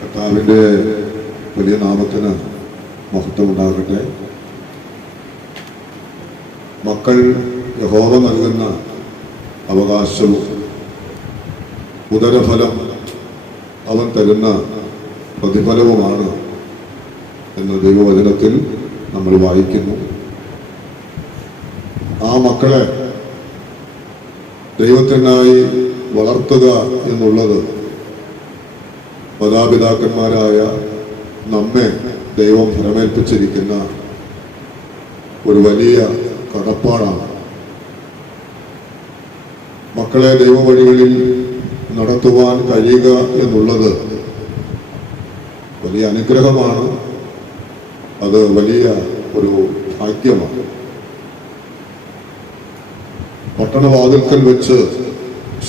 കർത്താവിൻ്റെ വലിയ നാമത്തിന് മഹത്വം ഉണ്ടാകട്ടെ. മക്കൾ യഹോവ നൽകുന്ന അവകാശവും ഉദരഫലം അവൻ തരുന്ന പ്രതിഫലവുമാണ് എന്ന് ദൈവവചനത്തിൽ നമ്മൾ വായിക്കുന്നു. ആ മക്കളെ ദൈവത്തിനായി വളർത്തുക എന്നുള്ളത് മാതാപിതാക്കന്മാരായ നമ്മെ ദൈവം ഫലമേൽപ്പിച്ചിരിക്കുന്ന ഒരു വലിയ കടപ്പാടാണ്. മക്കളെ ദൈവവഴികളിൽ നടത്തുവാൻ കഴിയുക എന്നുള്ളത് വലിയ അനുഗ്രഹമാണ്. അത് വലിയ ഒരു ഭാഗ്യമാണ്. പട്ടണവാതിൽക്കൽ വെച്ച്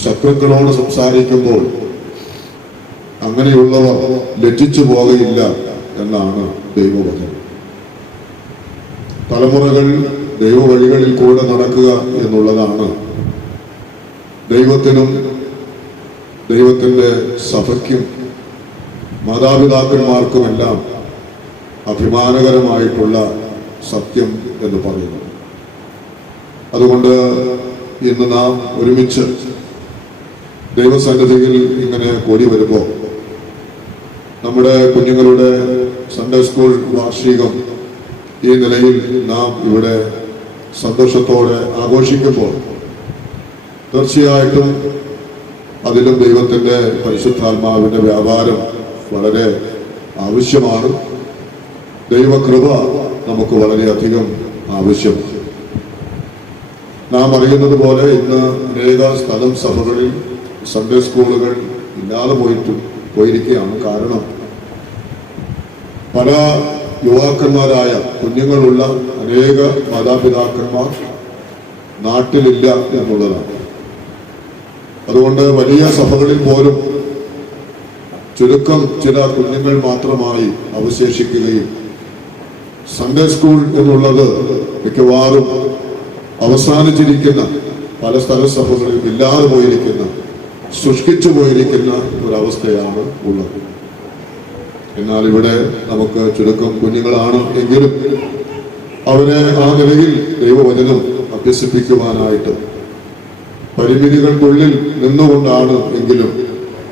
ശത്രുക്കളോട് സംസാരിക്കുമ്പോൾ അങ്ങനെയുള്ളവർ ലജ്ജിച്ചു പോകയില്ല എന്നാണ് ദൈവവചനം. തലമുറകൾ ദൈവവഴികളിൽ കൂടെ നടക്കുക എന്നുള്ളതാണ് ദൈവത്തിനും ദൈവത്തിൻ്റെ സഭയ്ക്കും മാതാപിതാക്കന്മാർക്കുമെല്ലാം അഭിമാനകരമായിട്ടുള്ള സത്യം എന്ന് പറയുന്നു. അതുകൊണ്ട് ഇന്ന് നാം ഒരുമിച്ച് ദൈവസന്നിധിയിൽ ഇങ്ങനെ കൂടി വരുമ്പോൾ നമ്മുടെ കുഞ്ഞുങ്ങളുടെ സൺഡേ സ്കൂൾ വാർഷികം ഈ നിലയിൽ നാം ഇവിടെ സന്തോഷത്തോടെ ആഘോഷിക്കുമ്പോൾ തീർച്ചയായിട്ടും അതിലും ദൈവത്തിൻ്റെ പരിശുദ്ധാത്മാവിൻ്റെ വ്യാപാരം വളരെ ആവശ്യമാണ്. ദൈവകൃപ നമുക്ക് വളരെയധികം ആവശ്യമാണ്. നാം അറിയുന്നത് പോലെ ഇന്ന് അനേക സ്ഥലം സഭകളിൽ സൺഡേ സ്കൂളുകൾ ഇല്ലാതെ പോയിരിക്കുകയാണ്. കാരണം പല യുവാക്കന്മാരായ കുഞ്ഞുങ്ങളുള്ള അനേക മാതാപിതാക്കന്മാർ നാട്ടിലില്ല എന്നുള്ളതാണ്. അതുകൊണ്ട് വലിയ സഭകളിൽ പോലും ചുരുക്കം ചില കുഞ്ഞുങ്ങൾ മാത്രമായി അവശേഷിക്കുകയും സൺഡേ സ്കൂൾ എന്നുള്ളത് മിക്കവാറും അവസാനിച്ചിരിക്കുന്ന പല സ്ഥലസഭകളിൽ ഇല്ലാതെ പോയിരിക്കുന്ന ശുഷ്കിച്ചു പോയിരിക്കുന്ന ഒരവസ്ഥയാണ് ഉള്ളത്. എന്നാൽ ഇവിടെ നമുക്ക് ചുരുക്കം കുഞ്ഞുങ്ങളാണ് എങ്കിലും അവരെ ആ നിലയിൽ ദൈവവചനം അഭ്യസിപ്പിക്കുവാനായിട്ട് പരിമിതികൾക്കുള്ളിൽ നിന്നുകൊണ്ടാണ് എങ്കിലും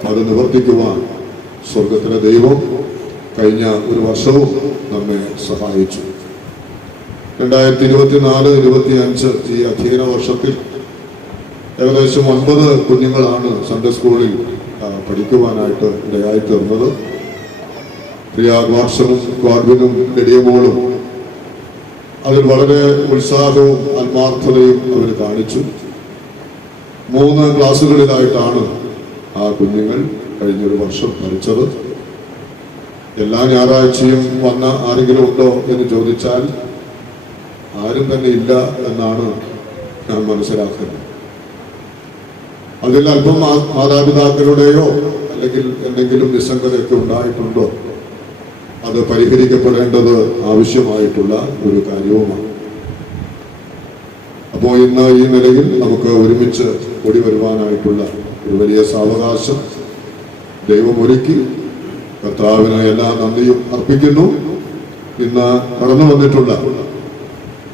അത് നിവർത്തിക്കുവാൻ സ്വർഗത്തിലെ ദൈവം കഴിഞ്ഞ ഒരു വർഷവും നമ്മെ സഹായിച്ചു. 2024-25 ഈ അധ്യയന വർഷത്തിൽ ഏകദേശം 9 കുഞ്ഞുങ്ങളാണ് സൺഡേ സ്കൂളിൽ പഠിക്കുവാനായിട്ട് ഇടയായി തീർന്നത്. പ്രിയ വാട്സനും ഗോഡ്വിനും ഗഡിയമോളും അതിൽ വളരെ ഉത്സാഹവും ആത്മാർത്ഥതയും അവർ കാണിച്ചു. 3 ക്ലാസ്സുകളിലായിട്ടാണ് ആ കുഞ്ഞുങ്ങൾ കഴിഞ്ഞൊരു വർഷം പഠിച്ചത്. എല്ലാ ഞായറാഴ്ചയും വന്ന ആരെങ്കിലും ഉണ്ടോ എന്ന് ചോദിച്ചാൽ ആരും തന്നെ ഇല്ല എന്നാണ് ഞാൻ മനസ്സിലാക്കുന്നത്. അതിൽ അല്പം മാതാപിതാക്കളുടെയോ അല്ലെങ്കിൽ എന്തെങ്കിലും നിസ്സംഗതയൊക്കെ ഉണ്ടായിട്ടുണ്ടോ അത് പരിഹരിക്കപ്പെടേണ്ടത് ആവശ്യമായിട്ടുള്ള ഒരു കാര്യവുമാണ്. അപ്പോൾ ഇന്ന് ഈ നിലയിൽ നമുക്ക് ഒരുമിച്ച് കൂടി വരുവാനായിട്ടുള്ള ഒരു വലിയ സാവകാശം ദൈവം ഒരുക്കി. കർത്താവിന് എല്ലാ നന്ദിയും അർപ്പിക്കുന്നു. ഇന്ന് കടന്നു വന്നിട്ടുള്ള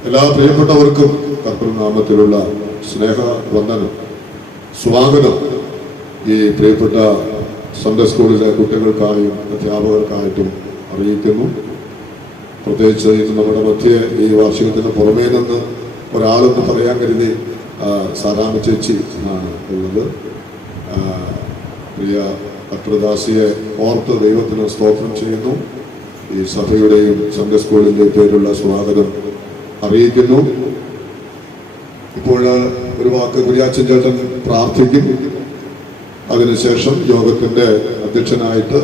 എല്ലാ പ്രിയപ്പെട്ടവർക്കും കർത്തൃനാമത്തിലുള്ള സ്നേഹവന്ദനം, സ്വാഗതം ഈ പ്രിയപ്പെട്ട സൺഡേ സ്കൂളിലെ കുട്ടികൾക്കായും അധ്യാപകർക്കായിട്ടും അറിയിക്കുന്നു. പ്രത്യേകിച്ച് ഇന്ന് നമ്മുടെ മധ്യേ ഈ വാർഷികത്തിന് പുറമേ നിന്ന് ഒരാളെന്ന് പറയാൻ കരുതി സാറാമ്മ ചേച്ചി ആണ് ഉള്ളത്. പ്രിയ ഭദ്രദാസിയെ ഓർത്ത് ദൈവത്തിന് സ്തോത്രം ചെയ്യുന്നു. ഈ സഭയുടെയും സൺഡേ സ്കൂളിൻ്റെ പേരുള്ള സ്വാഗതം അറിയിക്കുന്നു. ഇപ്പോൾ ഒരു വാക്ക് കുര്യാച്ചൻ ചേട്ടൻ പ്രാർത്ഥിക്കും. അതിനുശേഷം യോഗത്തിന്റെ അധ്യക്ഷനായിട്ട്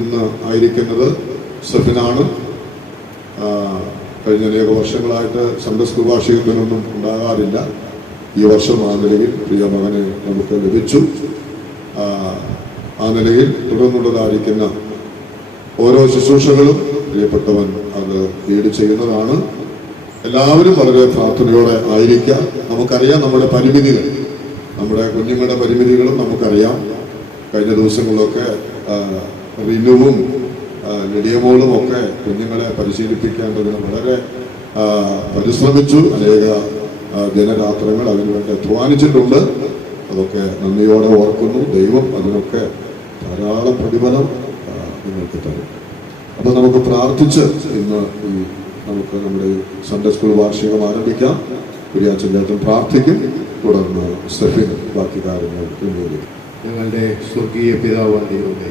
ഇന്ന് ആയിരിക്കുന്നത് സെഫിനാണ്. കഴിഞ്ഞ അനേക വർഷങ്ങളായിട്ട് സൺഡേ സ്കൂൾ വാർഷികത്തിനൊന്നും ഉണ്ടാകാറില്ല. ഈ വർഷം ആ നിലയിൽ പ്രിയ മകനെ നമുക്ക് ലഭിച്ചു. ആ നിലയിൽ തുടർന്നുള്ളതായിരിക്കുന്ന ഓരോ ശുശ്രൂഷകളും പ്രിയപ്പെട്ടവൻ അത് ലീഡ് ചെയ്യുന്നതാണ്. എല്ലാവരും വളരെ പ്രാർത്ഥനയോടെ ആയിരിക്കാം. നമുക്കറിയാം നമ്മുടെ പരിമിതികൾ, നമ്മുടെ കുഞ്ഞുങ്ങളുടെ പരിമിതികളും നമുക്കറിയാം. കഴിഞ്ഞ ദിവസങ്ങളിലൊക്കെ റിനുവും ലിഡിയമോളും ഒക്കെ കുഞ്ഞുങ്ങളെ പരിശീലിപ്പിക്കേണ്ടതിന് വളരെ പരിശ്രമിച്ചു. അനേക ദിനരാത്രങ്ങൾ അതിനുവേണ്ടി അധ്വാനിച്ചിട്ടുണ്ട്. അതൊക്കെ നന്ദിയോടെ ഓർക്കുന്നു. ദൈവം അതിനൊക്കെ ധാരാളം പ്രതിഫലം നിങ്ങൾക്ക് തരും. അപ്പോൾ നമുക്ക് പ്രാർത്ഥിച്ച് ഇന്ന് നമുക്ക് നമ്മുടെ സൺഡേ സ്കൂൾ വാർഷികം ആരംഭിക്കാം. കുര്യാച്ചൻ ചേട്ടൻ പ്രാർത്ഥിക്കും, തുടർന്ന് സ്റ്റെഫിൻ ബാക്കി കാര്യങ്ങൾ പിന്നീട്. ഞങ്ങളുടെ സ്വർഗീയ പിതാവായ ദൈവമേ,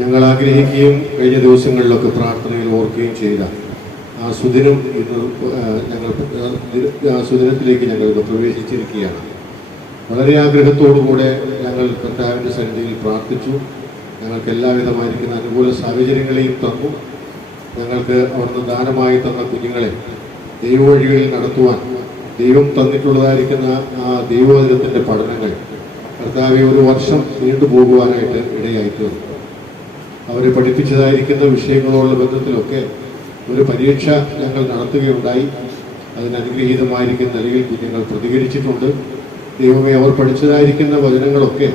ഞങ്ങൾ ആഗ്രഹിക്കുകയും കഴിഞ്ഞ ദിവസങ്ങളിലൊക്കെ പ്രാർത്ഥനയിൽ ഓർക്കുകയും ചെയ്ത ആ സുദിനം ഇന്ന് സുദിനത്തിലേക്ക് ഞങ്ങൾ പ്രവേശിച്ചിരിക്കുകയാണ്. വളരെ ആഗ്രഹത്തോടുകൂടെ ഞങ്ങൾ കർത്താവിൻ്റെ സന്നിധിയിൽ പ്രാർത്ഥിച്ചു. ഞങ്ങൾക്ക് എല്ലാവിധമായിരിക്കുന്ന അനുകൂല സാഹചര്യങ്ങളെയും തന്നു. ഞങ്ങൾക്ക് അവിടുന്ന് ദാനമായി തന്ന കുഞ്ഞുങ്ങളെ ദൈവവഴികളിൽ നടത്തുവാൻ ദൈവം തന്നിട്ടുള്ളതായിരിക്കുന്ന ആ ദൈവവചനത്തിൻ്റെ പഠനങ്ങൾ കർത്താവെ ഒരു വർഷം നീണ്ടുപോകുവാനായിട്ട് ഇടയായിത്തീർന്നു. അവരെ പഠിപ്പിച്ചതായിരിക്കുന്ന വിഷയങ്ങളോടുള്ള ബന്ധത്തിലൊക്കെ ഒരു പരീക്ഷ ഞങ്ങൾ നടത്തുകയുണ്ടായി. അതിനനുഗ്രഹീതമായിരിക്കുന്ന നിലയിൽ കുഞ്ഞുങ്ങൾ പ്രതികരിച്ചിട്ടുണ്ട്. ദൈവമേ, അവർ പഠിച്ചതായിരിക്കുന്ന വചനങ്ങളൊക്കെ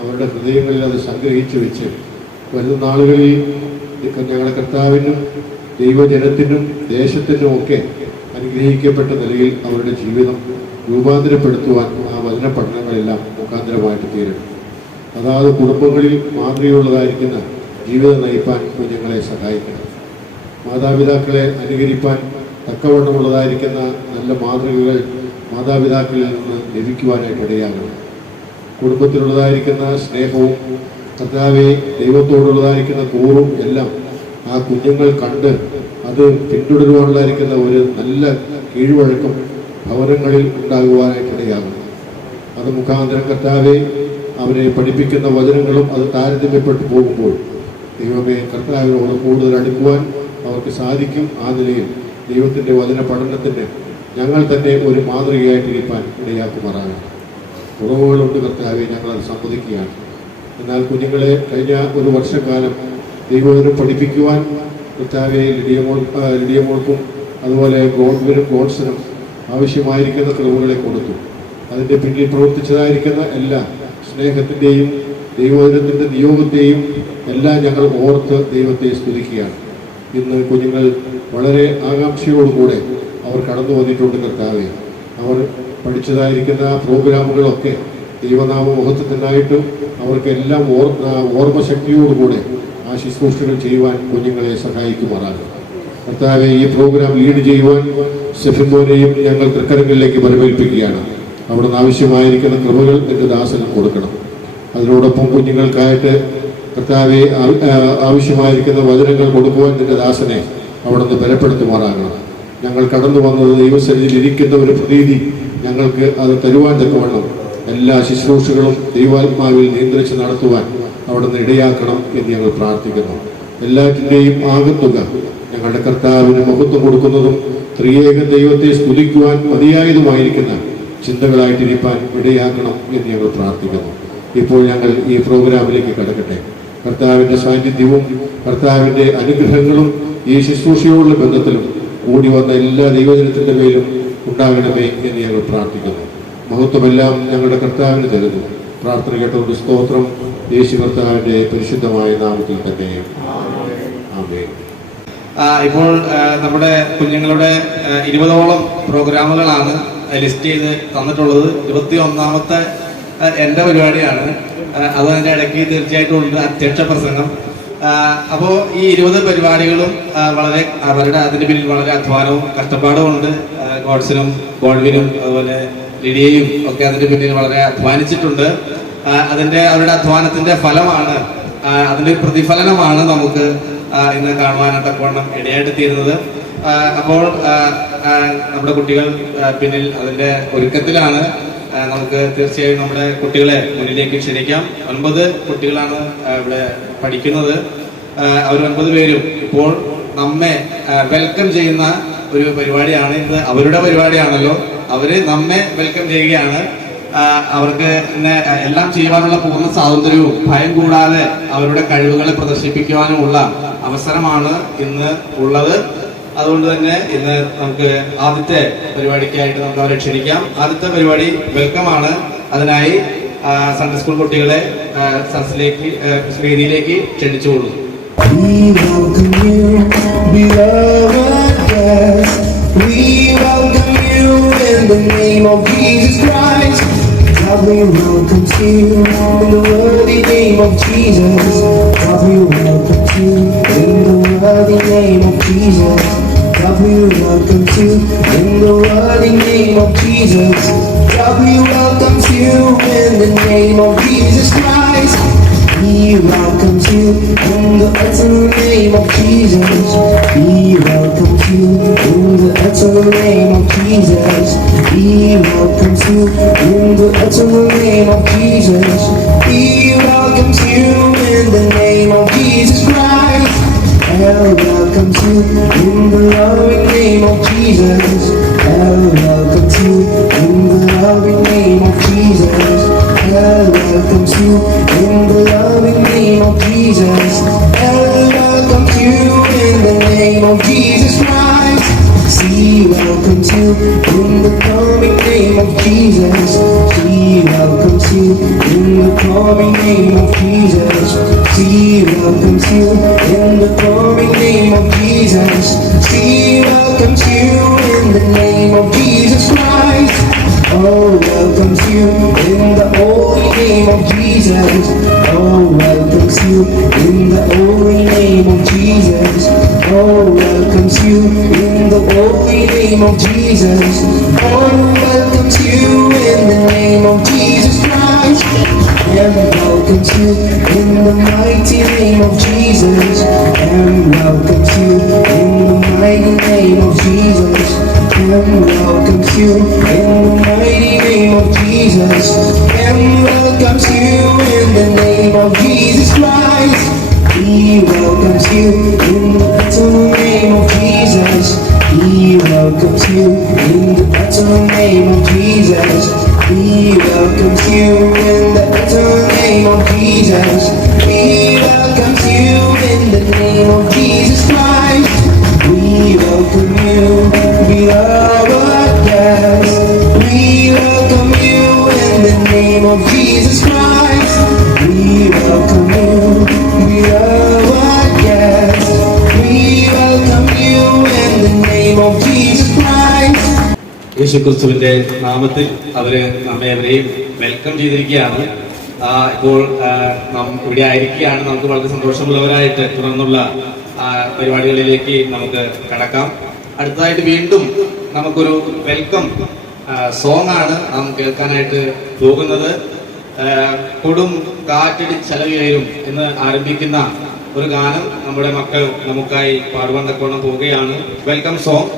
അവരുടെ ഹൃദയങ്ങളിൽ അത് സംഗ്രഹിച്ചു വെച്ച് വരുന്ന നാളുകളിൽ ഞങ്ങളുടെ കർത്താവിനും ദൈവജനത്തിനും ദേശത്തിനും ഒക്കെ അനുഗ്രഹിക്കപ്പെട്ട നിലയിൽ അവരുടെ ജീവിതം രൂപാന്തരപ്പെടുത്തുവാൻ ആ വചന പഠനങ്ങളെല്ലാം മുഖാന്തരമായിട്ട് തീരണം. അതാത് കുടുംബങ്ങളിൽ മാതൃകയുള്ളതായിരിക്കുന്ന ജീവിതം നയിപ്പാൻ കുഞ്ഞുങ്ങളെ സഹായിക്കണം. മാതാപിതാക്കളെ അനുകരിപ്പാൻ തക്കവണ്ണമുള്ളതായിരിക്കുന്ന നല്ല മാതൃകകൾ മാതാപിതാക്കളിൽ നിന്ന് ലഭിക്കുവാനായിട്ട് ഇടയാകണം. കുടുംബത്തിലുള്ളതായിരിക്കുന്ന സ്നേഹവും കർത്താവെ ദൈവത്തോടുള്ളതായിരിക്കുന്ന കൂറും എല്ലാം ആ കുഞ്ഞുങ്ങൾ കണ്ട് അത് പിന്തുടരുവാനുള്ളതായിരിക്കുന്ന ഒരു നല്ല കീഴ്വഴക്കം ഭവനങ്ങളിൽ ഉണ്ടാകുവാനായിട്ട് ഇടയാകണം. അത് മുഖാന്തരം കർത്താവെ അവരെ പഠിപ്പിക്കുന്ന വചനങ്ങളും അത് താരതമ്യപ്പെട്ടു പോകുമ്പോൾ ദൈവമേ, കർത്താവിനോട് കൂടുതൽ അടുക്കുവാൻ അവർക്ക് സാധിക്കും. ആ നിലയിൽ ദൈവത്തിൻ്റെ വചന പഠനത്തിന് ഞങ്ങൾ തന്നെ ഒരു മാതൃകയായിട്ടിരിക്കാൻ ഇടയാക്കുമാറാണ്. കുറവുകളുണ്ട് കർത്താവെ, ഞങ്ങളത് സമ്മതിക്കുകയാണ്. എന്നാൽ കുഞ്ഞുങ്ങളെ കഴിഞ്ഞ ഒരു വർഷക്കാലം ദൈവവചനം പഠിപ്പിക്കുവാൻ കർത്താവെ ലിഡിയമോൾക്കും അതുപോലെ ഗോഡ്സനും ആവശ്യമായിരിക്കുന്ന കഴിവുകളെ കൊടുത്തു. അതിൻ്റെ പിന്നിൽ പ്രവർത്തിച്ചതായിരിക്കുന്ന എല്ലാ സ്നേഹത്തിൻ്റെയും ദൈവവചനത്തിൻ്റെ നിയോഗത്തെയും എല്ലാം ഞങ്ങൾ ഓർത്ത് ദൈവത്തെ സ്തുതിക്കുകയാണ്. ഇന്ന് കുഞ്ഞുങ്ങൾ വളരെ ആകാംക്ഷയോടുകൂടെ അവർ കടന്നു വന്നിട്ടുണ്ട് കർത്താവെ. അവർ പഠിച്ചതായിരിക്കുന്ന പ്രോഗ്രാമുകളൊക്കെ ദൈവനാമ മഹത്വത്തിനായിട്ടും അവർക്കെല്ലാം ഓർമ്മശക്തിയോടുകൂടെ ആ ശുശ്രൂഷകൾ ചെയ്യുവാൻ കുഞ്ഞുങ്ങളെ സഹായിക്കുമാറാകും. കർത്താവെ, ഈ പ്രോഗ്രാം ലീഡ് ചെയ്യുവാൻ സ്റ്റെഫിൻ ഞങ്ങൾ തൃക്കരങ്ങളിലേക്ക് പരിമേൽപ്പിക്കുകയാണ്. അവിടുന്ന് ആവശ്യമായിരിക്കുന്ന കൃപകൾ എൻ്റെ ദാസന് കൊടുക്കണം. അതിനോടൊപ്പം കുഞ്ഞുങ്ങൾക്കായിട്ട് കർത്താവെ ആവശ്യമായിരിക്കുന്ന വചനങ്ങൾ കൊടുക്കുവാൻ നിന്റെ ദാസനെ അവിടുന്ന് ബലപ്പെടുത്തുമാറാകണം. ഞങ്ങൾ കടന്നു വന്നത് ദൈവസന്നിധിയിൽ ഇരിക്കുന്ന ഒരു പ്രതീതി ഞങ്ങൾക്ക് അത് തരുവാൻ തക്കവണ്ണം എല്ലാ ശുശ്രൂഷകളും ദൈവാത്മാവിൽ നിയന്ത്രിച്ച് നടത്തുവാൻ അവിടുന്ന് ഇടയാക്കണം എന്ന് ഞങ്ങൾ പ്രാർത്ഥിക്കുന്നു. എല്ലാറ്റിൻ്റെയും ആകത്തുക ഞങ്ങളുടെ കർത്താവിന് മഹത്വം കൊടുക്കുന്നതും ത്രിയേക ദൈവത്തെ സ്തുതിക്കുവാൻ മതിയായതുമായിരിക്കുന്ന ചിന്തകളായിട്ടിരിക്കാൻ ഇടയാക്കണം എന്ന് ഞങ്ങൾ പ്രാർത്ഥിക്കുന്നു. ഇപ്പോൾ ഞങ്ങൾ ഈ പ്രോഗ്രാമിലേക്ക് കടക്കട്ടെ. കർത്താവിൻ്റെ സാന്നിധ്യവും കർത്താവിൻ്റെ അനുഗ്രഹങ്ങളും ഈ ശുശ്രൂഷയോടുള്ള ബന്ധത്തിലും കൂടി വന്ന എല്ലാ ദൈവജനത്തിൻ്റെ മേലും ഉണ്ടാകണമേ എന്ന് ഞങ്ങൾ പ്രാർത്ഥിക്കുന്നു. മഹത്വമെല്ലാം ഞങ്ങളുടെ കർത്താവിന് തരുന്നു. പ്രാർത്ഥന കേട്ടതുകൊണ്ട് സ്തോത്രം. യേശു കർത്താവിൻ്റെ പരിശുദ്ധമായ നാമത്തിൽ തന്നെ ആമേൻ. ഇപ്പോൾ നമ്മുടെ കുഞ്ഞുങ്ങളുടെ 20ഓളം പ്രോഗ്രാമുകളാണ് ലിസ്റ്റ് ചെയ്ത് തന്നിട്ടുള്ളത്. 21ാമത്തെ എൻ്റെ പരിപാടിയാണ്. അത് അതിൻ്റെ ഇടയ്ക്ക് തീർച്ചയായിട്ടും ഉണ്ട് അധ്യക്ഷ പ്രസംഗം. അപ്പോൾ ഈ 20 പരിപാടികളും വളരെ അവരുടെ അതിൻ്റെ പിന്നിൽ വളരെ അധ്വാനവും കഷ്ടപ്പാടും ഉണ്ട്. ഗോഡ്സിനും ഗോഡ്വിനും അതുപോലെ ലിഡിയയും ഒക്കെ അതിൻ്റെ പിന്നിൽ വളരെ അധ്വാനിച്ചിട്ടുണ്ട്. അവരുടെ അധ്വാനത്തിൻ്റെ ഫലമാണ്, അതിൻ്റെ പ്രതിഫലനമാണ് നമുക്ക് ഇന്ന് കാണുവാനായിട്ടൊക്കെ ഇടയായിട്ട് തീരുന്നത്. അപ്പോൾ നമ്മുടെ കുട്ടികൾ പിന്നിൽ അതിൻ്റെ ഒരുക്കത്തിലാണ്. നമുക്ക് തീർച്ചയായും നമ്മുടെ കുട്ടികളെ മുന്നിലേക്ക് ക്ഷണിക്കാം. 9 കുട്ടികളാണ് ഇവിടെ പഠിക്കുന്നത്. അവർ 9 പേരും ഇപ്പോൾ നമ്മെ വെൽക്കം ചെയ്യുന്ന ഒരു പരിപാടിയാണ്. ഇന്ന് അവരുടെ പരിപാടിയാണല്ലോ. അവര് നമ്മെ വെൽക്കം ചെയ്യുകയാണ്. അവർക്ക് എല്ലാം ചെയ്യുവാനുള്ള പൂർണ്ണ സ്വാതന്ത്ര്യവും ഭയം കൂടാതെ അവരുടെ കഴിവുകളെ പ്രദർശിപ്പിക്കുവാനുമുള്ള അവസരമാണ് ഇന്ന് ഉള്ളത്. അതുകൊണ്ട് തന്നെ ഇന്ന് നമുക്ക് ആദ്യത്തെ പരിപാടിക്കായിട്ട് നമുക്ക് അവരെ ക്ഷണിക്കാം. ആദ്യത്തെ പരിപാടി വെൽക്കം ആണ്. അതിനായി സൺഡേ സ്കൂൾ കുട്ടികളെ സദസ്സിലേക്ക് വേദിയിലേക്ക് ക്ഷണിച്ചുകൊള്ളുന്നു. We welcome you, beloved guest. We welcome you in the name of Jesus Christ. God, we welcome you in the worthy name of Jesus. God, we welcome you in the worthy name of Jesus. God, we welcome you in the worthy name of Jesus. God, we welcome you in the name of Jesus Christ. He welcomes you in the eternal name of Jesus. He welcomes you in the eternal name of Jesus. He welcomes you in the eternal name of Jesus. He welcomes you in the name of Jesus Christ. Hell welcomes you in the loving name of Jesus. Hell welcomes you in the loving name of Jesus. Hell welcomes you in the loving name of Jesus. Hell welcomes you in the name of Jesus Christ. She welcomes you in the coming name of Jesus. She welcomes you in the coming name of Jesus. She welcomes you in the coming name of Jesus. She welcomes you in the name of Jesus Christ. Oh, welcomes you in the holy name of Jesus. Oh, welcomes you in the holy name of Jesus. Oh, welcomes you in the holy name of Jesus. Oh, welcomes you in the name of Jesus Christ. And welcomes you in the mighty name of Jesus. And welcomes you in the mighty name of Jesus. And welcomes you in the mighty name of Jesus. And welcomes you in the name of Jesus Christ. He welcomes you in the eternal name of Jesus. He welcomes you in the eternal name of Jesus. He welcomes you in the eternal name of Jesus. He welcomes you in the name of Jesus Christ. We welcome you, beloved guest. We welcome you in the name of Jesus Christ. We welcome you, beloved guest. We welcome you in the name of Jesus Christ. യേശുക്രിസ്തുവിന്റെ നാമത്തിൽ അവര് നമ്മെവരെയും welcome ചെയ്തിരിക്കുകയാണ്. ഇപ്പോൾ നാം ഇവിടെ ആയിരിക്കുകയാണ്. നമുക്ക് വളരെ സന്തോഷമുള്ളവരായിട്ട് തുടർന്നുള്ള പരിപാടികളിലേക്ക് നമുക്ക് കടക്കാം. അടുത്തതായിട്ട് വീണ്ടും നമുക്കൊരു വെൽക്കം സോങ് ആണ് നാം കേൾക്കാനായിട്ട് പോകുന്നത്. കൊടും കാറ്റടിച്ചലകയരും എന്ന് ആരംഭിക്കുന്ന ഒരു ഗാനം നമ്മുടെ മക്കൾ നമുക്കായി പാടുവാൻ തക്കോണം പോവുകയാണ്. വെൽക്കം സോങ്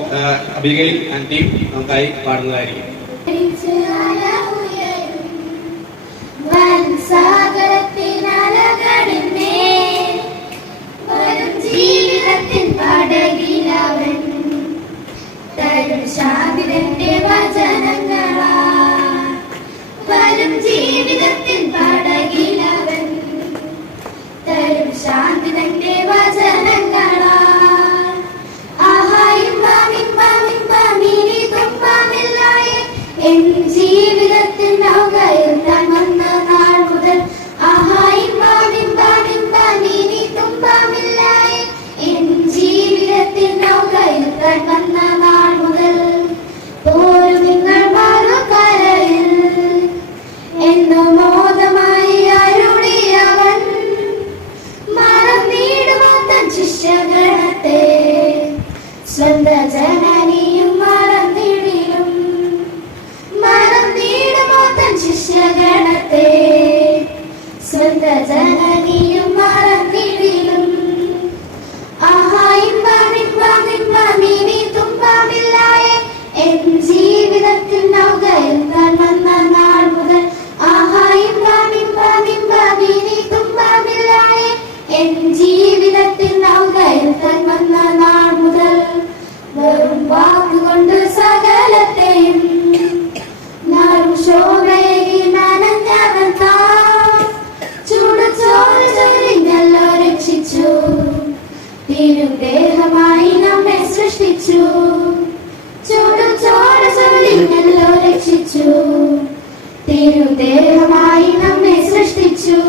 അബിഗൈൽ ആൻഡ് ടീം നമുക്കായി പാടുന്നതായിരിക്കും. ജീവിതത്തിൻ പടകിലവൻ തരും ശാന്തിന്റെ വചനങ്ങളാ. വരും ജീവിതത്തിൻ പടകിലവൻ തരും ശാന്തിന്റെ വചനങ്ങളാ. എൻ ജീവിതത്തിൻ നൗകയിൽ താൻ വന്ന നാൾ മുതൽ എൻ ജീവിതത്തിൻ നൗകയിൽ താൻ വന്ന നാൾ മുതൽ പോരും നിങ്ങൾ മറുകരയിൽ എന്നു മോദമായി അരുളിയവൻ മറന്നിടുമോ തൻ ശിഷ്യഗണത്തെ സ്വന്ത ജനനിയും മറന്നിടിലും മറന്നിടുമോ തൻ ശിഷ്യഗണത്തെ സ്വന്ത ജനനിയും മറന്നിടിലും. എൻ ജീവിതത്തിൽ നൗകയിൽ താൻ വന്ന നാൾ മുതൽ എൻ ജീവിതത്തിൽ നൗകയിൽ താൻ വന്ന നാൾ മുതൽ വെറും വാക്കുകൊണ്ട് സകലത്തെയും നാളും ശോഭയിൽ നനഞ്ഞവൻ താൻ ചൂടുചോര ചൊരിഞ്ഞല്ലോ രക്ഷിച്ചു. തിരുദേഹമായി നമ്മെ സൃഷ്ടിച്ചു. ചൂടും ചോര ചൊരിഞ്ഞല്ലോ രക്ഷിച്ചു. തിരുദേഹമായി നമ്മെ സൃഷ്ടിച്ചു.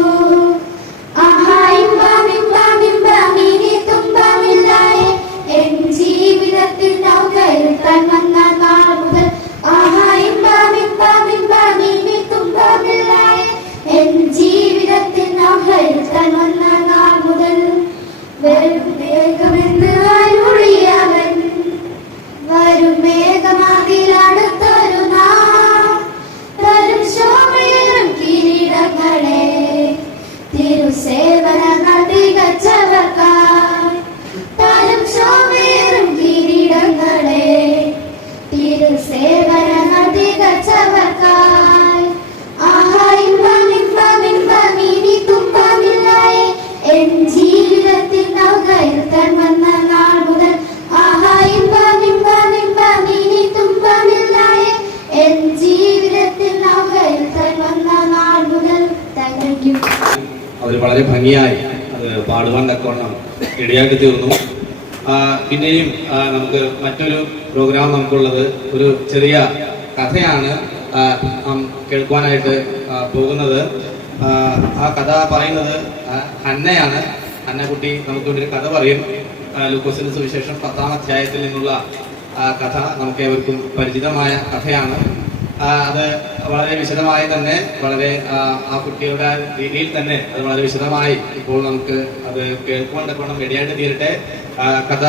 വളരെ ഭംഗിയായി അത് പാടുവാൻ തക്കവണ്ണം ഇടയാക്കി തീർന്നു. പിന്നെയും നമുക്ക് മറ്റൊരു പ്രോഗ്രാം നമുക്കുള്ളത് ഒരു ചെറിയ കഥയാണ് നാം കേൾക്കുവാനായിട്ട് പോകുന്നത്. ആ കഥ പറയുന്നത് ഹന്നയാണ്. ഹന്നക്കുട്ടി നമുക്ക് വേണ്ടി ഒരു കഥ പറയും. ലൂക്കോസിന്റെ സുവിശേഷം 10-ാം അധ്യായത്തിൽ നിന്നുള്ള കഥ നമുക്ക് ഏവർക്കും പരിചിതമായ കഥയാണ്. അത് വളരെ വിശദമായി തന്നെ വളരെ ആ കുട്ടിയുടെ രീതിയിൽ തന്നെ അത് വളരെ വിശദമായി ഇപ്പോൾ നമുക്ക് അത് കേൾക്കുവാൻ ഇടയായിട്ട് തീരട്ടെ. കഥ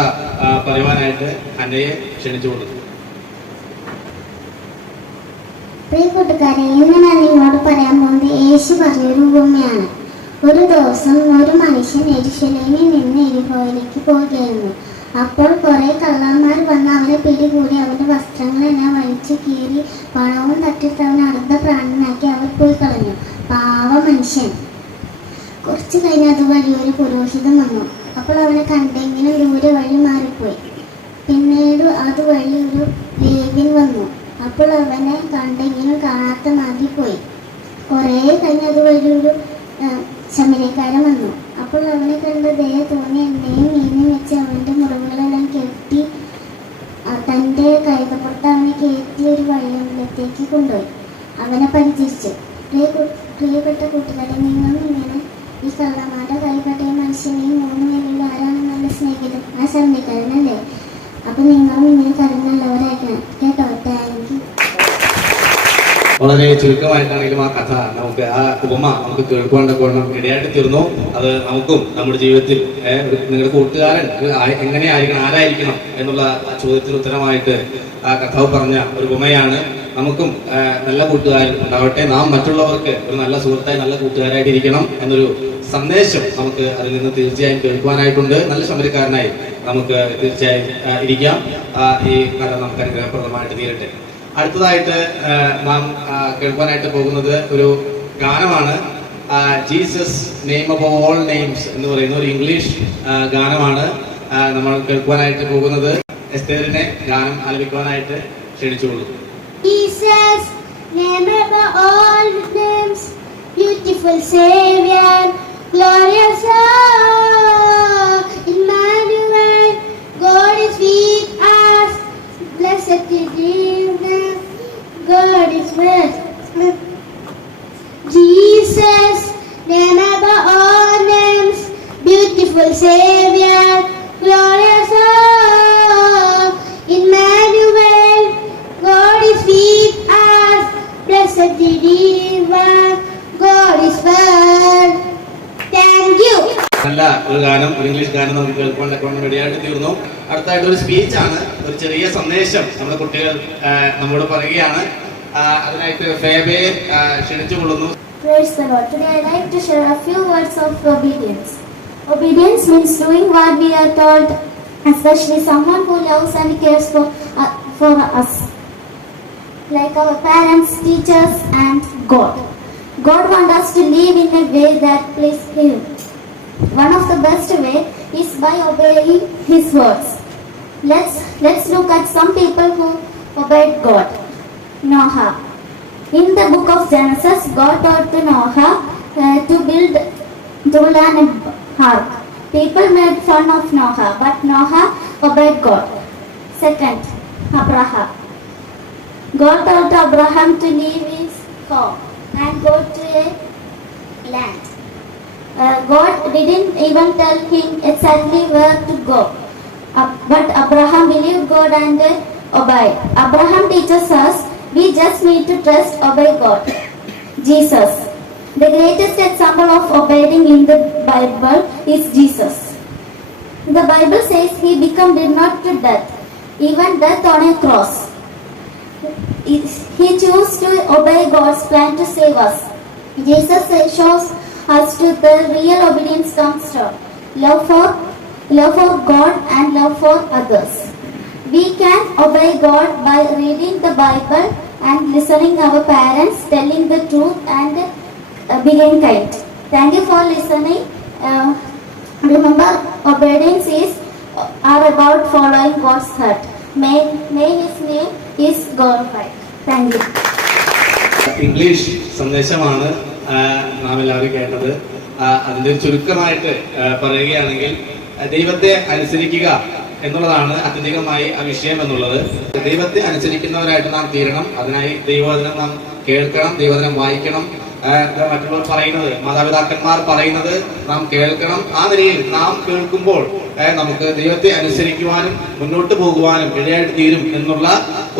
പറയുവാനായിട്ട് ഹന്നയെ ക്ഷണിച്ചുകൊള്ളു. പ്രിയ കൂട്ടുകാരെ, ഇന്ന് ഞാൻ നിങ്ങളോട് പറയാൻ പോകുന്നത് യേശു പറഞ്ഞൊരു ഉപമയാണ്. ഒരു ദിവസം ഒരു മനുഷ്യൻ യെരൂശലേമിൽ നിന്ന് യെരിഹോയിലേക്ക് പോവുകയായിരുന്നു. അപ്പോൾ കുറെ കള്ളന്മാർ വന്ന് അവനെ പിടികൂടി അവന്റെ വസ്ത്രങ്ങളെല്ലാം വലിച്ചു കീറി പണവും തട്ടിട്ട് അവനെ അർദ്ധ പ്രാണനാക്കി അവർ പോയി കളഞ്ഞു. പാവ മനുഷ്യൻ. കുറച്ചു കഴിഞ്ഞ് അതുവഴി ഒരു പുരോഹിതൻ വന്നു. അപ്പോൾ അവനെ കണ്ടെങ്കിലും ദൂരെ വഴി മാറിപ്പോയി. പിന്നീട് അതുവഴി ഒരു ലേവ്യൻ വന്നു. അപ്പോൾ അവനെ കണ്ടെങ്കിലും കാണാത്ത മാതിരി പോയി. കുറേ കഴിഞ്ഞ് അതുവഴി ഒരു ശമരിക്കാരൻ വന്നു. അപ്പോൾ അവനെ കണ്ട് ദയ തോന്നി എണ്ണയും മീനും വെച്ച് അവൻ്റെ മുറിവുകളെല്ലാം കെട്ടി തൻ്റെ കൈതപ്പുറത്ത് അവനെ കയറ്റി ഒരു വഴിയമ്പലത്തേക്ക് കൊണ്ടുപോയി അവനെ പരിചരിച്ചു. പ്രിയപ്പെട്ട കൂട്ടുകാരെ, നിങ്ങളും ഇങ്ങനെ ഈ കള്ളന്മാരുടെ കൈപ്പെട്ട മനുഷ്യനെയും 3 പേരിൽ ആരാണ് നല്ല സ്നേഹിതൻ? ആ ശമരിക്കാരനല്ലേ? അപ്പൊ നിങ്ങളും ഇങ്ങനെ കരുന്നല്ലവരായിരിക്കണം കേട്ടോ. Thank you. വളരെ ചുരുക്കമായിട്ടാണെങ്കിലും ആ കഥ നമുക്ക് ആ ഉപമ നമുക്ക് കേൾക്കുവാണ്ടൊക്കെ ഇടയായിട്ട് തീർന്നു. അത് നമുക്കും നമ്മുടെ ജീവിതത്തിൽ നിങ്ങളുടെ കൂട്ടുകാരൻ എങ്ങനെയായിരിക്കണം, ആരായിരിക്കണം എന്നുള്ള ചോദ്യത്തിന് ഉത്തരമായിട്ട് ആ കഥാവ് പറഞ്ഞ ഒരു ഉപമയാണ്. നമുക്കും നല്ല കൂട്ടുകാരൻ ഉണ്ടാവട്ടെ. നാം മറ്റുള്ളവർക്ക് ഒരു നല്ല സുഹൃത്തായി നല്ല കൂട്ടുകാരായിട്ട് ഇരിക്കണം എന്നൊരു സന്ദേശം നമുക്ക് അതിൽ നിന്ന് തീർച്ചയായും കേൾക്കുവാനായിട്ടുണ്ട്. നല്ല ശമരിക്കാരനായി നമുക്ക് തീർച്ചയായും ഇരിക്കാം. ഈ കഥ നമുക്ക് അനുഗ്രഹപ്രദമായിട്ട് തീരട്ടെ. അടുത്തതായിട്ട് നാം കേൾക്കാനായിട്ട് പോകുന്നത് ഒരു ഗാനമാണ്. Jesus name of all names എന്ന് പറയുന്ന ഒരു ഇംഗ്ലീഷ് ഗാനമാണ് നമ്മൾ കേൾക്കുവാനായിട്ട് പോകുന്നത്. എസ്തേറിനെ ഗാനം ആലപിക്കുവാനായിട്ട് ക്ഷണിച്ചുകൊള്ളു. Jesus, name above all names, beautiful Savior, glorious Emmanuel, God is with us, blessed Redeemer, God is with us. Jesus, name above all names, beautiful Savior, glorious Emmanuel, God is with us, blessed Redeemer, God is with. Thank you. നല്ല ഒരു ഗാനം, ഒരു English ഗാനം നമുക്ക് കേൾക്കാൻ റെഡിയായിട്ട് തീർന്നു. അടുത്തായിട്ട് ഒരു സ്പീച്ചാണ്, ഒരു ചെറിയ സന്ദേശം നമ്മുടെ കുട്ടികൾ നമ്മോട് പറയുകയാണ്. അതിനായിട്ട് ഫേബയെ ക്ഷണിച്ചുകൊള്ളുന്നു. Praise the Lord. Today I like to share a few words of obedience. Obedience means doing what we are told, especially someone who loves and cares for us, like our parents, teachers, and God. God wants us to live in a way that pleases Him. One of the best way is by obeying His words. Let's look at some people who obeyed God. Noah. In the book of Genesis, God told to Noah to build an ark. People made fun of Noah, but Noah obeyed God. Second, Abraham. God told Abraham to leave his home and go to a land. God didn't even tell him exactly where to go. But Abraham believed God and obeyed. Abraham teaches us we just need to trust, obey God. Jesus. The greatest example of obeying in the Bible is Jesus. The Bible says He became not to death, even death on a cross. He chose to obey God's plan to save us. Jesus shows us to the real obedience comes from love for God and love for others. We can obey God by reading the Bible and listening our parents, telling the truth and being kind. Thank you for listening. Remember, obedience are about following God's heart. May His name is glorified. Thank you. English സന്ദേശമാണ് നാം എല്ലാവരും കേട്ടത്. അതിന്റെ ഒരു ചുരുക്കമായിട്ട് പറയുകയാണെങ്കിൽ ദൈവത്തെ അനുസരിക്കുക എന്നുള്ളതാണ് അത്യന്തികമായി ആ വിഷയം എന്നുള്ളത്. ദൈവത്തെ അനുസരിക്കുന്നവരായിട്ട് നാം തീരണം. അതിനായി ദൈവവചനം നാം കേൾക്കണം, ദൈവവചനം വായിക്കണം. മറ്റുള്ളവർ പറയുന്നത്, മാതാപിതാക്കന്മാർ പറയുന്നത് നാം കേൾക്കണം. ആ നിലയിൽ നാം കേൾക്കുമ്പോൾ നമുക്ക് ദൈവത്തെ അനുസരിക്കുവാനും മുന്നോട്ട് പോകുവാനും ഇടയായിട്ട് തീരും എന്നുള്ള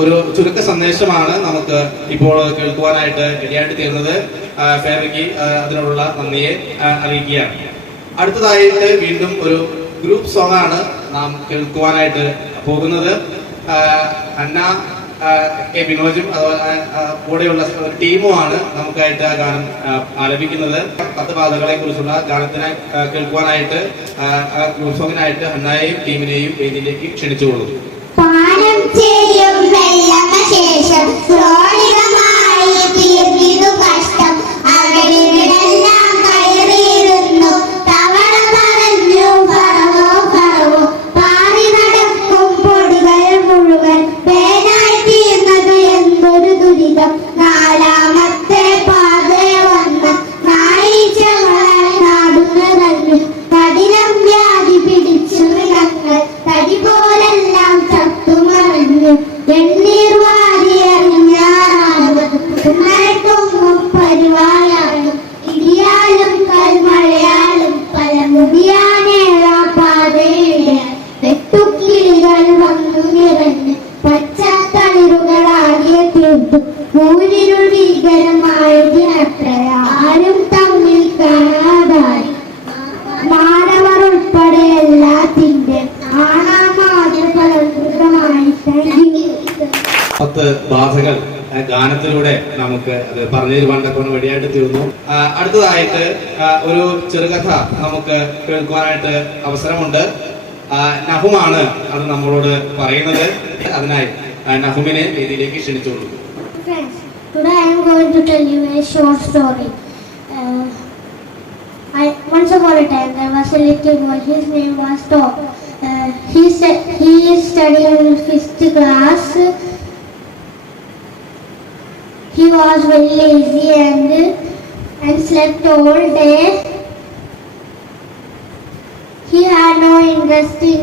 ഒരു ചുരുക്ക സന്ദേശമാണ് നമുക്ക് ഇപ്പോൾ കേൾക്കുവാനായിട്ട് ഇടയായിട്ട് തീർന്നത്. ഫേവയ്ക്ക് അതിനോടുള്ള നന്ദിയെ അറിയിക്കുകയാണ്. അടുത്തതായിട്ട് വീണ്ടും ഒരു ഗ്രൂപ്പ് സോങ് ആണ് നാം കേൾക്കുവാനായിട്ട് പോകുന്നത്. അന്ന കെ ബിനോജും അതുപോലെ കൂടെയുള്ള ടീമുമാണ് നമുക്കായിട്ട് ആ ഗാനം ആലപിക്കുന്നത്. 10 പാതകളെ കുറിച്ചുള്ള ഗാനത്തിനെ കേൾക്കുവാനായിട്ട് ഗ്രൂപ്പ് സോങ്ങിനായിട്ട് അന്നയെയും ടീമിനെയും വേദിയിലേക്ക് ക്ഷണിച്ചുകൊള്ളും. നാലാമത്തെ പാത വന്ന നായിച്ചകളായി നാടുനിറഞ്ഞു കഠിനം വ്യാധി പിടിച്ചു ഞങ്ങൾ തടി പോലെല്ലാം ചത്തുമറിഞ്ഞു എണ്ണീർ വാരിയറിഞ്ഞാറാണ് പരിവായാണ് ഇടിയാലും കൽമഴയാലും പല മുടിയാനേഴാം പാതയുടെ വെട്ടുക്കിളികൾ വന്നു നിറഞ്ഞ് പച്ചത്തളിരുകളാകിയ തീർത്തു ൂരിരുൾ ഭീകരമായതിനത്ര ആരും തമ്മിൽ കാണാതായി മാനവർ ഉൾപ്പെടെ എല്ലാത്തിന്റെ ആണാമാതൃകമായി 10 ബാധകൾ ഗാനത്തിലൂടെ നമുക്ക് അത് പറഞ്ഞു തരുവാണ്ടൊക്കെ വഴിയായിട്ട് തീർന്നു. അടുത്തതായിട്ട് ഒരു ചെറുകഥ നമുക്ക് കേൾക്കുവാനായിട്ട് അവസരമുണ്ട്. നഹുമാണ് അത് നമ്മളോട് പറയുന്നത്. അതിനായി നഹുമിനെ വേദിയിലേക്ക് ക്ഷണിച്ചോളൂ. Friends, today I am going to tell you a short story. Once upon a time there was a little boy. His name was Tom. He is studying in 5th class. He was very lazy and slept all day. He had no interest in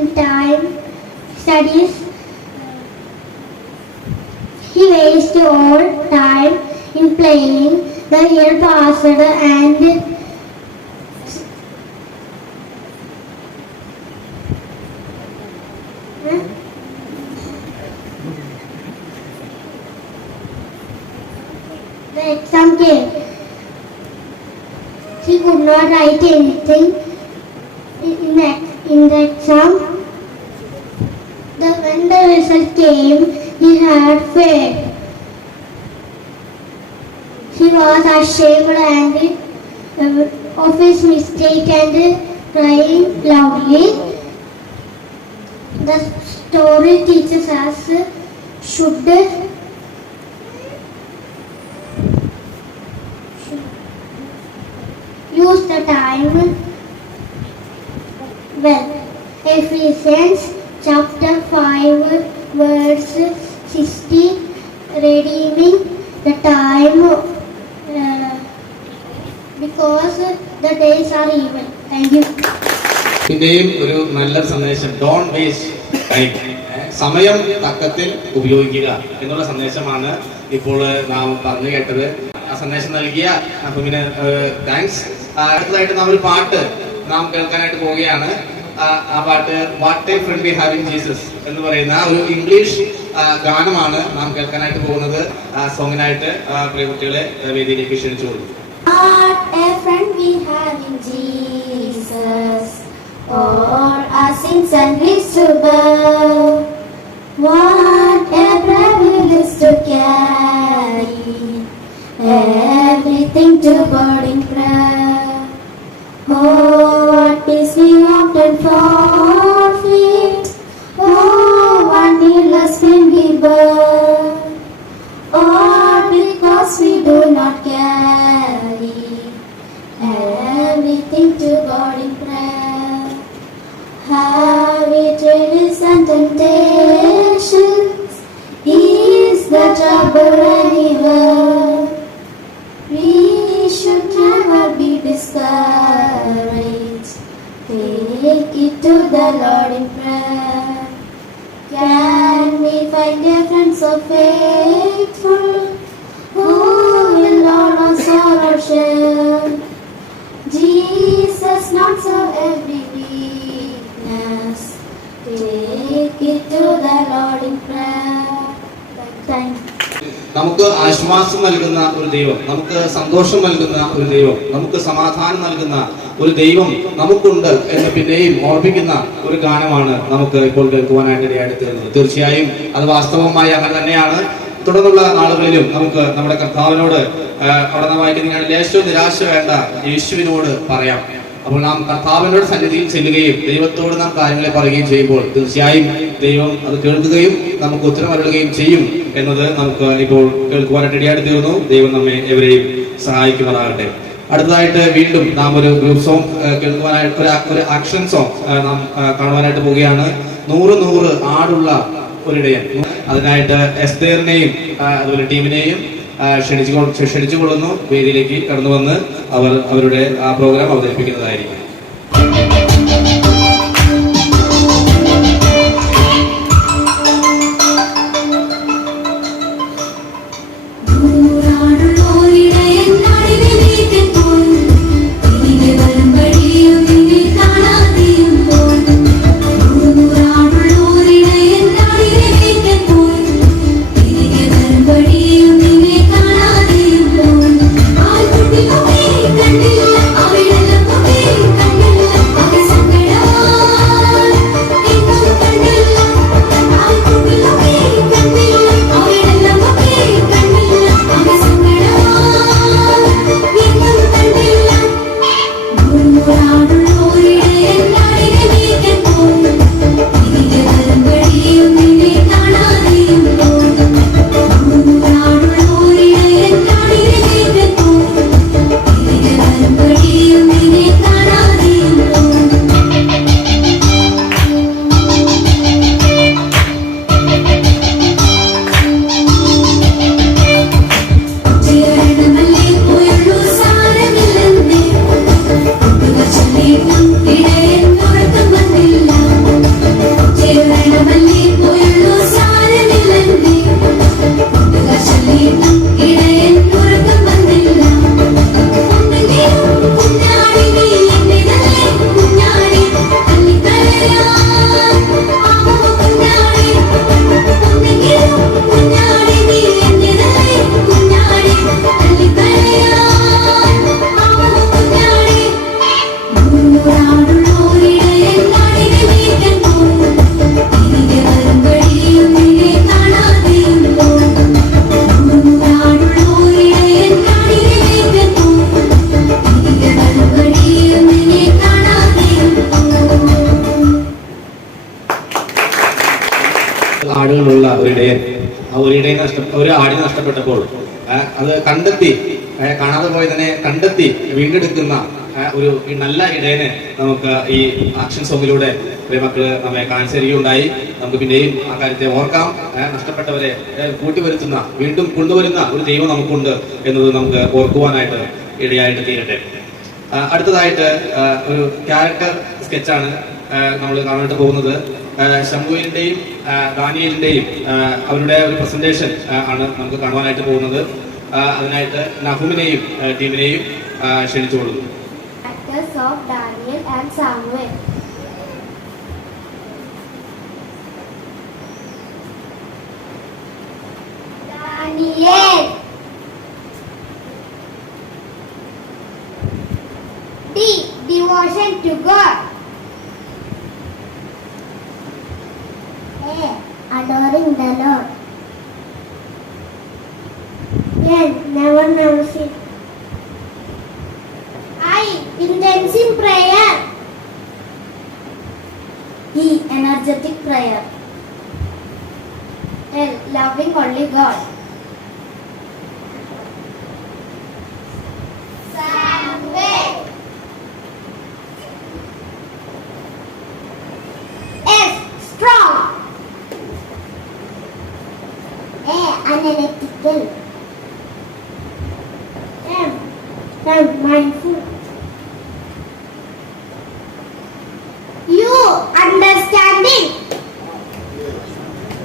studies. He wasted all time in playing. The year passed and the exam came. He could not write anything in the exam. When the result came, he had failed. He was ashamed of his mistake and crying loudly. The story teaches us should use the time well. Ephesians chapter 5 verse 60, redeeming the time because the days are evil. Thank you. ഇതിന്റെയും ഒരു നല്ല സന്ദേശം, don't waste time, സമയം തക്കത്തിൽ ഉപയോഗിക്കുക എന്നുള്ള സന്ദേശമാണ് ഇപ്പോൾ നാം പറഞ്ഞു കേട്ടത്. ആ സന്ദേശം നൽകിയ നഹുമിന് താങ്ക്സ്. അടുത്തതായിട്ട് നാം ഒരു പാട്ട് നാം കേൾക്കാനായിട്ട് പോവുകയാണ്. ആ പാട്ട് what a friend we have in Jesus എന്ന് പറയുന്ന ഒരു ഇംഗ്ലീഷ് ഗാനമാണ് നാം കേൾക്കാനായിട്ട് പോകുന്നത്. സോങ്ങിനായിട്ട് പ്രിയ കുട്ടികളെ വേദിയിലേക്ക് ക്ഷണിച്ചുകൊള്ളു. What a friend we have in Jesus, all our sins and griefs to bear. What a privilege to carry everything to God in prayer. Oh, what peace we often forfeit. Oh, what needless pain we bear. All because we do not carry everything to God in prayer. Have we trials and temptations? Is the trouble anywhere? We should never be discouraged. the Lord in prayer. Can we find a friend so faithful, who will all our sorrow share? Jesus, not so every weakness, take it to the Lord in prayer. Thank you. നമുക്ക് ആശ്വാസം നൽകുന്ന ഒരു ദൈവം, നമുക്ക് സന്തോഷം നൽകുന്ന ഒരു ദൈവം, നമുക്ക് സമാധാനം നൽകുന്ന ഒരു ദൈവം നമുക്കുണ്ട് എന്ന് പിന്നെയും ഓർമ്മിക്കുന്ന ഒരു ഗാനമാണ് നമുക്ക് ഇപ്പോൾ കേൾക്കുവാനായിട്ട് ഇടയായിട്ട് തീർന്നത്. തീർച്ചയായും അത് വാസ്തവമായി അങ്ങനെ തന്നെയാണ്. തുടർന്നുള്ള നാളുകളിലും നമുക്ക് നമ്മുടെ കർത്താവിനോട് അവിടെ നാം വായിക്കുന്നതിനാണ് ലേശവും നിരാശ വേണ്ട, യേശുവിനോട് പറയാം. അപ്പോൾ നാം കർത്താവിനോട് സന്നിധിയിൽ ചെല്ലുകയും ദൈവത്തോട് നാം കാര്യങ്ങളെ പറയുകയും ചെയ്യുമ്പോൾ തീർച്ചയായും ദൈവം അത് കേൾക്കുകയും നമുക്ക് ഉത്തരം അരുളുകയും ചെയ്യും എന്നത് നമുക്ക് ഇപ്പോൾ കേൾക്കുവാനായിട്ട് ഇടയായിട്ട് തീർന്നു. ദൈവം നമ്മെ എവരെയും സഹായിക്കുമാറാകട്ടെ. അടുത്തതായിട്ട് വീണ്ടും നാം ഒരു ഗ്രൂപ്പ് സോങ് കേൾക്കുവാനായിട്ട് ഒരു ആക്ഷൻ സോങ് നാം കാണുവാനായിട്ട് പോവുകയാണ്. 100 ആടുള്ള ഒരിടയൻ. അതിനായിട്ട് എസ്തേറിനെയും അതുപോലെ ടീമിനെയും ക്ഷണിച്ചുകൊള്ളുന്നു. വേദിയിലേക്ക് കടന്നു വന്ന് അവർ അവരുടെ ആ പ്രോഗ്രാം അവതരിപ്പിക്കുന്നതായിരിക്കും. ആടുകളുള്ള ഒരിടയൻ, ഒരു ആടിനെ നഷ്ടപ്പെട്ടപ്പോൾ അത് കണ്ടെത്തി, കാണാതെ പോയതിനെ കണ്ടെത്തി വീണ്ടെടുക്കുന്ന ഒരു നല്ല ഇടയനെ നമുക്ക് ഈ ആക്ഷൻ സോങ്ങിലൂടെ മക്കള് നമ്മെ കാണിച്ചു തരികയുണ്ടായി. നമുക്ക് പിന്നെയും ആ കാര്യത്തെ ഓർക്കാം. നഷ്ടപ്പെട്ടവരെ കൂട്ടിവരുത്തുന്ന, വീണ്ടും കൊണ്ടുവരുന്ന ഒരു ദൈവം നമുക്കുണ്ട് എന്നത് നമുക്ക് ഓർക്കുവാനായിട്ട് ഇടയായിട്ട് തീരട്ടെ. അടുത്തതായിട്ട് ഒരു ക്യാരക്ടർ സ്കെച്ചാണ് നമ്മൾ കാണാനായിട്ട് പോകുന്നത്. ശംഭുവിന്റെയും ദാനിയേലിന്റെയും അവരുടെ ഒരു പ്രസന്റേഷൻ ആണ് നമുക്ക് കാണുവാനായിട്ട് പോകുന്നത്. അതിനായിട്ട് നഹുമിനെയും ടീമിനെയും ക്ഷണിച്ചുകൊള്ളുന്നു. Actors of Daniel and Samuel. Daniel. D. Devotion to God. A. Adoring the Lord. N. Never sin. I. Intensive prayer. E. Energetic prayer. L. Loving only God. Samuel. S. Strong. A. Analytical. M. Mindful. U. understanding.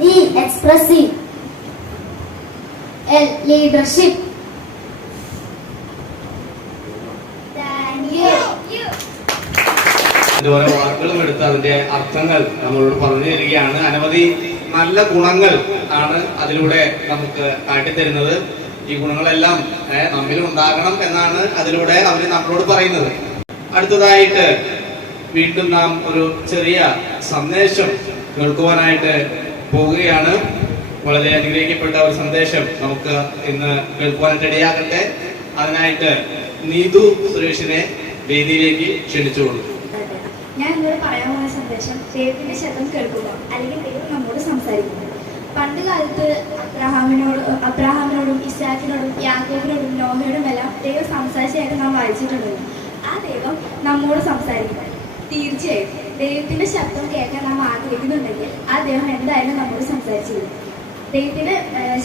E, expressive. L, leadership. Thank you. അതിന്റെ ഓരോ വാക്കുകളും എടുത്ത് അതിന്റെ അർത്ഥങ്ങൾ നമ്മളോട് പറഞ്ഞു തരികയാണ്. അനവധി നല്ല ഗുണങ്ങൾ ആണ് അതിലൂടെ നമുക്ക് കാട്ടിത്തരുന്നത്. ഈ ഗുണങ്ങളെല്ലാം നമ്മിൽ ഉണ്ടാകണം എന്നാണ് അതിലൂടെ അവർ നമ്മളോട് പറയുന്നത്. അടുത്തതായിട്ട് വീണ്ടും നാം ഒരു ചെറിയ സന്ദേശം കേൾക്കുവാനായിട്ട് പോവുകയാണ്. വളരെ അനുഗ്രഹിക്കപ്പെട്ട ഒരു സന്ദേശം നമുക്ക് ഇന്ന് കേൾക്കുവാനായിട്ട് ഇടയാകട്ടെ. അതിനായിട്ട് നീതു സുരേഷിനെ വേദിയിലേക്ക് ക്ഷണിച്ചുകൊള്ളു. ഞാൻ ഇന്നോട് പറയാൻ പോകുന്ന സന്ദേശം ദൈവത്തിന്റെ ശബ്ദം കേൾക്കുക, അല്ലെങ്കിൽ ദൈവം നമ്മോട് സംസാരിക്കുക. പണ്ട് കാലത്ത് അബ്രഹാമിനോടും ഇസ്ഹാക്കിനോടും യാക്കോബിനോടും നോഹയോടും എല്ലാം ദൈവം സംസാരിച്ചായിട്ട് നാം വായിച്ചിട്ടുണ്ടല്ലോ. ആ ദൈവം നമ്മോട് സംസാരിക്കുന്നത് തീർച്ചയായും ദൈവത്തിന്റെ ശബ്ദം കേൾക്കാൻ നാം ആഗ്രഹിക്കുന്നുണ്ടെങ്കിൽ ആ ദൈവം എന്തായാലും നമ്മോട് സംസാരിച്ചിരുന്നു. ദൈവത്തിന്റെ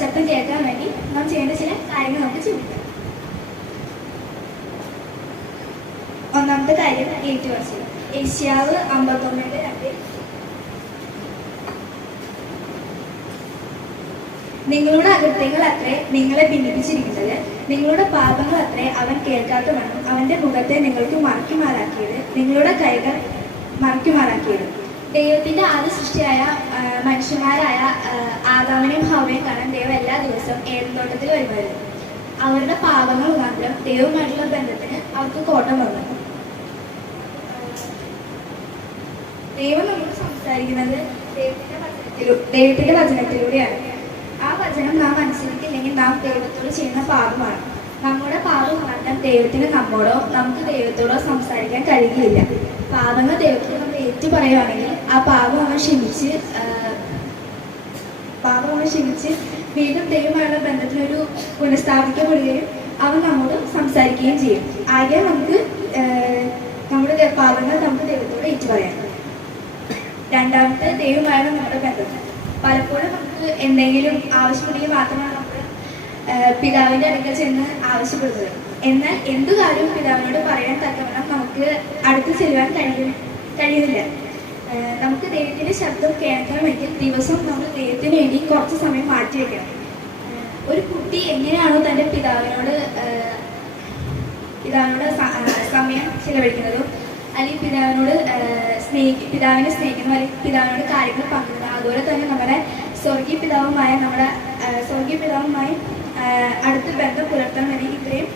ശബ്ദം കേൾക്കാൻ വേണ്ടി നാം ചെയ്യേണ്ട ചില കാര്യങ്ങൾ നമുക്ക് ചിന്തിക്കാം. ഒന്നാമത്തെ കാര്യം ഏറ്റുപറച്ചിൽ. ഏഷ്യാവ് 59:2 നിങ്ങളുടെ അകൃത്യങ്ങൾ അത്രേ നിങ്ങളെ ഭിന്നിപ്പിച്ചിരിക്കുന്നത്, നിങ്ങളുടെ പാപങ്ങൾ അത്രേ അവൻ കേൾക്കാത്തവണ്ണം അവന്റെ മുഖത്തെ നിങ്ങൾക്ക് മറയ്ക്കുമാറാക്കിയത്, നിങ്ങളുടെ കൈകൾ മറയ്ക്കുമാറാക്കിയത്. ദൈവത്തിന്റെ ആദ്യ സൃഷ്ടിയായ മനുഷ്യന്മാരായ ആദാമിനെയും ഹവ്വയെയും കാണാൻ ദൈവം എല്ലാ ദിവസവും ഏദൻതോട്ടത്തിൽ വരുമായിരുന്നു. അവരുടെ പാപങ്ങൾ മുഖാന്തരം ദൈവവുമായിട്ടുള്ള ബന്ധത്തിന് അവർക്ക് കോട്ടം വന്നു. ദൈവം നമ്മോട് സംസാരിക്കുന്നത് ദൈവത്തിന്റെ വചനത്തിലൂടെയാണ്. ആ വചനം നാം അനുസരിക്കില്ലെങ്കിൽ നാം ദൈവത്തോട് ചെയ്യുന്ന പാപമാണ്. നമ്മുടെ പാപം കാരണം ദൈവത്തിന് നമ്മോടോ നമുക്ക് ദൈവത്തോടോ സംസാരിക്കാൻ കഴിയുകയില്ല. പാപങ്ങൾ ദൈവത്തോട് നമ്മൾ ഏറ്റു പറയുകയാണെങ്കിൽ ആ പാപം അവൻ ക്ഷമിച്ച് വീണ്ടും ദൈവമായുള്ള ബന്ധത്തിനൊരു പുനഃസ്ഥാപിക്കപ്പെടുകയും അവൻ നമ്മോട് സംസാരിക്കുകയും ചെയ്യും. ആകെ നമുക്ക് നമ്മുടെ പാപങ്ങൾ നമുക്ക് ദൈവത്തോട് ഏറ്റു പറയാം. രണ്ടാമത്തെ, ദൈവമായുള്ള നമ്മുടെ ബന്ധം. പലപ്പോഴും നമുക്ക് എന്തെങ്കിലും ആവശ്യമുണ്ടെങ്കിൽ മാത്രമാണ് നമ്മൾ പിതാവിന്റെ അടുക്കൽ ചെന്ന് ആവശ്യപ്പെടുന്നത്. എന്നാൽ എന്തു കാര്യവും പിതാവിനോട് പറയാൻ തക്കവണ്ണം നമുക്ക് അടുത്ത് ചെല്ലുവാൻ കഴിയുന്നില്ല. നമുക്ക് ദൈവത്തിന്റെ ശബ്ദം കേൾക്കണമെങ്കിൽ ദിവസവും നമ്മൾ ദൈവത്തിന് വേണ്ടി കുറച്ച് സമയം മാറ്റിവെക്കണം. ഒരു കുട്ടി എങ്ങനെയാണോ തൻ്റെ പിതാവിനോട് സമയം ചിലവഴിക്കുന്നതോ അല്ലെങ്കിൽ പിതാവിനെ സ്നേഹിക്കുന്നു, അല്ലെങ്കിൽ പിതാവിനോട് കാര്യങ്ങൾ പങ്കിടുന്നു, അതുപോലെ തന്നെ നമ്മുടെ സ്വർഗീയ പിതാവുമായി അടുത്ത ബന്ധം പുലർത്തണമെങ്കിൽ ഇത്രയും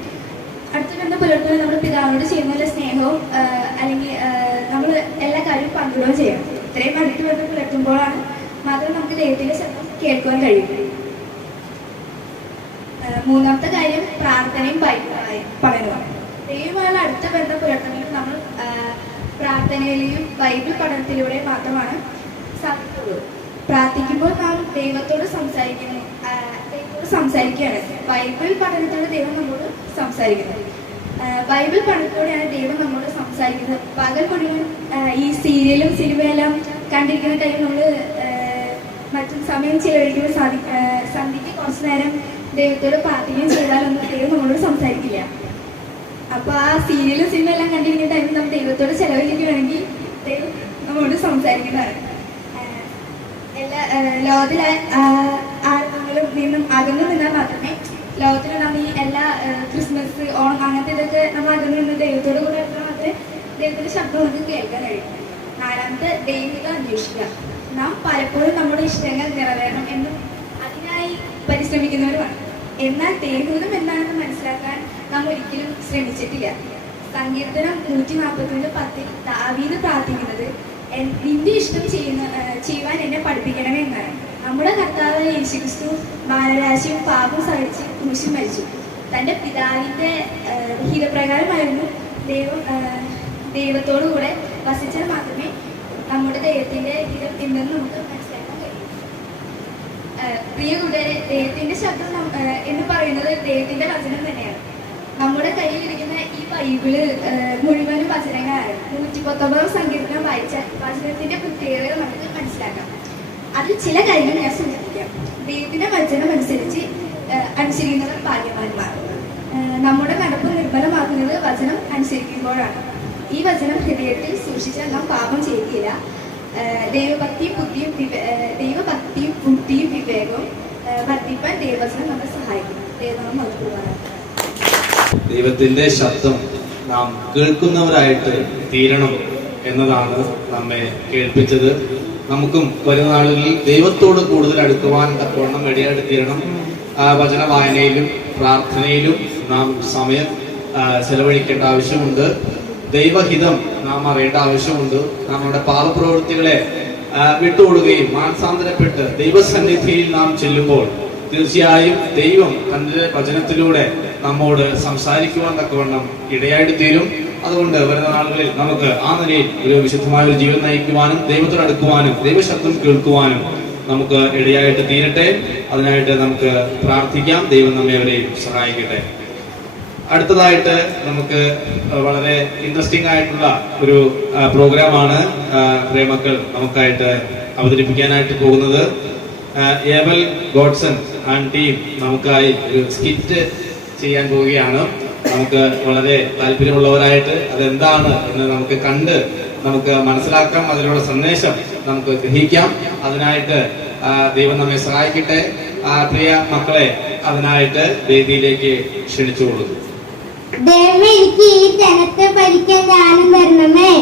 അടുത്ത ബന്ധം പുലർത്തണമെങ്കിൽ നമ്മൾ പിതാവിനോട് ചെയ്യുന്ന സ്നേഹവും അല്ലെങ്കിൽ നമ്മൾ എല്ലാ കാര്യവും പങ്കിടുകയും ചെയ്യണം. ഇത്രയും അടുത്ത ബന്ധം പുലർത്തുമ്പോഴാണ് മാത്രം നമുക്ക് ദൈവത്തിന്റെ ശബ്ദം കേൾക്കുവാൻ കഴിയും. മൂന്നാമത്തെ കാര്യം പ്രാർത്ഥനയും പഠനവും. ദൈവവുമായുള്ള അടുത്ത ബന്ധം പുലർത്തണമെങ്കിൽ നമ്മൾ പ്രാർത്ഥനയിലെയും ബൈബിൾ പഠനത്തിലൂടെയും മാത്രമാണ് സാധിക്കുള്ളൂ. പ്രാർത്ഥിക്കുമ്പോൾ നാം ദൈവത്തോട് സംസാരിക്കുകയാണ്. ബൈബിൾ പഠനത്തോടെ ദൈവം നമ്മോട് സംസാരിക്കുന്നത്. ബൈബിൾ പഠനത്തോടെയാണ് ദൈവം നമ്മോട് സംസാരിക്കുന്നത്. പകൽ മുഴുവൻ ഈ സീരിയലും സിനിമയെല്ലാം കണ്ടിരിക്കുന്ന ടൈം നമ്മൾ മറ്റും സമയം ചിലവഴിക്കുമ്പോൾ സന്ധ്യയ്ക്ക് കുറച്ചു നേരം ദൈവത്തോട് പ്രാർത്ഥിക്കുകയും ചെയ്താലൊന്നും ദൈവം നമ്മളോട് സംസാരിക്കില്ല. അപ്പൊ ആ സീരിയലും സിനിമ എല്ലാം കണ്ടിരിക്കുന്ന ടൈമിൽ നമ്മൾ ദൈവത്തോട് ചെലവഴിക്കുകയാണെങ്കിൽ ദൈവം നമ്മളോട് സംസാരിക്കുന്നതാണ്. ലോകത്തിലെ ആളുകളിൽ നിന്നും അകന്നു നിന്നാൽ മാത്രമേ ലോകത്തിൽ നാം ഈ എല്ലാ ക്രിസ്മസ്, ഓണം അങ്ങനത്തെ ഇതൊക്കെ നമ്മൾ അകന്നു നിന്ന് ദൈവത്തോട് കൂടെ എടുത്താൽ മാത്രമേ ദൈവത്തിന്റെ ശബ്ദം നമുക്ക് കേൾക്കാൻ കഴിയും. നാലാമത്തെ, ദൈവിക അന്വേഷിക്കുക. നാം പലപ്പോഴും നമ്മുടെ ഇഷ്ടങ്ങൾ നിറവേറണം എന്നും അതിനായി പരിശ്രമിക്കുന്നവരുമാണ്. എന്നാൽ ദൈവദൂതം എന്താണെന്ന് മനസ്സിലാക്കാൻ നാം ഒരിക്കലും ശ്രമിച്ചിട്ടില്ല. സങ്കീർത്തനം 141:10 ദാവീദ് പ്രാർത്ഥിക്കുന്നത് നിന്റെ ഇഷ്ടം ചെയ്യുവാൻ എന്നെ പഠിപ്പിക്കണമേ എന്നാണ്. നമ്മുടെ കർത്താവ് യേശുക്രിസ്തു മാനരാശിയും പാപം സഹിച്ച് ക്രൂശിൽ മരിച്ചു. തൻ്റെ പിതാവിൻ്റെ ഹിതപ്രകാരമായിരുന്നു ദൈവത്തോടുകൂടെ വസിച്ചാൽ മാത്രമേ നമ്മുടെ ദൈവത്തിൻ്റെ ഹിതം എന്തെന്ന് നമുക്ക് മനസ്സിലാക്കാൻ കഴിയും. പ്രിയ കൂട്ടുകാരെ, ദൈവത്തിൻ്റെ ശബ്ദം എന്ന് പറയുന്നത് ദൈവത്തിൻ്റെ വചനം തന്നെയാണ്. നമ്മുടെ കയ്യിലിരിക്കുന്ന ഈ ബൈബിള് മുഴുവനും വചനങ്ങളാണ്. 119 സങ്കീർത്തനം വായിച്ചാൽ വചനത്തിന്റെ പ്രത്യേകത നമുക്ക് മനസ്സിലാക്കാം. അതിൽ ചില കാര്യങ്ങൾ ഞാൻ സൂചിപ്പിക്കാം. ദൈവത്തിന്റെ വചനം അനുസരിക്കുന്നവർ ഭാഗ്യവാന്മാർ. നമ്മുടെ നടപ്പ് നിർമ്മലമാക്കുന്നത് വചനം അനുസരിക്കുമ്പോഴാണ്. ഈ വചനം ഹൃദയത്തിൽ സൂക്ഷിച്ചാൽ നാം പാപം ചെയ്യില്ല. ദൈവഭക്തിയും ബുദ്ധിയും വിവേകവും വർദ്ധിപ്പാൻ ദൈവവചനം നമ്മെ സഹായിക്കും. ദൈവം മഹത്വമാണ്. ദൈവത്തിന്റെ ശബ്ദം നാം കേൾക്കുന്നവരായിട്ട് തീരണം എന്നതാണ് നമ്മെ കേൾപ്പിച്ചത്. നമുക്കും വരുന്ന നാളുകളിൽ ദൈവത്തോട് കൂടുതൽ അടുക്കുവാൻ തക്കവണ്ണം ഇടയായിട്ട് തീരണം. വചന വായനയിലും പ്രാർത്ഥനയിലും നാം സമയം ചെലവഴിക്കേണ്ട ആവശ്യമുണ്ട്. ദൈവഹിതം നാം അറിയേണ്ട ആവശ്യമുണ്ട്. നമ്മുടെ പാപപ്രവൃത്തികളെ വിട്ടുകൊടുക്കുകയും മാനസാന്തരപ്പെട്ട് ദൈവസന്നിധിയിൽ നാം ചെല്ലുമ്പോൾ തീർച്ചയായും ദൈവം തന്റെ വചനത്തിലൂടെ നമ്മോട് സംസാരിക്കുവാൻ തക്കവണ്ണം ഇടയായിട്ട് തീരും. അതുകൊണ്ട് വരുന്ന നാളുകളിൽ നമുക്ക് ആ നിലയിൽ ഒരു വിശുദ്ധമായ ഒരു ജീവിതം നയിക്കുവാനും ദൈവത്തോട് അടുക്കുവാനും ദൈവശബ്ദം കേൾക്കുവാനും നമുക്ക് ഇടയായിട്ട് തീരട്ടെ. അതിനായിട്ട് നമുക്ക് പ്രാർത്ഥിക്കാം. ദൈവം നമ്മെ അവരെയും സഹായിക്കട്ടെ. അടുത്തതായിട്ട് നമുക്ക് വളരെ ഇൻട്രസ്റ്റിംഗ് ആയിട്ടുള്ള ഒരു പ്രോഗ്രാമാണ് പ്രേമക്കൾ നമുക്കായിട്ട് അവതരിപ്പിക്കാനായിട്ട് പോകുന്നത്. ഏവൽ ഗോഡ്സൺ ആൻഡ് ടീം നമുക്കായി ഒരു സ്കിറ്റ് ചെയ്യാൻ പോവുകയാണ്. നമുക്ക് വളരെ താല്പര്യമുള്ളവരായിട്ട് അതെന്താണ് എന്ന് നമുക്ക് കണ്ട് നമുക്ക് മനസ്സിലാക്കാം. അതിലുള്ള സന്ദേശം നമുക്ക് ഗ്രഹിക്കാം. അതിനായിട്ട് ദൈവം നമ്മെ സഹായിക്കട്ടെ. പ്രിയ മക്കളെ അതിനായിട്ട് വേദിയിലേക്ക് ക്ഷണിച്ചുകൊള്ളുന്നു. ദൈവം എനിക്ക് ഈ ജനത്തെ ഭരിക്കാൻ ജ്ഞാനം തരണമേ.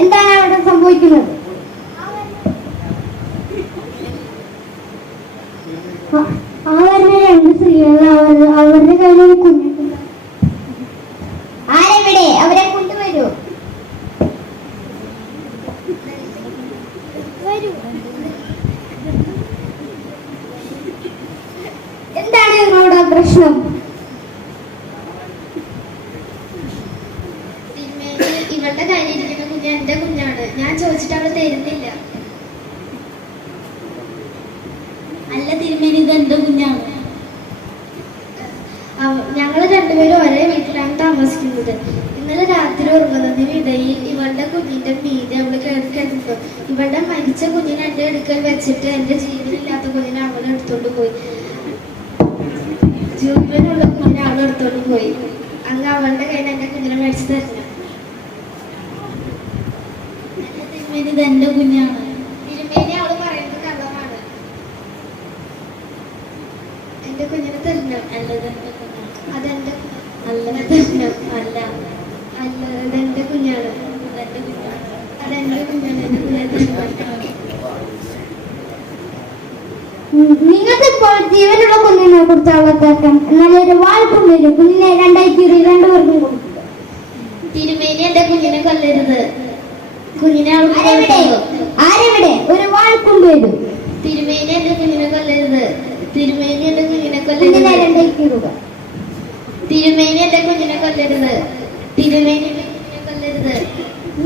എന്താണ് അവിടെ സംഭവിക്കുന്നത്? ആ വരുന്ന രണ്ട് സ്ത്രീകൾ അവരുടെ കയ്യിൽ കുഞ്ഞിട്ടുണ്ട്. ആരെവിടെ? അവരെ കൊണ്ടുവരൂ. എന്താണ് നിങ്ങളുടെ പ്രശ്നം? ഇവളുടെ കയ്യിലിരിക്കുന്ന കുഞ്ഞ് എന്റെ കുഞ്ഞാണ്. ഞാൻ ചോദിച്ചിട്ട് അവൾ തരുന്നില്ല. അല്ല തിരുമേനി, ഇത് എന്റെ കുഞ്ഞാണ്. ഞങ്ങൾ രണ്ടുപേരും ഒരേ വീട്ടിലാണ് താമസിക്കുന്നത്. ഇന്നലെ രാത്രി ഉറങ്ങുന്നതിനിടയിൽ ഇവളുടെ കുഞ്ഞിന്റെ മീതെ അവള് കിടന്നു. ഇവളുടെ മരിച്ച കുഞ്ഞിനെ എന്റെ അടുക്കൽ വെച്ചിട്ട് എന്റെ ജീവനില്ലാത്ത കുഞ്ഞിനെ അവൾ എടുത്തോണ്ട് പോയി. ജീവനുള്ള കുഞ്ഞിനെ അവൾ എടുത്തോണ്ട് പോയി. അങ്ങ് അവളുടെ കയ്യിൽ എന്റെ കുഞ്ഞിനെ മേടിച്ചു തരണം. ഇത് എന്റെ കുഞ്ഞാണ്. തിരുമേനി അവള് പറയുന്നത് കള്ളമാണ്. എന്റെ കുഞ്ഞിനെ തരണം. അതെന്റെ തരണം. അല്ല അതെന്റെ കുഞ്ഞാണ്. അതെന്റെ കുഞ്ഞാണ്. എന്റെ കുഞ്ഞിനെ തരണം. നിങ്ങൾക്ക് ഇപ്പോൾ ജീവനുള്ള കുഞ്ഞിനെ കുറിച്ച് അവകാശം. എന്നാൽ ഒരു വാൾപ്പും വരും. കുഞ്ഞിനെ രണ്ടായി കീറി രണ്ടുപേർക്കും കൊടുക്കുക. തിരുമേനി എന്റെ കുഞ്ഞിനെ കൊല്ലരുത്. കുഞ്ഞിനെ ആരെവിടെ? ഒരു വാൾപ്പും വരും. തിരുമേനി എന്റെ കുഞ്ഞിനെ കൊല്ലരുത്. തിരുമേനി എന്റെ കുഞ്ഞിനെ കുഞ്ഞിനെ കൊല്ലരുത്. രണ്ടായി കീറുക. തിരുമേനി എന്റെ കുഞ്ഞിനെ കൊല്ലരുത്. തിരുമേനി എന്റെ കുഞ്ഞിനെ കൊല്ലരുത്.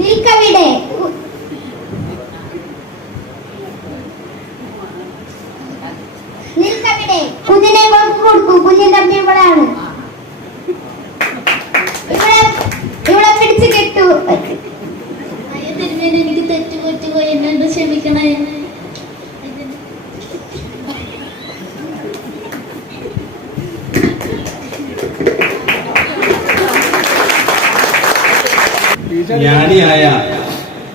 നിൽക്കവിടെ. നിൽക്കവിടെ. കുഞ്ഞിനെ കൊടുക്കൂ. കുഞ്ഞിന്റെ അമ്മ ഇവിടെയാണ്. ഇവിടെ പിടിച്ചു കെട്ടു. തിരുമേനി എനിക്ക് തെറ്റുപറ്റുപോയി. എന്നോട് ക്ഷമിക്കണേ. ജ്ഞാനിയായ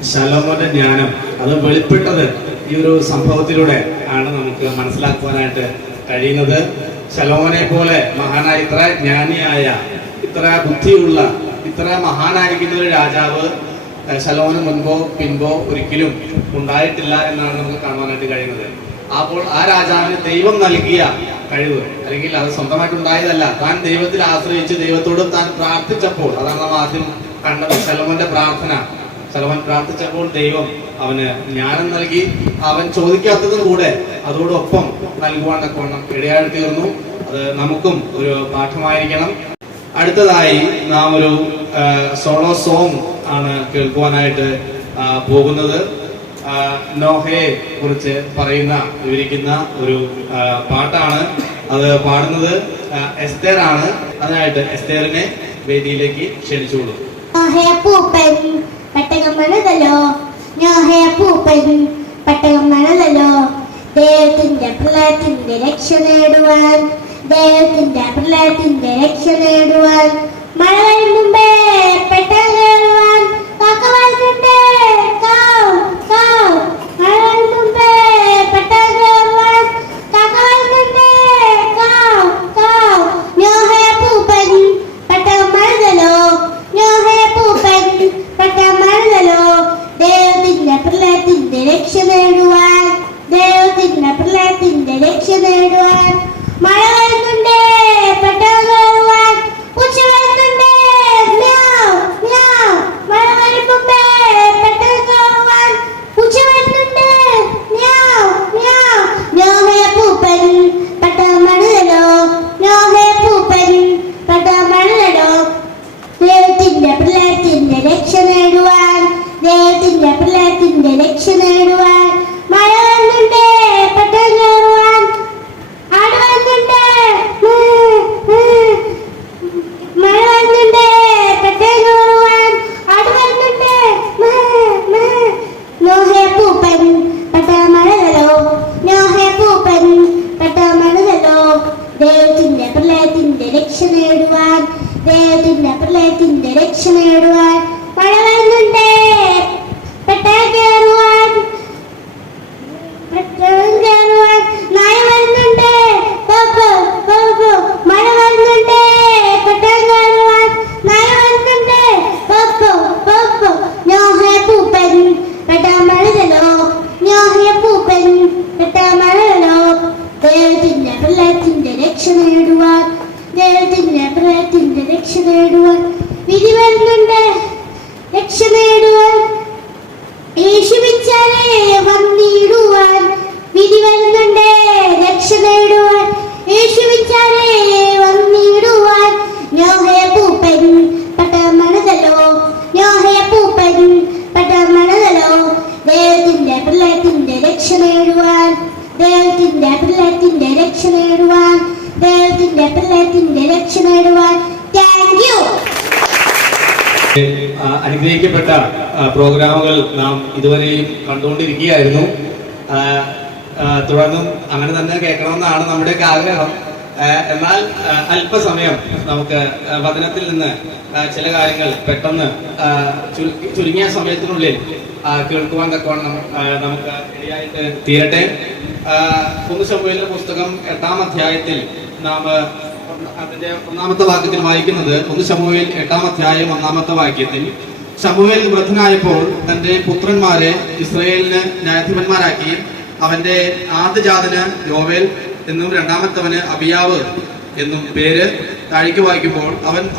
ശലോമോന്റെ ജ്ഞാനം അത് വെളിപ്പെട്ടത് ഈ ഒരു സംഭവത്തിലൂടെ ആണ് നമുക്ക് മനസ്സിലാക്കുവാനായിട്ട് കഴിയുന്നത്. ശലോമോനെ പോലെ മഹാനായ ഇത്ര ജ്ഞാനിയായ ഇത്ര ബുദ്ധിയുള്ള ഇത്ര മഹാനായിരിക്കുന്ന ഒരു രാജാവ് ശലോമോന് മുൻപോ പിൻപോ ഒരിക്കലും ഉണ്ടായിട്ടില്ല എന്നാണ് നമുക്ക് കാണുവാനായിട്ട് കഴിയുന്നത്. അപ്പോൾ ആ രാജാവിന് ദൈവം നൽകിയ കഴിവ്, അല്ലെങ്കിൽ അത് സ്വന്തമായിട്ടുണ്ടായതല്ല, താൻ ദൈവത്തിൽ ആശ്രയിച്ച് ദൈവത്തോട് താൻ പ്രാർത്ഥിച്ചപ്പോൾ, അതാണ് നാം ആദ്യം കണ്ടത് ശലോമോന്റെ പ്രാർത്ഥന. ശലോമോൻ പ്രാർത്ഥിച്ചപ്പോൾ ദൈവം അവന് ജ്ഞാനം നൽകി. അവൻ ചോദിക്കാത്തതും കൂടെ അതോടൊപ്പം നൽകുവാൻ തക്കവണ്ണം ഇടയായി തീർന്നു. അത് നമുക്കും ഒരു പാഠമായിരിക്കണം. അടുത്തതായി നാം ഒരു സോളോ സോങ് ആണ് കേൾക്കുവാനായിട്ട് പോകുന്നത്. നോഹയെ കുറിച്ച് വിവരിക്കുന്ന ഒരു പാട്ടാണ്. അത് പാടുന്നത് എസ്തേർ ആണ്. അതിനായിട്ട് എസ്തേറിനെ വേദിയിലേക്ക് ക്ഷണിച്ചുകൊള്ളു. പൂപ്പൻ പട്ടകം മണതല്ലോ, പൂപ്പൻ പട്ടകം മണതല്ലോ, ദൈവത്തിന്റെ പ്രളയത്തിന്റെ രക്ഷ നേടുവാൻ, ദൈവത്തിന്റെ പ്രളയത്തിന്റെ രക്ഷ നേടുവാൻ, മഴ വരും മുമ്പേ പെട്ടകം കയറുവാൻ, കാക്കവാൽക്കുണ്ട് കാവ് കാവ്, മഴ വരും മുമ്പേ പെട്ടകം കയറുവാൻ, കാക്കവാൽക്കുണ്ട് കാവ് കാവ്. നോഹയ പൂപ്പൻ പട്ടകം മണതല്ലോ, നോഹയ പൂപ്പൻ പട്ടകം മണതല്ലോ, ദൈവത്തിന്റെ പ്രളയത്തിന്റെ രക്ഷ നേടുവാൻ, ദൈവത്തിന്റെ പ്രളയത്തിന്റെ രക്ഷ നേടുവാൻ, മഴ വരുന്നുണ്ട് പെട്ടകം കയറുവാൻ, പൂച്ച വരുന്നുണ്ട് മ്യാവ് മ്യാവ്, മഴ വരും മുമ്പേ പെട്ടകം കയറുവാൻ, പൂച്ച വരുന്നുണ്ട് മ്യാവ് മ്യാവ്. നോഹയ പൂപ്പൻ പട്ടകം മണതല്ലോ, നോഹയ പൂപ്പൻ പട്ടകം മണതല്ലോ, ദൈവത്തിന്റെ പ്രളയത്തിന്റെ രക്ഷ നേടുവാൻ, ദൈവത്തിന്റെ പ്രളയത്തിന്റെ രക്ഷ നേടുവാൻ, മഴ വരുന്നുണ്ട് പെട്ടകം കയറുവാൻ, ആട് വരുന്നുണ്ട് മഴ വരുന്നുണ്ട് പെട്ടകം കയറുവാൻ, ആട് വരുന്നുണ്ട്. നോഹയ പൂപ്പൻ പട്ടകം മണതല്ലോ, നോഹയ പൂപ്പൻ പട്ടകം മണതല്ലോ, ദൈവത്തിന്റെ പ്രളയത്തിന്റെ രക്ഷ നേടുവാൻ, ദൈവത്തിന്റെ പ്രളയത്തിന്റെ രക്ഷ നേടുവാൻ, മഴ വരുന്നുണ്ട് പെട്ടകം കയറുവാൻ, പെട്ടകം കയറുവാൻ, നായ വരുന്നുണ്ട് പോപ്പോ പോപ്പോ, മഴ വരുന്നുണ്ട് പെട്ടകം കയറുവാൻ, നായ വരുന്നുണ്ട് പോപ്പോ പോപ്പോ. നോഹയ പൂപ്പൻ പെട്ടകം മണതല്ലോ, നോഹയ പൂപ്പൻ പെട്ടകം മണതല്ലോ, ദൈവത്തിന്റെ പ്രളയത്തിന്റെ രക്ഷ നേടുവാൻ, ദൈവത്തിന്റെ പ്രളയത്തിന്റെ രക്ഷ നേടുവാൻ, വിധി വരുന്നുണ്ട് രക്ഷ നേടുവാൻ, യേശുവിച്ചാലേ വന്നിടുവാൻ, വിധി വരുന്നുണ്ട് രക്ഷ നേടുവാൻ, യേശുവിച്ചാലേ വന്നിടുവാൻ. നോഹയ പൂപ്പൻ പട്ടകം മണതല്ലോ, നോഹയ പൂപ്പൻ പട്ടകം മണതല്ലോ, ദൈവത്തിന്റെ പ്രളയത്തിന്റെ രക്ഷ നേടുവാൻ, ദൈവത്തിന്റെ പ്രളയത്തിന്റെ രക്ഷ നേടുവാൻ, ദൈവത്തിന്റെ പ്രളയത്തിന്റെ രക്ഷ നേടുവാൻ. Thank you. അനുഗ്രഹിക്കപ്പെട്ട പ്രോഗ്രാമുകൾ നാം ഇതുവരെയും കണ്ടുകൊണ്ടിരിക്കുകയായിരുന്നു. തുടർന്നും അങ്ങനെ തന്നെ കേൾക്കണമെന്നാണ് നമ്മുടെയൊക്കെ ആഗ്രഹം. എന്നാൽ അല്പസമയം നമുക്ക് വചനത്തിൽ നിന്ന് ചില കാര്യങ്ങൾ പെട്ടെന്ന് ചുരുങ്ങിയ സമയത്തിനുള്ളിൽ കേൾക്കുവാൻ തക്കവണ്ണം നമുക്ക് ഇടയായിട്ട് തീരട്ടെ. 1 ശമൂവേലിന്റെ പുസ്തകം 8-ാം അധ്യായത്തിൽ നാം അതിന്റെ 1-ാമത്തെ വാക്യത്തിൽ വായിക്കുന്നത്, 1 ശമൂവേൽ 8-ാം അധ്യായം 1-ാമത്തെ വാക്യത്തിൽ, ശമൂവേൽ വൃദ്ധനായപ്പോൾ തന്റെ പുത്രന്മാരെ ഇസ്രായേലിന് ന്യായാധിപന്മാരാക്കി. അവന്റെ ആദ്യജാതന് യോവേൽ എന്നും രണ്ടാമത്തവന് അബിയാവ് എന്നും പേര്. താഴേക്ക് വായിക്കുമ്പോൾ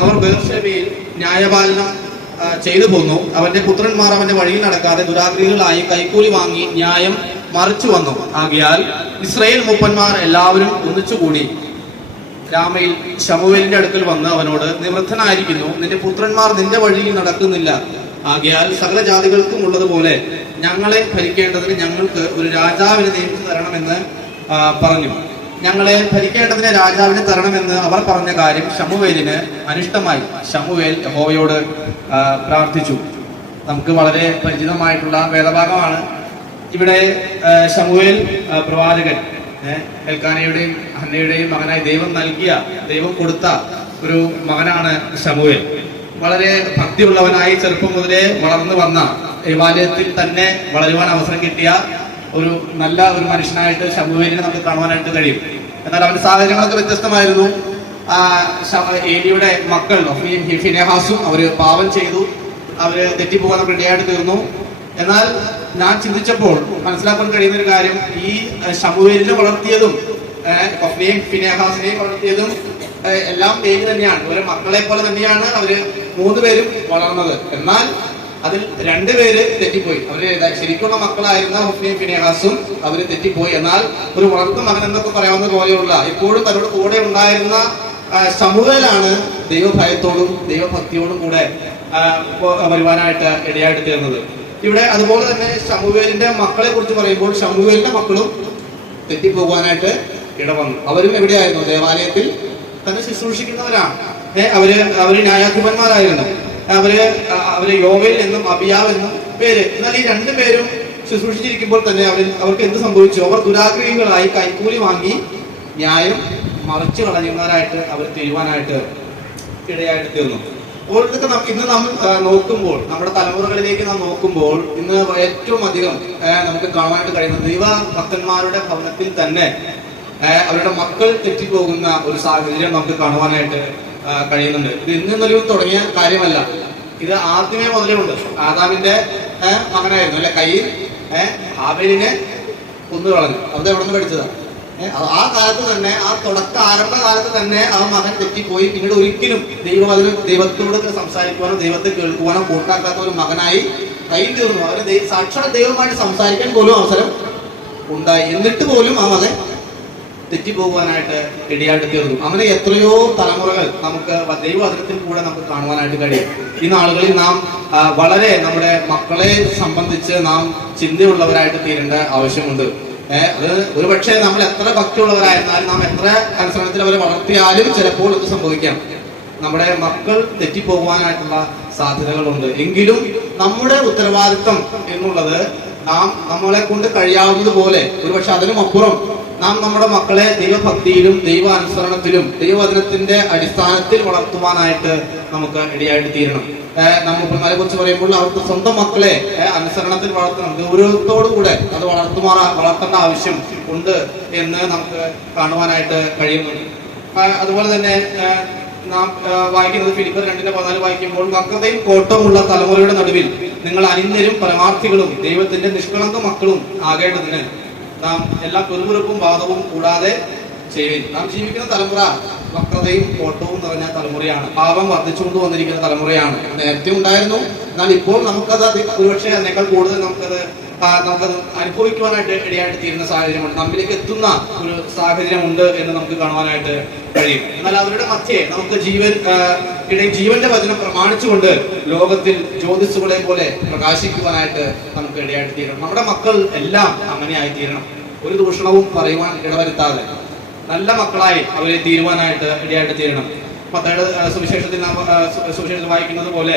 അവർ ബേർശേബയിൽ ന്യായപാലനം ചെയ്തു പോന്നു. അവന്റെ പുത്രന്മാർ അവന്റെ വഴിയിൽ നടക്കാതെ ദുരാഗ്രഹികളായി കൈക്കൂലി വാങ്ങി ന്യായം മറിച്ചു വന്നു. ആകയാൽ ഇസ്രായേൽ മൂപ്പന്മാർ എല്ലാവരും ഒന്നിച്ചുകൂടി രാമയിൽ ശമൂവേലിന്റെ അടുക്കൽ വന്ന് അവനോട്, നീ വൃദ്ധനായിരിക്കുന്നു, നിന്റെ പുത്രന്മാർ നിന്റെ വഴിയിൽ നടക്കുന്നില്ല. ആകയാൽ സകല ജാതികൾക്കും ഉള്ളതുപോലെ ഞങ്ങളെ ഭരിക്കേണ്ടതിന് ഞങ്ങൾക്ക് ഒരു രാജാവിനെ നിയമിച്ചു തരണമെന്ന് പറഞ്ഞു. ഞങ്ങളെ ഭരിക്കേണ്ടതിന് രാജാവിനെ തരണമെന്ന് അവർ പറഞ്ഞ കാര്യം ശമൂവേലിന് അനിഷ്ടമായി. ശമൂവേൽ യഹോവയോട് പ്രാർത്ഥിച്ചു. നമുക്ക് വളരെ പരിചിതമായിട്ടുള്ള വേദഭാഗമാണ്. ഇവിടെ ശമൂവേൽ പ്രവാചകൻ എൽക്കാനയുടെയും ഹന്നയുടെയും മകനായി ദൈവം കൊടുത്ത ഒരു മകനാണ് ശമൂവേൽ. വളരെ ഭക്തിയുള്ളവനായി ചെറുപ്പം മുതലേ വളർന്നു വന്ന, ദേവാലയത്തിൽ തന്നെ വളരുവാൻ അവസരം കിട്ടിയ ഒരു നല്ല ഒരു മനുഷ്യനായിട്ട് ശമൂവേലിനെ നമുക്ക് കാണുവാനായിട്ട് കഴിയും. എന്നാൽ അവന്റെ സാഹചര്യങ്ങളൊക്കെ വ്യത്യസ്തമായിരുന്നു. ഏലിയുടെ മക്കൾ ഫിനെഹാസും അവര് പാപം ചെയ്തു, അവര് തെറ്റിപ്പോകാൻ ഇടയായിട്ട് തീർന്നു. എന്നാൽ ഞാൻ ചിന്തിച്ചപ്പോൾ മനസ്സിലാക്കാൻ കഴിയുന്ന ഒരു കാര്യം, ഈ ശമൂവേലിനെ വളർത്തിയതും ഹൊഫ്നിയെയും ഫിനെഹാസിനെയും വളർത്തിയതും എല്ലാം ഏക് തന്നെയാണ്. ഇവരെ മക്കളെ പോലെ തന്നെയാണ് അവര് 3 പേരും വളർന്നത്. എന്നാൽ അതിൽ 2 പേര് തെറ്റിപ്പോയി. അവര് ശരിക്കുള്ള മക്കളായിരുന്ന ഹൊഫ്നിയും ഫിനെഹാസും അവര് തെറ്റിപ്പോയി. എന്നാൽ ഒരു വളർത്തു മകൻ എന്നൊക്കെ പറയാവുന്ന പോലെയുള്ള ഇപ്പോഴും അവരുടെ കൂടെ ഉണ്ടായിരുന്ന ശമൂവേലാണ് ദൈവഭയത്തോടും ദൈവഭക്തിയോടും കൂടെ വരുവാനായിട്ട് ഇടയായിട്ട് തീർന്നത്. ഇവിടെ അതുപോലെ തന്നെ ശമൂവേലിന്റെ മക്കളെ കുറിച്ച് പറയുമ്പോൾ ശമൂവേലിന്റെ മക്കളും തെറ്റിപ്പോകാനായിട്ട് ഇടവന്നു. അവരും എവിടെയായിരുന്നു? ദേവാലയത്തിൽ തന്നെ ശുശ്രൂഷിക്കുന്നവരാണ്. അവര് ന്യായാധിപന്മാരായിരുന്നു. അവര് യോവേൽ എന്നും അബിയാവ് എന്നും പേര്. എന്നാൽ ഈ 2 പേരും ശുശ്രൂഷിച്ചിരിക്കുമ്പോൾ തന്നെ അവർക്ക് എന്ത് സംഭവിച്ചു? അവർ ദുരാഗ്രഹികളായി കൈക്കൂലി വാങ്ങി ന്യായം മറിച്ചു കളയുന്നവരായിട്ട് അവർ തീരുവാനായിട്ട് ഇടയായിട്ട് തീർന്നു. അപ്പോൾ ഇതൊക്കെ ഇന്ന് നാം നോക്കുമ്പോൾ, നമ്മുടെ തലമുറകളിലേക്ക് നാം നോക്കുമ്പോൾ ഇന്ന് ഏറ്റവും അധികം നമുക്ക് കാണാനായിട്ട് കഴിയുന്നത് ദൈവഭക്തന്മാരുടെ ഭവനത്തിൽ തന്നെ അവരുടെ മക്കൾ തെറ്റിപ്പോകുന്ന ഒരു സാഹചര്യം നമുക്ക് കാണുവാനായിട്ട് കഴിയുന്നുണ്ട്. ഇത് ഇന്നൊരു തുടങ്ങിയ കാര്യമല്ല, ഇത് ആദ്യമേ മുതലേ ഉണ്ട്. ആദാമിന്റെ മകനായിരുന്നു അല്ലെ കയ്യിൽ ഹാബേലിനെ കൊന്നുകളഞ്ഞു. അത് എവിടെ നിന്ന് പഠിച്ചതാ? ആ കാലത്ത് തന്നെ, ആ ആരംഭകാലത്ത് തന്നെ ആ മകൻ തെറ്റിപ്പോയി. പിന്നീട് ഒരിക്കലും ദൈവത്തോട് സംസാരിക്കുവാനോ ദൈവത്തെ കേൾക്കുവാനോ കൂട്ടാക്കാത്ത ഒരു മകനായി കയ്യിൽ തീർന്നു. അവര് സാക്ഷാൽ ദൈവമായിട്ട് സംസാരിക്കാൻ പോലും അവസരം ഉണ്ടായി. എന്നിട്ട് പോലും ആ മകൻ തെറ്റിപ്പോകുവാനായിട്ട് ഇടയായിട്ട് തീർന്നു. അങ്ങനെ എത്രയോ തലമുറകൾ നമുക്ക് ദൈവവചനത്തിൽ കൂടെ നമുക്ക് കാണുവാനായിട്ട് കഴിയും. ഈ നാളുകളിൽ നാം വളരെ നമ്മുടെ മക്കളെ സംബന്ധിച്ച് നാം ചിന്തയുള്ളവരായിട്ട് തീരേണ്ട ആവശ്യമുണ്ട്. അത് ഒരുപക്ഷെ നമ്മൾ എത്ര ഭക്തിയുള്ളവരായിരുന്നാലും, നാം എത്ര അനുസരണത്തിൽ അവരെ വളർത്തിയാലും ചിലപ്പോൾ ഇത് സംഭവിക്കാം. നമ്മുടെ മക്കൾ തെറ്റിപ്പോകുവാനായിട്ടുള്ള സാധ്യതകളുണ്ട്. എങ്കിലും നമ്മുടെ ഉത്തരവാദിത്വം എന്നുള്ളത് നമ്മളെ കൊണ്ട് കഴിയാവുന്നത് പോലെ, ഒരുപക്ഷെ അതിനും അപ്പുറം നാം നമ്മുടെ മക്കളെ ദൈവഭക്തിയിലും ദൈവാനുസരണത്തിലും ദൈവവചനത്തിന്റെ അടിസ്ഥാനത്തിൽ വളർത്തുവാനായിട്ട് നമുക്ക് ഇടയായിട്ട് തീരണം. നമ്മെ കുറിച്ച് പറയുമ്പോൾ അവർക്ക് സ്വന്തം മക്കളെ അനുസരണത്തിൽ വളർത്തണം, ഗൗരവത്തോടുകൂടെ അത് വളർത്തേണ്ട ആവശ്യം ഉണ്ട് എന്ന് നമുക്ക് കാണുവാനായിട്ട് കഴിയുന്നുണ്ട്. അതുപോലെ തന്നെ നാം വായിക്കുന്നത് ഫിലിപ്പിയർ 2:14 വായിക്കുമ്പോൾ, വക്രതയും കോട്ടവുമുള്ള തലമുറയുടെ നടുവിൽ നിങ്ങൾ അനിന്ദരും പരമാർത്ഥികളും ദൈവത്തിന്റെ നിഷ്കളങ്ക മക്കളും ആകേണ്ടതിന് നാം എല്ലാ പെരുമുറുപ്പും വാദവും കൂടാതെ ചെയ്യുകയും. നാം ജീവിക്കുന്ന തലമുറ വക്രതയും കോട്ടവും നിറഞ്ഞ തലമുറയാണ്. പാപം വർദ്ധിച്ചുകൊണ്ട് വന്നിരിക്കുന്ന തലമുറയാണ്. നേരത്തെ ഉണ്ടായിരുന്നു, എന്നാൽ ഇപ്പോൾ നമുക്കത് ഒരുപക്ഷെ അതിനേക്കാൾ കൂടുതൽ നമുക്കത് അനുഭവിക്കുവാനായിട്ട് ഇടയായിട്ട് തീരുന്ന സാഹചര്യമുണ്ട്. നമ്മിലേക്ക് എത്തുന്ന ഒരു സാഹചര്യമുണ്ട് എന്ന് നമുക്ക് കാണുവാനായിട്ട് കഴിയും. എന്നാൽ അവരുടെ മധ്യേ നമുക്ക് ജീവന്റെ വചനം പ്രമാണിച്ചുകൊണ്ട് ലോകത്തിൽ ജ്യോതിസുകളെ പോലെ പ്രകാശിക്കുവാനായിട്ട് നമുക്ക് ഇടയായിട്ട് തീരണം. നമ്മുടെ മക്കൾ എല്ലാം അങ്ങനെയായി തീരണം. ഒരു ദൂഷണവും പറയുവാൻ ഇടവരുത്താതെ നല്ല മക്കളായി അവരെ തീരുവാനായിട്ട് ഇടയായിട്ട് തീരണം. മത്തായിയുടെ സുവിശേഷത്തിൽ വായിക്കുന്നത് പോലെ,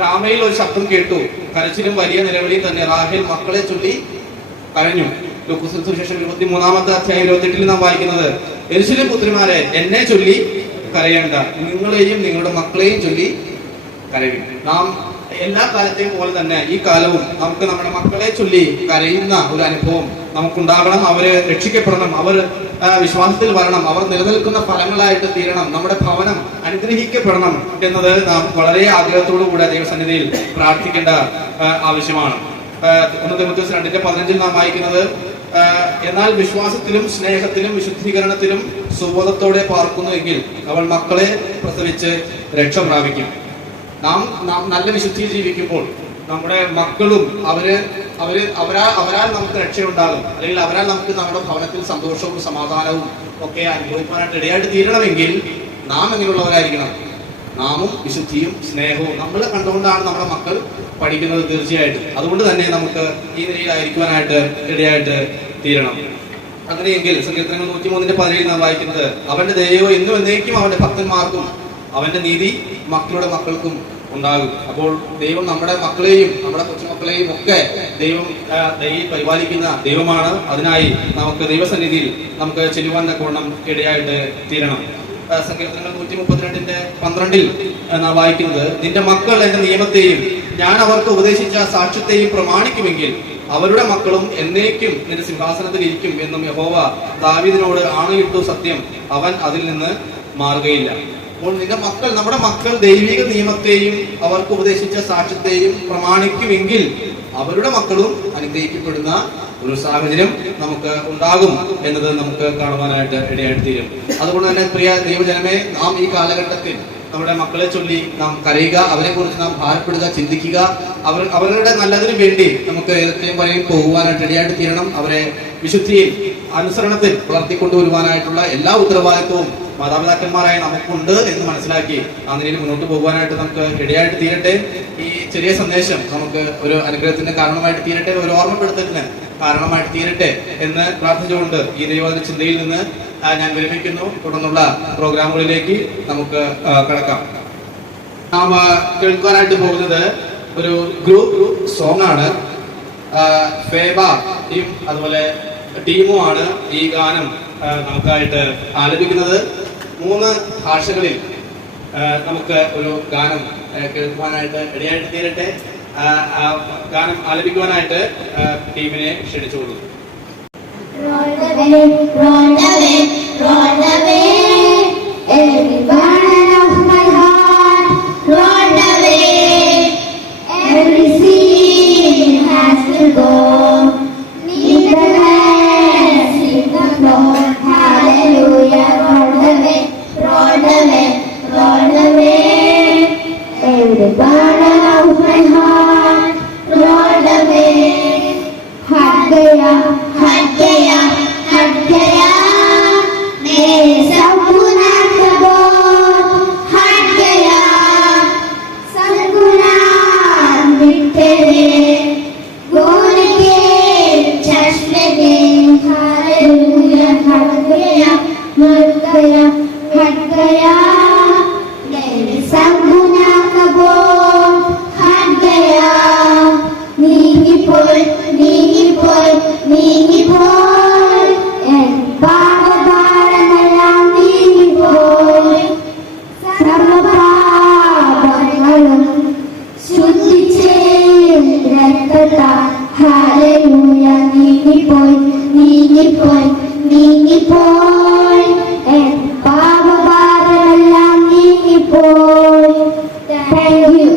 രാമയിൽ ഒരു ശബ്ദം കേട്ടു, കരച്ചിലും വലിയ നിലവിളിയും തന്നെ. റാഹേൽ മക്കളെ ചൊല്ലി കരഞ്ഞു. ലൂക്കോസ് സുവിശേഷം 23-28 നാം വായിക്കുന്നത്, യെരൂശലേം പുത്രിമാരെ, എന്നെ ചൊല്ലി കരയേണ്ട, നിങ്ങളെയും നിങ്ങളുടെ മക്കളെയും ചൊല്ലി കരയും. നാം എല്ലാ കാലത്തെയും പോലെ തന്നെ ഈ കാലവും നമുക്ക് നമ്മുടെ മക്കളെ ചൊല്ലി കരയുന്ന ഒരു അനുഭവം നമുക്കുണ്ടാകണം. അവര് രക്ഷിക്കപ്പെടണം, അവർ വിശ്വാസത്തിൽ വരണം, അവർ നിലനിൽക്കുന്ന ഫലങ്ങളായിട്ട് തീരണം, നമ്മുടെ ഭവനം അനുഗ്രഹിക്കപ്പെടണം എന്നത് നാം വളരെ ആഗ്രഹത്തോടു കൂടെ ദൈവസന്നിധിയിൽ പ്രാർത്ഥിക്കേണ്ട ആവശ്യമാണ്. 1 തിമോഥെയോസ് 2:15 നാം വായിക്കുന്നത്, എന്നാൽ വിശ്വാസത്തിലും സ്നേഹത്തിലും വിശുദ്ധീകരണത്തിലും സുബോധത്തോടെ പാർക്കുന്നുവെങ്കിൽ അവൾ മക്കളെ പ്രസവിച്ച് രക്ഷ പ്രാപിക്കും. നാം നല്ല വിശുദ്ധി ജീവിക്കുമ്പോൾ നമ്മുടെ മക്കളും അവരാൽ നമുക്ക് രക്ഷയുണ്ടാകും, അല്ലെങ്കിൽ അവരാൽ നമുക്ക് നമ്മുടെ ഭവനത്തിൽ സന്തോഷവും സമാധാനവും ഒക്കെ അനുഭവിക്കാനായിട്ട് ഇടയായിട്ട് തീരണമെങ്കിൽ നാം എങ്ങനെയുള്ളവരായിരിക്കണം? നാമും വിശുദ്ധിയും സ്നേഹവും നമ്മളെ കണ്ടുകൊണ്ടാണ് നമ്മുടെ മക്കൾ പഠിക്കുന്നത് തീർച്ചയായിട്ടും. അതുകൊണ്ട് തന്നെ നമുക്ക് ഈ നിലയിലായിരിക്കുവാനായിട്ട് ഇടയായിട്ട് തീരണം. അങ്ങനെയെങ്കിൽ സങ്കീർത്തനങ്ങൾ 103:17 നാം വായിക്കുന്നത്, അവന്റെ ദയയോ എന്നും എന്നേക്കും അവന്റെ ഭക്തന്മാർക്കും അവന്റെ നീതി മക്കളുടെ മക്കൾക്കും ഉണ്ടാകും. അപ്പോൾ ദൈവം നമ്മുടെ മക്കളെയും നമ്മുടെ കൊച്ചുമക്കളെയും ഒക്കെ ദൈവം പരിപാലിക്കുന്ന ദൈവമാണ്. അതിനായി നമുക്ക് ദൈവസന്നിധിയിൽ നമുക്ക് ചെല്ലുവാൻ തക്കവണ്ണം ഇടയായിട്ട് തീരണം. സങ്കീർത്തനങ്ങൾ 132:12 നാം വായിക്കുന്നത്, നിന്റെ മക്കൾ എന്റെ നിയമത്തെയും ഞാൻ അവർക്ക് ഉപദേശിച്ച സാക്ഷ്യത്തെയും പ്രമാണിക്കുമെങ്കിൽ അവരുടെ മക്കളും എന്നേക്കും നിന്റെ സിംഹാസനത്തിൽ ഇരിക്കും എന്നും യഹോവ ദാവീദിനോട് ആണയിട്ടു സത്യം, അവൻ അതിൽ നിന്ന് മാറുകയില്ല. അപ്പോൾ നമ്മുടെ മക്കൾ ദൈവിക നിയമത്തെയും അവർക്ക് ഉപദേശിച്ച സാക്ഷ്യത്തെയും പ്രമാണിക്കുമെങ്കിൽ അവരുടെ മക്കളും അനുഗ്രഹിക്കപ്പെടുന്ന ഒരു സാഹചര്യം നമുക്ക് ഉണ്ടാകും എന്നത് നമുക്ക് കാണുവാനായിട്ട് ഇടയായിട്ട് തീരും. അതുകൊണ്ട് തന്നെ പ്രിയ ദൈവജനമേ, നാം ഈ കാലഘട്ടത്തിൽ നമ്മുടെ മക്കളെ ചൊല്ലി നാം കരയുക, അവരെ കുറിച്ച് നാം ഭാരപ്പെടുക, ചിന്തിക്കുക. അവരുടെ നല്ലതിനു വേണ്ടി നമുക്ക് ഏതൊക്കെയും വരെയും പോകുവാനായിട്ട് ഇടയായിട്ട് തീരണം. അവരെ വിശുദ്ധിയിൽ അനുസരണത്തിൽ വളർത്തിക്കൊണ്ടുവരുവാനായിട്ടുള്ള എല്ലാ ഉത്തരവാദിത്വവും മാതാപിതാക്കന്മാരായ നമുക്കുണ്ട് എന്ന് മനസ്സിലാക്കി അങ്ങനെ മുന്നോട്ട് പോകുവാനായിട്ട് നമുക്ക് ഇടയായിട്ട് തീരട്ടെ. ഈ ചെറിയ സന്ദേശം നമുക്ക് ഒരു അനുഗ്രഹത്തിന് കാരണമായിട്ട് തീരട്ടെ, ഒരു ഓർമ്മപ്പെടുത്തലിന് കാരണമായിട്ട് തീരട്ടെ എന്ന് പ്രാർത്ഥിച്ചുകൊണ്ട് ഈ ദൈവവചന ചിന്തയിൽ നിന്ന് ഞാൻ വിരമിക്കുന്നു. തുടർന്നുള്ള പ്രോഗ്രാമുകളിലേക്ക് നമുക്ക് കടക്കാം. നാം കേൾക്കാനായിട്ട് പോകുന്നത് ഒരു ഗ്രൂപ്പ് സോങ് ആണ്. ഫേബയും അതുപോലെ ടീമുമാണ് ഈ ഗാനം നമുക്കായിട്ട് ആലപിക്കുന്നത്. 3 ഭാഷകളിൽ നമുക്ക് ഒരു ഗാനം കേൾക്കുവാനായിട്ട് ഇടയായിട്ട് തീരട്ടെ. ഗാനം ആലപിക്കുവാനായിട്ട് ടീമിനെ ക്ഷണിച്ചുകൊള്ളു. Roll away, roll away, every burden of my heart. Roll away, every sin has to go. Leave the rest, leave the floor. Hallelujah. Roll away, roll away, roll away, every burden of my heart. Roll away. हट गया, हट गया, हट गया, मेरे सब गुनाह का बोझ हट गया, सब गुनाह मिट गए, गोद के चश्मे में हालेलुया। हट गया, हट गया, हट गया, मेरे सब गुनाह का बोझ हट गया, നീങ്ങിപ്പോയി, നീങ്ങിപ്പോയി, നീങ്ങിപ്പോയി, എൻ പാപഭാരമെല്ലാം നീങ്ങിപ്പോയി, സർവ്വപാപങ്ങളും ശുദ്ധിച്ചേ രക്തത്താൽ. ഹല്ലേലൂയ. നീങ്ങിപ്പോയി, നീങ്ങിപ്പോയി, നീങ്ങിപ്പോയി, എൻ പാപഭാരമെല്ലാം നീങ്ങിപ്പോയി. Thank you.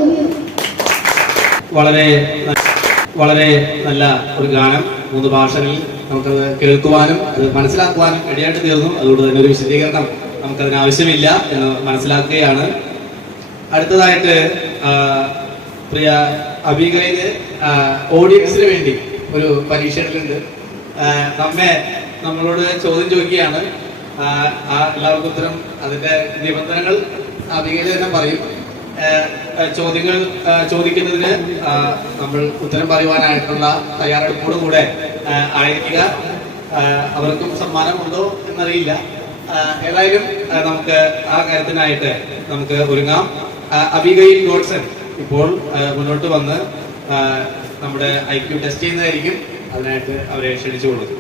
വളരെ നല്ല ഒരു ഗാനം 3 ഭാഷകളിൽ നമുക്കത് കേൾക്കുവാനും അത് മനസ്സിലാക്കുവാനും ഇടയായിട്ട് തീർന്നു. അതുകൊണ്ട് തന്നെ ഒരു വിശദീകരണം നമുക്കതിന് ആവശ്യമില്ല എന്ന് മനസ്സിലാക്കുകയാണ്. അടുത്തതായിട്ട് പ്രിയ അബിഗയില് ഓഡിയൻസിന് വേണ്ടി ഒരു പരീക്ഷകളുണ്ട്. നമ്മളോട് ചോദ്യം ചോദിക്കുകയാണ്. എല്ലാവർക്കും ഉത്തരം അതിന്റെ നിബന്ധനകൾ അബിഗയില് തന്നെ പറയും. ചോദ്യങ്ങൾ ചോദിക്കുന്നതിന് നമ്മൾ ഉത്തരം പറയുവാനായിട്ടുള്ള തയ്യാറെടുപ്പോടുകൂടെ ആയിരിക്കുക. അവർക്കും സമ്മാനമുണ്ടോ എന്നറിയില്ല. ഏതായാലും നമുക്ക് ആ കാര്യത്തിനായിട്ട് നമുക്ക് ഒരുങ്ങാം. അബിഗയിൽ ഗോഡ്സൺ ഇപ്പോൾ മുന്നോട്ട് വന്ന് നമ്മുടെ IQ ടെസ്റ്റ് ചെയ്യുന്നതായിരിക്കും. അതിനായിട്ട് അവരെ ക്ഷണിച്ചു കൊടുക്കും.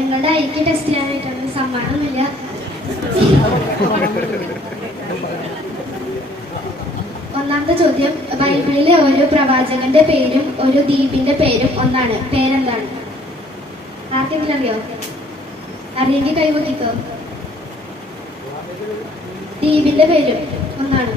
നിങ്ങളുടെ IQ ടെസ്റ്റ് ചെയ്യാനായിട്ടാണ്, സമ്മാനമില്ല. ഒന്നാമത്തെ ചോദ്യം, ബൈബിളിലെ ഓരോ പ്രവാചകന്റെ പേരും ഒരു ദ്വീപിന്റെ പേരും ഒന്നാണ്. പേരെന്താണ്? ആർക്കെങ്കിലും അറിയോ? അറിയെങ്കിൽ കൈകൊട്ടിക്കോ. ദ്വീപിന്റെ പേരും ഒന്നാണ്.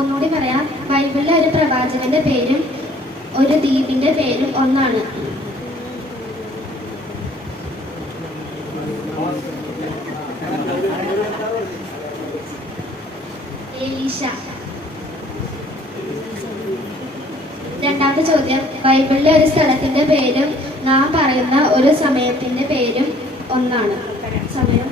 ഒന്നുകൂടി പറയാം. ബൈബിളിലെ ഒരു പ്രവാചകന്റെ പേരും ഒരു ദ്വീപിന്റെ പേരും ഒന്നാണ്. എലീശ. രണ്ടാമത്തെ ചോദ്യം, ബൈബിളിലെ ഒരു സ്ഥലത്തിന്റെ പേരും നാം പറയുന്ന ഒരു സമയത്തിന്റെ പേരും ഒന്നാണ്. സമയം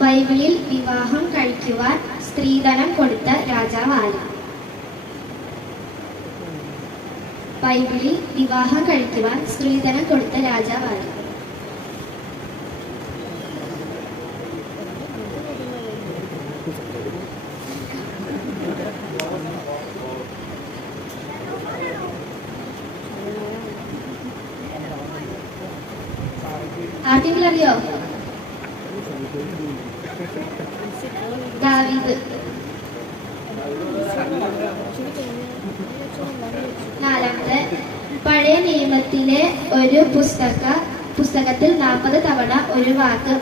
ബൈബിളിൽ വിവാഹം കഴിക്കുവാൻ സ്ത്രീധനം കൊടുത്ത രാജാവ് ആര്? ബൈബിളിൽ വിവാഹം കഴിക്കുവാൻ സ്ത്രീധനം കൊടുത്ത രാജാവാണ്? ആർക്കെങ്കിലും അറിയോ? ദാവീദ്. നാലാമത്തെ, പഴയ നിയമത്തിലെ ഒരു പുസ്തകത്തിൽ 40 തവണ ഒരു വാക്ക്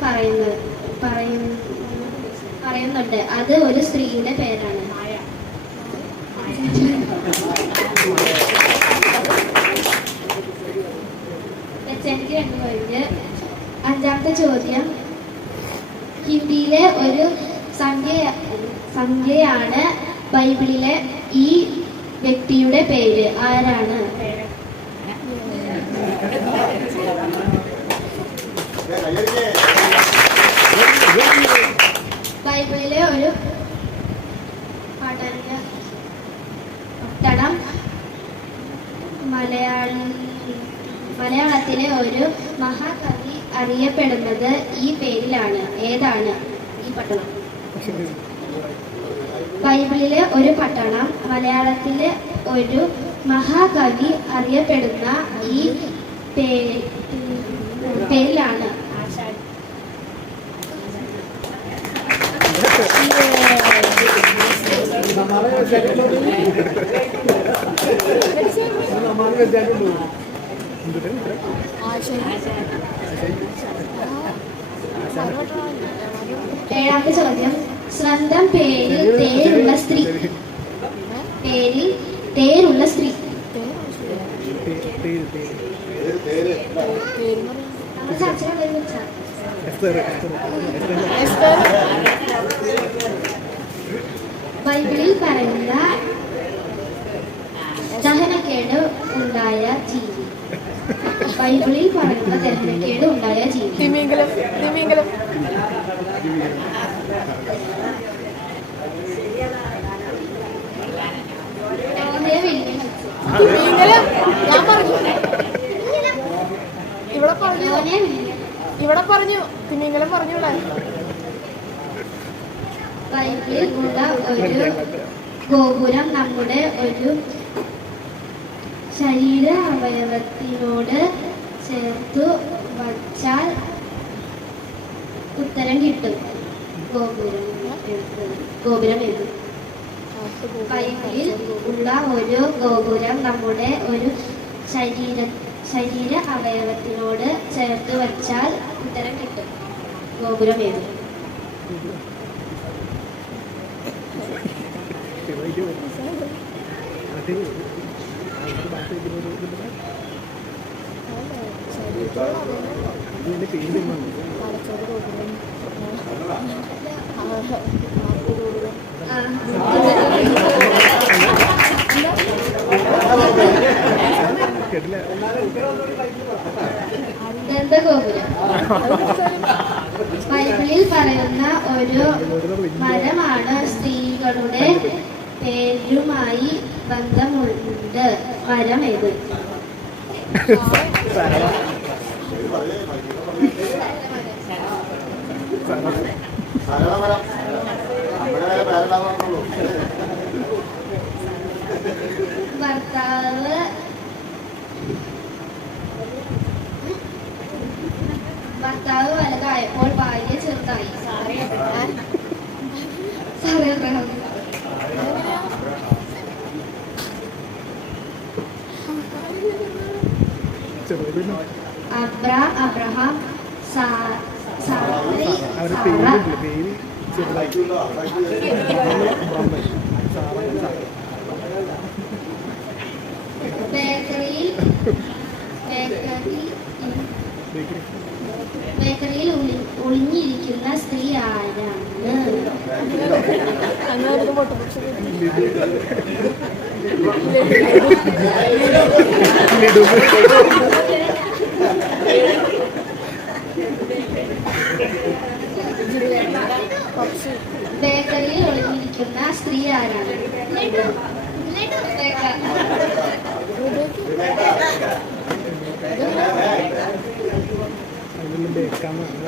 പറയുന്നുണ്ട്. അത് ഒരു സ്ത്രീയുടെ പേരാണ്. എനിക്ക് 2 പോയിന്റ്. അഞ്ചാമത്തെ ചോദ്യം, ഹിന്ദിയിലെ ഒരു സംഖ്യയാണ് ബൈബിളിലെ ഈ വ്യക്തിയുടെ പേര്. ആരാണ്? ബൈബിളിലെ ഒരു പട്ടണം മലയാളത്തിലെ ഒരു മഹാകവി അറിയപ്പെടുന്നത് ഈ പേരിലാണ്. ഏതാണ് ഈ പട്ടണം? ബൈബിളിലെ ഒരു പട്ടണം മലയാളത്തിലെ ഒരു മഹാകവി അറിയപ്പെടുന്ന ഈ പേരിലാണ്. ഏഴാമത്തെ ചോദ്യം, സ്വന്തം പേരിൽ തേരുള്ള സ്ത്രീ. പേരിൽ തേരുള്ള സ്ത്രീ. ബൈബിളിൽ പറയുന്ന ദഹനക്കേട് ഉണ്ടായ ജീവി. ബൈബിളിൽ പറയുന്ന ദഹനക്കേട് ഉണ്ടായ ജീവി. തിമിംഗലം. ഞാൻ പറഞ്ഞു, ഇവിടെ പറഞ്ഞു തിമിംഗലം പറഞ്ഞൂടെ? ബൈബിളിൽ ഉള്ള ഒരു ഗോപുരം നമ്മുടെ ഒരു ശരീര അവയവത്തിനോട് ചേർത്തു വച്ചാൽ ഉത്തരം കിട്ടും. ഗോപുരം ഏത്? ബൈബിളിൽ ഉള്ള ഒരു ഗോപുരം നമ്മുടെ ഒരു ശരീര അവയവത്തിനോട് ചേർത്ത് വച്ചാൽ ഉത്തരം കിട്ടും. ഗോപുരം ഏത്? ദന്തഗോപുരം. ബൈബിളിൽ പറയുന്ന ഒരു മരമാണ് സ്ത്രീകളുടെ പേരുമായി ബന്ധമുണ്ട്. മരം ഏത്? ഭർത്താവ് വലുതായപ്പോൾ ഭാര്യ ചെറുതായി. Abraham, Sarah. ബേക്കറിയിൽ ഒളിഞ്ഞിരിക്കുന്ന സ്ത്രീ ആരാണ്? ബേക്കറിയിൽ ഒളിഞ്ഞിരിക്കുന്ന സ്ത്രീ ആരാണ്?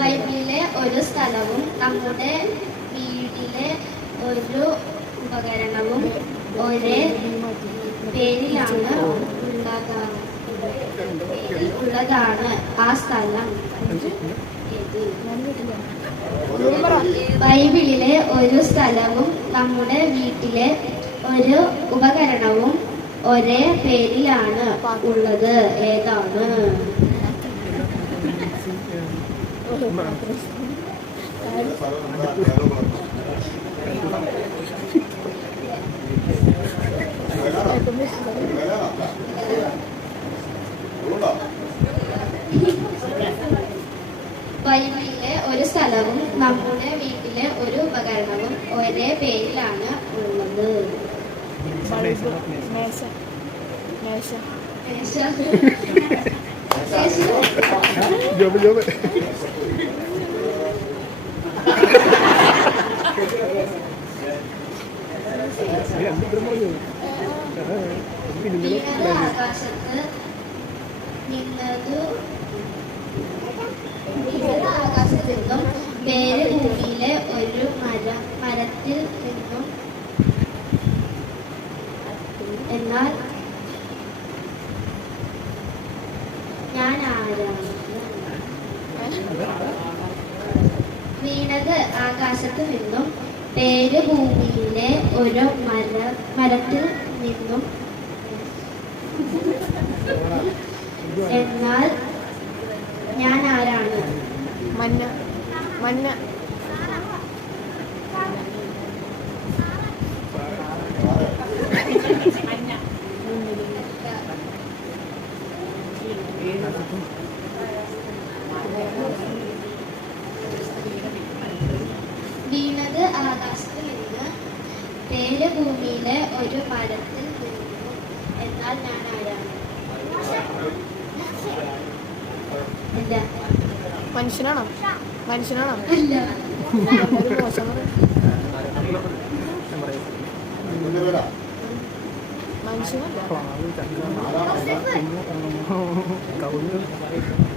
ബൈബിളിലെ ഒരു സ്ഥലവും നമ്മുടെ വീട്ടിലെ ഒരു ഉപകരണവും ഒരേ പേരിലാണ് ഉള്ളതാണ് ആ സ്ഥലം. ബൈബിളിലെ ഒരു സ്ഥലവും നമ്മുടെ വീട്ടിലെ ഒരു ഉപകരണവും ഒരേ പേരിലാണ് ഉള്ളത്. ഏതാണ്? ബൈബിളിലെ ഒരു സ്ഥലവും നമ്മുടെ വീട്ടിലെ ഒരു ഉപകരണവും ഒരേ പേരിലാണ് ഉള്ളത്. ആകാശത്ത് നിന്നും പേര് ഭൂമിയിലെ ഒരു മരത്തിൽ നിന്നും. എന്നാൽ ഞാൻ ആരാണ്? വീണത് ആകാശത്ത് നിന്നും പേര് ഭൂമിയിലെ ഒരു മരത്തിൽ നിന്നും. എന്നാൽ ഞാൻ ആരാണ്? മഞ്ഞ മഞ്ഞ വീണത് ആകാശത്ത് നിന്ന് പേര് ഭൂമിയിലെ ഒരു മരത്തിൽ നിന്നു. എന്നാൽ ഞാൻ ആരാണ്? ഇല്ല. മനുഷ്യനാണോ? മനുഷ്യനാണോ? അല്ല. ഒരു മോശം മനുഷ്യനല്ല.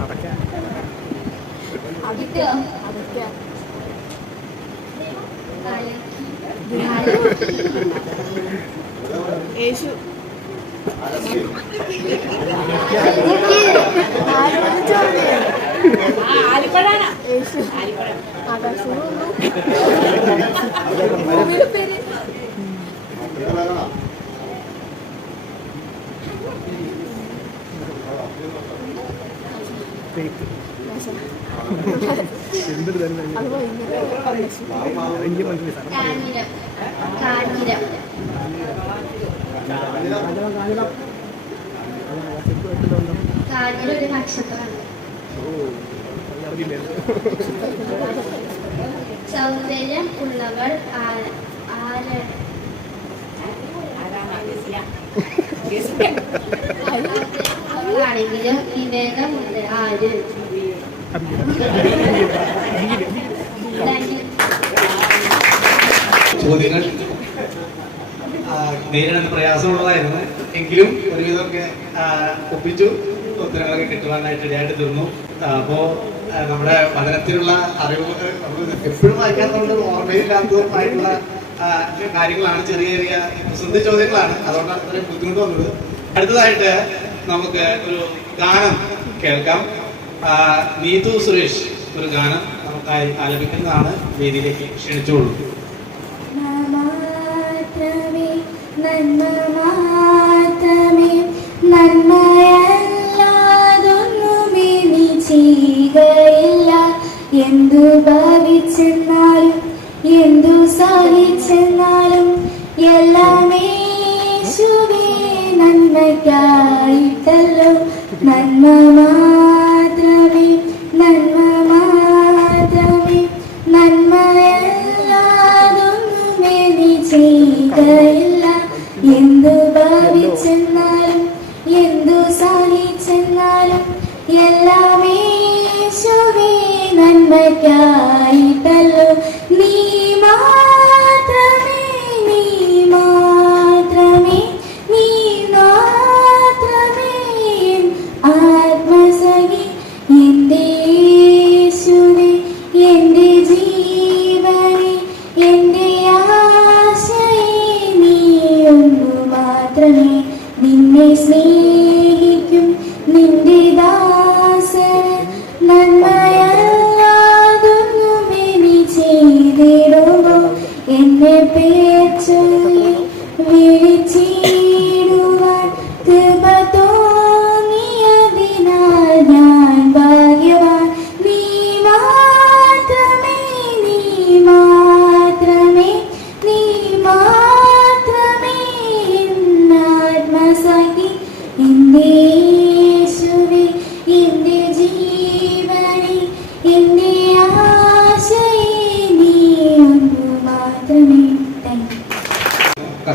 അതൊക്കെ യേശു. കാഞ്ഞിരൊരു നക്ഷത്രമാണ്. സൗന്ദര്യം ഉള്ളവൾ ആണെങ്കിലും വിവേകമുണ്ട് ആര്? ചോദ്യങ്ങൾ നേരിടാൻ പ്രയാസമുള്ളതായിരുന്നു. എങ്കിലും ഒരുവിധമൊക്കെ ഒപ്പിച്ചു. ഉത്തരങ്ങളൊക്കെ കിട്ടുവാനായിട്ട് ഇടയായിട്ട് തീർന്നു. അപ്പോൾ നമ്മുടെ പഠനത്തിലുള്ള അറിവ് എപ്പോഴും വായിക്കാത്തതുകൊണ്ട് ഓർമ്മയില്ലാത്തതുമായിട്ടുള്ള കാര്യങ്ങളാണ്. ചെറിയ ചെറിയ പ്രസിദ്ധ ചോദ്യങ്ങളാണ്. അതുകൊണ്ടാണ് ഇത്രയും ബുദ്ധിമുട്ട് വന്നത്. അടുത്തതായിട്ട് നമുക്ക് ഒരു ഗാനം കേൾക്കാം. നീതു സുരേഷ് ഒരു ഗാനം നമുക്കായി ആലപിക്കുന്നതാണ്. വേദിയിലേക്ക് ക്ഷണിച്ചോളൂ. നന്മയല്ലാതൊന്നുമേ ചെയ്യുകയില്ല. എന്തു ഭാവിച്ചെന്നാലും എന്തു സഹിച്ചെന്നാലും എല്ലാം യേശുവേ നന്മയ്ക്കായിട്ടല്ലോ. നന്മ മാത്രമേ നന്മ മാത്രമേ നന്മയല്ലാതൊന്നുമേ നീ ചെയ്യുകയില്ല. എന്തു ഭാവിച്ചെന്നാലും എന്തു സഹിച്ചെന്നാലും എല്ലാം യേശുവേ നന്മയ്ക്കായിട്ടല്ലോ. നീ മാത്രമേ നീ മാത്രമേ നീ മാത്രമേ ആത്മസഖി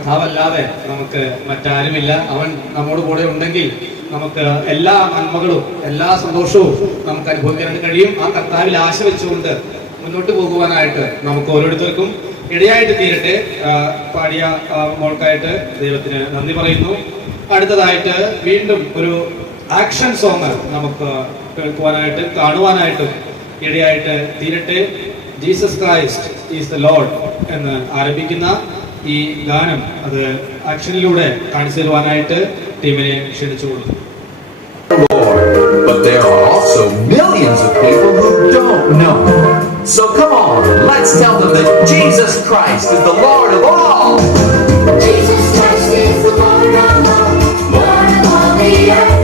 കർത്താവല്ലാതെ നമുക്ക് മറ്റാരുമില്ല. അവൻ നമ്മോട് കൂടെ ഉണ്ടെങ്കിൽ നമുക്ക് എല്ലാ നന്മകളും എല്ലാ സന്തോഷവും നമുക്ക് അനുഭവിക്കാനായിട്ട് കഴിയും. ആ കർത്താവിൽ ആശ വെച്ചുകൊണ്ട് മുന്നോട്ട് പോകുവാനായിട്ട് നമുക്ക് ഓരോരുത്തർക്കും ഇടയായിട്ട് തീരട്ടെ. പാടിയ മോൾക്കായിട്ട് ദൈവത്തിന് നന്ദി പറയുന്നു. അടുത്തതായിട്ട് വീണ്ടും ഒരു ആക്ഷൻ സോങ് നമുക്ക് കേൾക്കുവാനായിട്ട് കാണുവാനായിട്ടും ഇടയായിട്ട് തീരട്ടെ. Jesus Christ is the Lord എന്ന് ആരംഭിക്കുന്ന ഈ ഗാനം അത് ആക്ഷനിലൂടെ കാണിച്ചു തരുവാനായിട്ട് ടീമിനെ ക്ഷണിച്ചുകൊള്ളു. But there are also millions of people who don't know. So come on, let's tell them that Jesus Christ is the Lord of all. Jesus Christ is the Lord of all, Lord of all the earth.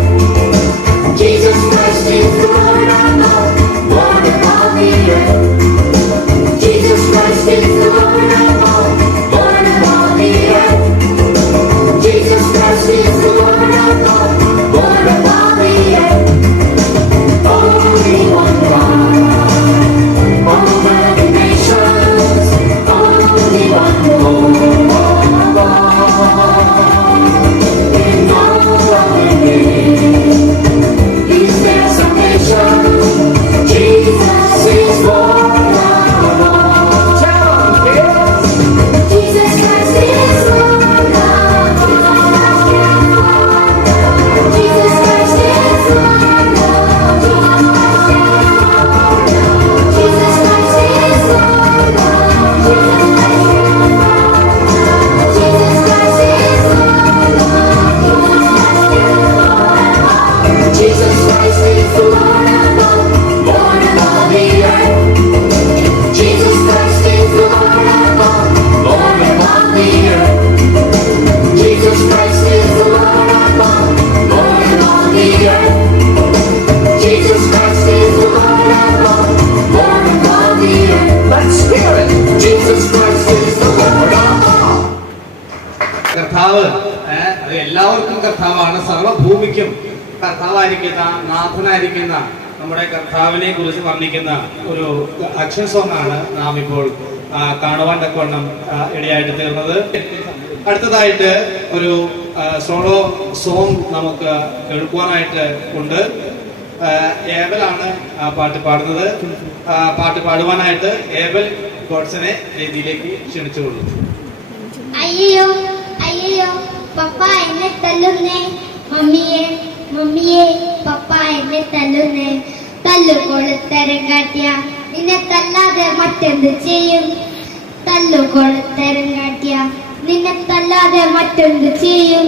Jesus Christ is the Lord of all, Lord of all the earth. Jesus Christ is the Lord of all, Lord of all the earth. Jesus Christ is the Lord of all, Lord of all the earth. Only one God over the nations, only one Lord. In no other name is there salvation. Jesus is Lord of all. Jesus Christ is Lord of all. Jesus Christ is Lord of all. Jesus Christ is Lord of all. Jesus Christ is Lord of all. Jesus Christ is the Lord of all, Lord of all the earth. Jesus Christ is the Lord of all, Lord of all the earth. Jesus Christ is the Lord of all, Lord of all the earth. Jesus Christ is the Lord of all, Lord of all the earth. Let's hear it. Jesus Christ is the Lord of all. കർത്താവ് അത് എല്ലാവർക്കും കർത്താവാണ്. സർവ്വഭൂമിക്കും കർത്താവായിരിക്കുന്ന നാഥനായിരിക്കുന്ന നമ്മുടെ കർത്താവിനെ കുറിച്ച് വർണ്ണിക്കുന്ന ഒരു action song ആണ് നാം ഇപ്പോൾ കാണുവാൻ തക്കവണ്ണം ഇടയായിട്ട് തീർന്നത്. അടുത്തതായിട്ട് ഒരു സോളോ സോങ് നമുക്ക് കേൾക്കുവാനായിട്ട് ഉണ്ട്. ഏബലാണ് ആ പാട്ട് പാടുന്നത്. പാട്ട് പാടുവാനായിട്ട് ഏബൽ ഗോഡ്സനെ വേദിയിലേക്ക് ക്ഷണിച്ചുകൊള്ളു. അയ്യോ അയ്യോ പപ്പ എന്നെ തല്ലുന്നേ, മമ്മിയെ മമ്മിയെ പപ്പ എന്നെ തല്ലുന്നേ. തല്ലുകൊളുത്തരം കാട്ടിയ നിന്നെ തല്ലാതെ മറ്റെന്ത് ചെയ്യും? തല്ലുകൊളുത്തരം കാട്ടിയ നിന്നെ തല്ലാതെ മറ്റെന്ത് ചെയ്യും?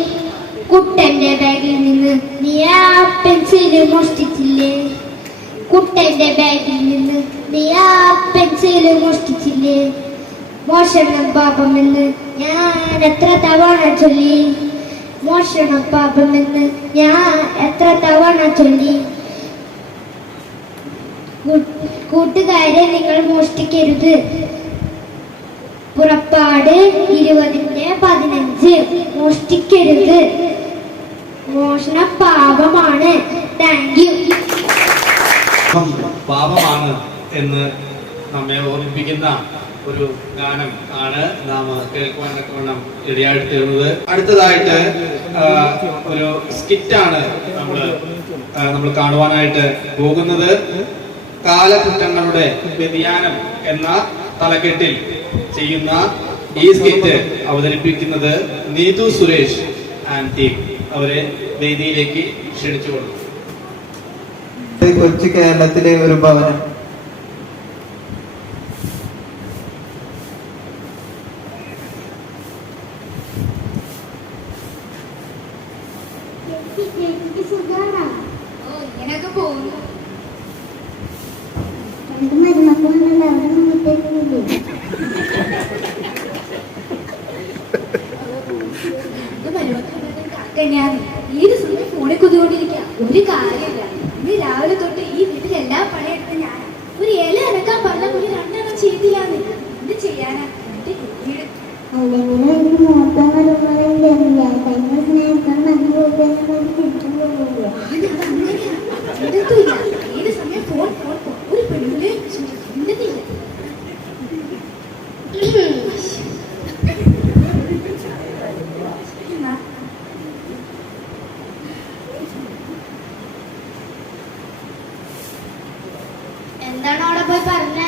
കുട്ടന്റെ ബാഗിൽ നിന്ന് നീ ആ പെൻസില് മോഷ്ടിച്ചില്ലേ? കുട്ടന്റെ ബാഗിൽ നിന്ന് നീ ആ പെൻസില് മോഷ്ടിച്ചില്ലേ? മോഷണം പാപമെന്ന് ഞാൻ എത്ര തവണ ചൊല്ലി, മോഷണം പാപമെന്ന് ഞാൻ എത്ര തവണ ചൊല്ലി. കൂട്ടുകാരെ, നിങ്ങൾ മോഷ്ടിക്കരുത്. പുറപ്പാട് 20:15 മോഷ്ടിക്കരുത്. മോഷണ പാപമാണ്. Thank you. പാപമാണ് എന്ന് നമ്മെ ഓർമ്മിപ്പിക്കുന്ന ഒരു ഗാനം ആണ് നാം കേൾക്കുവാനൊക്കെ ഇടയായിട്ട് തീർന്നത്. അടുത്തതായിട്ട് ഒരു സ്കിറ്റാണ് നമ്മൾ കാണുവാനായിട്ട് പോകുന്നത്. കാലഘട്ടങ്ങളുടെ വ്യതിയാനം എന്ന തലക്കെട്ടിൽ ചെയ്യുന്ന ഈ സ്കിറ്റ് അവതരിപ്പിക്കുന്നത് നീതു സുരേഷ് ആൻഡ് ടീം. അവരെ വേദിയിലേക്ക് ക്ഷണിച്ചുകൊള്ളു. കൊച്ചു കേരളത്തിലെ ഒരു ഭവനം. ഇങ്ങനെയൊക്കെ പോകുന്നു. ഏത് സമയം ഫോണിൽ കുതികൊണ്ടിരിക്കുക, ഒരു കാര്യമില്ല. ഇന്ന് രാവിലെ തൊട്ട് ഈ വീട്ടിൽ എല്ലാ പണിയെടുത്ത് ഞാൻ ഒരു ഇല അനക്കാൻ പറഞ്ഞ പോലെ 2 എണ്ണം ചെയ്തില്ലാന്ന്. എന്ത് ചെയ്യാനാ? എന്റെ കുട്ടിയുടെ ഏത് സമയം ഫോൺ ഫോൺ ഫോൺ. ഒരു പെണ്ണിനെ ചിന്തത്തില്ല. എന്താണ് അവിടെ പോയി പറഞ്ഞേ?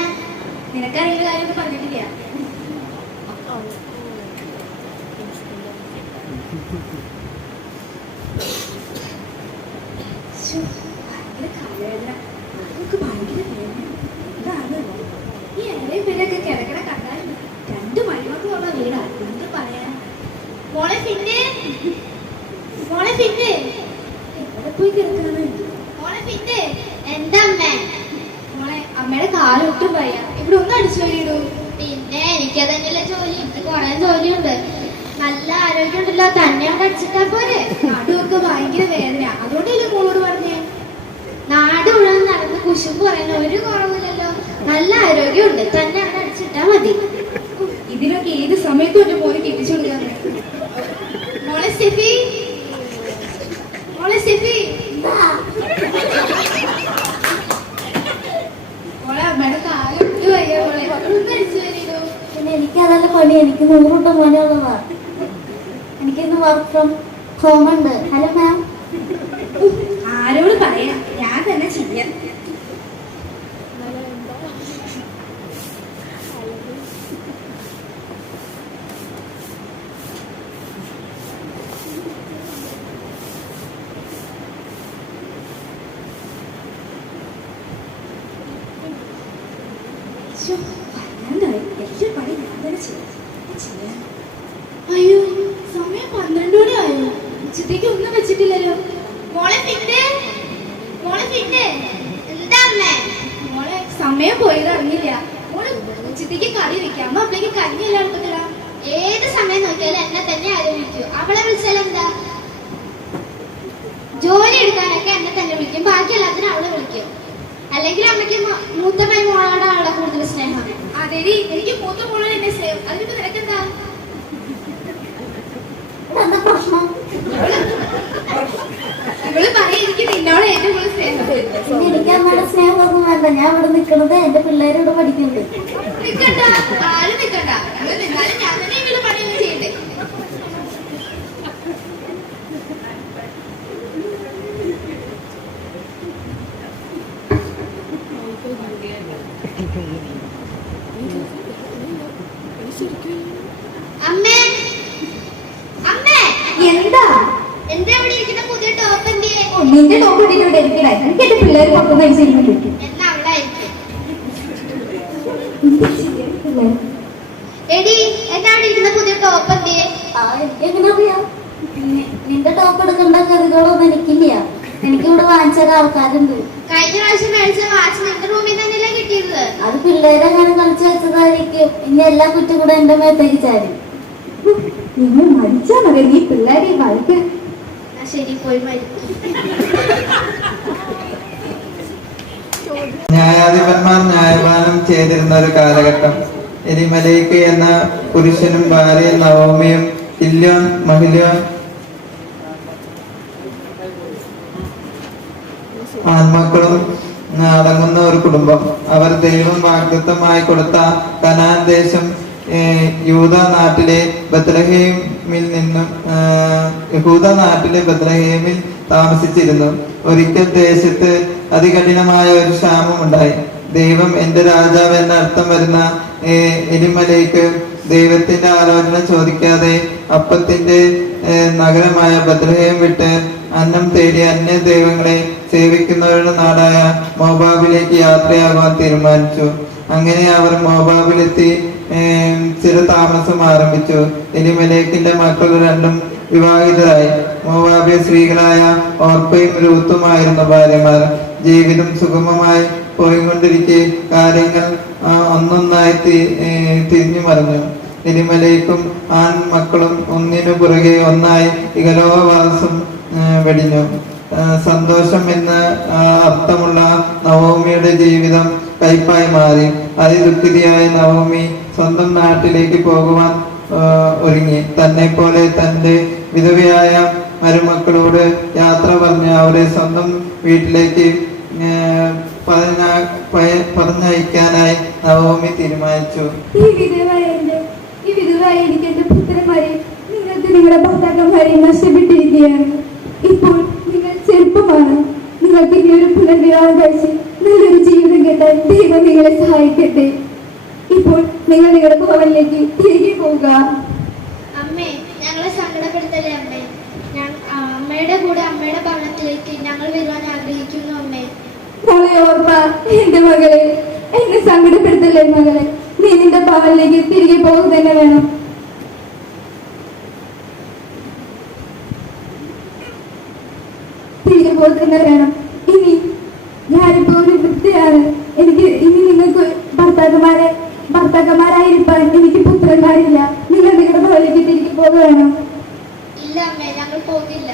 നിനക്കറിയുന്ന കാര്യമൊന്നും പറഞ്ഞിട്ടില്ല. ഭയങ്കര ഭയങ്കര എന്താണ് ഈ ഇലയും പേരൊക്കെ കിടക്കണ കണ്ടാൽ 2 മരുമക്കളുള്ള വീടാണ്. എന്ത് പറയാൻ? മോളെ പിന്നെ എവിടെ പോയി കിടക്കാണ്? മോളെ പിന്നെ എന്താ അമ്മേ? മോളെ അമ്മയുടെ കാലൊട്ടും വയ്യ. ഇവിടെ ഒന്ന് അടിച്ചു വരിയിടൂ. പിന്നെ എനിക്കതന്നെയല്ലേ ജോലി. എനിക്ക് കുറെ ജോലിയുണ്ട്. നല്ല ആരോഗ്യമുണ്ടല്ലോ, തന്നെ അവിടെ അടിച്ചിട്ടാ പോരെ? നടുവൊക്കെ ഭയങ്കര വേദന. അതുകൊണ്ടല്ലേ മോളോട് പറഞ്ഞേ? നാട് മുഴുവൻ നടന്ന് കുശുമ്പ് പറയുന്ന ഒരു കുറവില്ലല്ലോ. നല്ല ആരോഗ്യമുണ്ട്, തന്നെ അവിടെ അടിച്ചിട്ടാ മതി. ഇതിനൊക്കെ ഏത് സമയത്തും എന്റെ മോനെ കെട്ടിച്ചു കൊടുക്കാൻ. മോളെ സ്റ്റെഫി, മോളെ അമ്മയുടെ കാലൊട്ട് വയ്യ. മോളെ ഒന്ന് അടിച്ചു വരികയോ? പിന്നെ എനിക്കതല്ല പണി. എനിക്ക് 100 കൂട്ടം പണിയുള്ളതാ. എനിക്കിന്ന് വർക്ക് ഫ്രം ഹോം ഉണ്ട്. Hello ma'am. ആരോട് പറയാം? ഞാൻ തന്നെ ചെയ്യാം. അയ്യോ, സമയം 12 മണി ആയോ? ഉച്ചത്തേക്ക് ഒന്നും വെച്ചിട്ടില്ലല്ലോ. മോളെ പിന്നെ എന്താ അമ്മേ? മോളെ സമയം പോയത് അറിഞ്ഞില്ല. മോള് ഉച്ചത്തേക്ക് കറി വെക്കാം. അമ്മ അപ്പഴേക്ക് കഞ്ഞി എല്ലാം എടുക്കത്തില്ല. ഏത് സമയം നോക്കിയാലും എന്നെ തന്നെ ആലോചിക്കൂ. അവളെ വിളിച്ചാൽ എന്താ? ജോലി എടുക്കാനൊക്കെ എന്നെ തന്നെ വിളിക്കും, ബാക്കി എല്ലാത്തിനും അവളെ വിളിക്കും. അല്ലെങ്കിൽ അമ്മയ്ക്ക് മൂത്തമായി മോളോട് അവളെ കൂടുതൽ സ്നേഹം. അതെടി, എനിക്ക് മൂത്ത മോളെ എന്നെ സ്നേഹം. അതിനിപ്പോ നിനക്കെന്താ പ്രശ്നം? ഇവള് പറയാ എനിക്ക് നിന്നോട് ഏറ്റവും കൂടുതൽ സ്നേഹം. എനിക്ക് അമ്മയുടെ സ്നേഹം ഒന്നും വേണ്ട. ഞാൻ ഇവിടെ നിൽക്കുന്നത് എന്റെ പിള്ളേരോട് പഠിക്കുന്നുണ്ട്. നിക്കണ്ട, ആരും നിക്കണ്ട. നിങ്ങള് നിന്നാലും ഞാൻ തന്നെ ഇവള് പണിയൊന്നും ചെയ്യണ്ടേ? അമ്മേ, എന്താ എന്റെ അവിടെ ഇരിക്കുന്ന പുതിയ ടോപ്പ് എന്തിയെ? നിന്റെ ടോപ്പ് ഇട്ടിട്ട് ഇരിക്കണേ. എനിക്ക് എന്റെ പിള്ളേർ പുറത്തുനിന്ന് അടിച്ചിരുന്നു. എന്നാ അവിടെ ആയിരിക്കും. എടി, എന്റെ അവിടെ ഇരിക്കുന്ന പുതിയ ടോപ്പ് എന്തിയെ? എങ്ങനെ അറിയാം? നിന്റെ ടോപ്പ് എടുക്കേണ്ട കറികളൊന്നും എനിക്കില്ല. എനിക്കിവിടെ വാങ്ങിച്ച ആൾക്കാരുണ്ട്. കഴിഞ്ഞ പ്രാവശ്യം മേടിച്ച വാച്ച് നിന്റെ റൂമിൽ തന്നെയല്ലേ കിട്ടിയത്? അത് പിള്ളേരെങ്ങനെ കളിച്ചു വെച്ചതായിരിക്കും. ഇനി എല്ലാ കുറ്റും കൂടെ എന്റെ മേത്തേക്ക് ചാരി. നിങ്ങൾ മരിച്ചാ മതി. നീ പിള്ളേരെ വഴിക്കാൻ. ശരി, പോയി മരിക്കും. ന്യായാധിപന്മാർ ന്യായപാലനം ചെയ്തിരുന്ന ഒരു കാലഘട്ടം. എലിമലേക്ക് എന്ന പുരുഷനും ഭാര്യയും നവോമിയും കില്യോൻ മഹില്യോൻ ആൺമക്കളും അടങ്ങുന്ന ഒരു കുടുംബം. അവർ ദൈവം വാഗ്ദത്തമായി കൊടുത്ത കനാൻ ദേശം യഹൂദ നാട്ടിലെ ബത്ലഹേമിൽ താമസിച്ചിരുന്നു. ഒരിക്കൽ ദേശത്ത് അതികഠിനമായ ഒരു ക്ഷാമം ഉണ്ടായി. ദൈവം എന്റെ രാജാവ് എന്ന അർത്ഥം വരുന്ന എലിമലേക്ക് ദൈവത്തിന്റെ ആലോചന ചോദിക്കാതെ അപ്പത്തിന്റെ നഗരമായ ബത്ലഹേം വിട്ട് അന്നം തേടി അന്യ ദൈവങ്ങളെ സേവിക്കുന്നവരുടെ നാടായ മോബാബിലേക്ക് യാത്രയാകുവാൻ തീരുമാനിച്ചു. അങ്ങനെ അവർ മോബാബിലെത്തി സ്ഥിരതാമസം ആരംഭിച്ചു. എലിമലേക്കിന്റെ മക്കൾ രണ്ടും വിവാഹിതരായി. മോവാബിയ സ്ത്രീകളായ ഓർപ്പയും രൂത്തുമായിരുന്നു ഭാര്യമാർ. ജീവിതം സുഗമമായി പോയിക്കൊണ്ടിരിക്കെ കാര്യങ്ങൾ ഒന്നൊന്നായി തിരിഞ്ഞു മറിഞ്ഞു. എലിമലേക്കും ആൺമക്കളും ഒന്നിനു പുറകെ ഒന്നായി ഇഹലോകവാസം വെടിഞ്ഞു. സന്തോഷം എന്ന് അർത്ഥമുള്ള നവോമിയുടെ ജീവിതം കയ്പായി മാറി. അതിദുഃഖിതയായ നവോമി സ്വന്തം നാട്ടിലേക്ക് പോകുവാൻ ഒരുങ്ങി. തന്നെ പോലെ തന്റെ വിധവയായ മരുമക്കളോട് യാത്ര പറഞ്ഞ് അവരെ സ്വന്തം വീട്ടിലേക്ക് പറഞ്ഞയക്കാനായി നവോമി തീരുമാനിച്ചു. ഈ വിധവായ എനിക്ക് എന്റെ പുത്രന്മാരെ നിങ്ങൾക്ക് നിങ്ങളുടെ ഭർത്താക്കന്മാരെ നഷ്ടപ്പെട്ടിരിക്കുകയാണ്. ഇപ്പോൾ നിങ്ങൾ ചെറുപ്പമാണ്. നിങ്ങൾക്ക് ഇനി ഒരു പുനർവിവാഹം കഴിച്ച് നല്ലൊരു ജീവിതം നേടാൻ ദൈവം നിങ്ങളെ സഹായിക്കട്ടെ. ഇപ്പോൾ നിങ്ങൾ നിങ്ങളുടെ ഭവനിലേക്ക് തിരികെ പോവുക. അമ്മേ, ഞങ്ങളെ സങ്കടപ്പെടുത്തല്ലേ അമ്മേ. അമ്മയുടെ കൂടെ അമ്മയുടെ ഭവനത്തിലേക്ക് ഞങ്ങൾ വരുവാൻ ആഗ്രഹിക്കുന്നു അമ്മേ. മോളെ ഓർമ്മ, എന്റെ മകളെ, എന്നെ സങ്കടപ്പെടുത്തല്ലേ മകളെ. നീ നിന്റെ ഭവനിലേക്ക് തിരികെ പോകുക തന്നെ വേണം. തിരികെ പോകുക തന്നെ വേണം. ഇനി ഞാനിപ്പോ ഒരു വൃത്തിയാണ്. എനിക്ക് ഇനി നിങ്ങൾക്ക് ഭർത്താക്കന്മാരായിരിക്കാൻ എനിക്ക് പുത്രന്മാരില്ല. നിങ്ങൾ നിങ്ങളുടെ ഭവനിലേക്ക് തിരികെ പോകുക വേണം. ഇല്ല അമ്മേ, ഞങ്ങൾ പോകില്ല.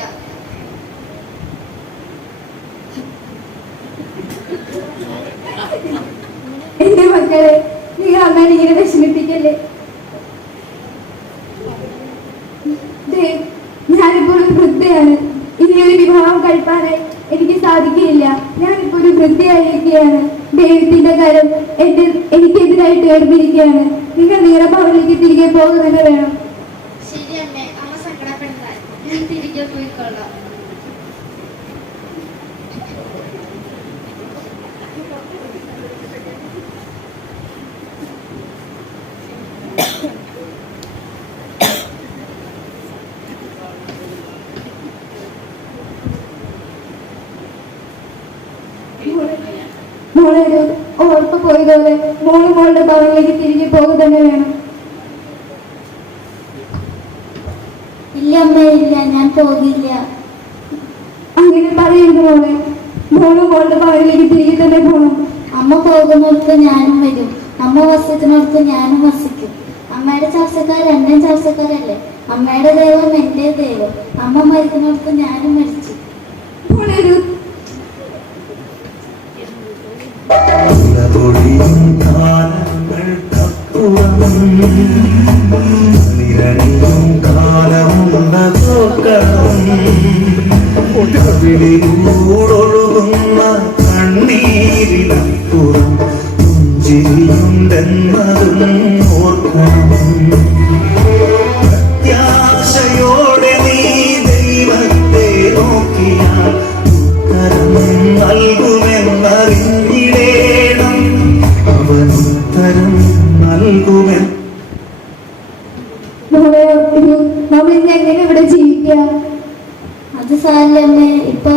എന്റെ മക്കളെ, നിങ്ങൾ അമ്മേനെ ഇങ്ങനെ വിഷമിപ്പിക്കല്ലേ. ഞാനിപ്പോൾ ഒരു വൃദ്ധയാണ്. ഇനി ഒരു വിവാഹം കഴിപ്പാനായി എനിക്ക് സാധിക്കില്ല. ഞാനിപ്പോൾ ഒരു വൃദ്ധയായിരിക്കുകയാണ്. ദൈവത്തിന്റെ കരം എനിക്കെതിരായിട്ട് ഏർപ്പിരിക്കുകയാണ്. നിങ്ങൾ നിങ്ങളുടെ ഭവനിലേക്ക് തിരികെ പോകുക തന്നെ വേണം. ശരി അമ്മേ, അമ്മ സങ്കടപ്പെടാൻ ഞാൻ തിരികെ പോയിക്കൊള്ളാം. മോളെ ഓർപ്പ് പോയതുപോലെ മോളുടെ ഭവനിലേക്ക് തിരികെ പോകുക തന്നെ വേണം. ഇല്ല അമ്മേ, ഇല്ല, ഞാൻ പോകില്ല. അങ്ങനെ പറയരുത് മോളെ. മോളുടെ ഭവനിലേക്ക് തിരികെ തന്നെ പോകണം. അമ്മ പോകുന്നിടത്ത് ഞാനും വരും. അമ്മ വസിക്കുന്നിടത്ത് ഞാനും വസിക്കും. അമ്മയുടെ ചർച്ചക്കാർ എന്റെ ചർച്ചക്കാരല്ലേ. അമ്മയുടെ ദൈവം എന്റെ ദൈവം. അമ്മ മരിക്കുന്നിടത്ത് ഞാനും മരിച്ചു. മോളെ ഒരു പൊടിയും കാലങ്ങൾക്കപ്പുറം നിരണിയും കാലമുണ്ടോക്കണം വിളിയൂടൊഴുകുന്ന കണ്ണീരിനപ്പുറം പുഞ്ചിരിയുണ്ടെന്നതും ഓർക്കണം. പ്രത്യാശയോടെ നീ ദൈവത്തെ നോക്കിയാൽ ഉത്തരം നൽകുമെന്നറിഞ്ഞിടേണം. അവൻ ഉത്തരം നൽകുമെന്ന് മോളെ ഓർത്തിരു. നമ്മൾ ഇന്ന് എങ്ങനെ ഇവിടെ ജീവിക്കുക? അത് സാരല്ലേ, ഇപ്പൊ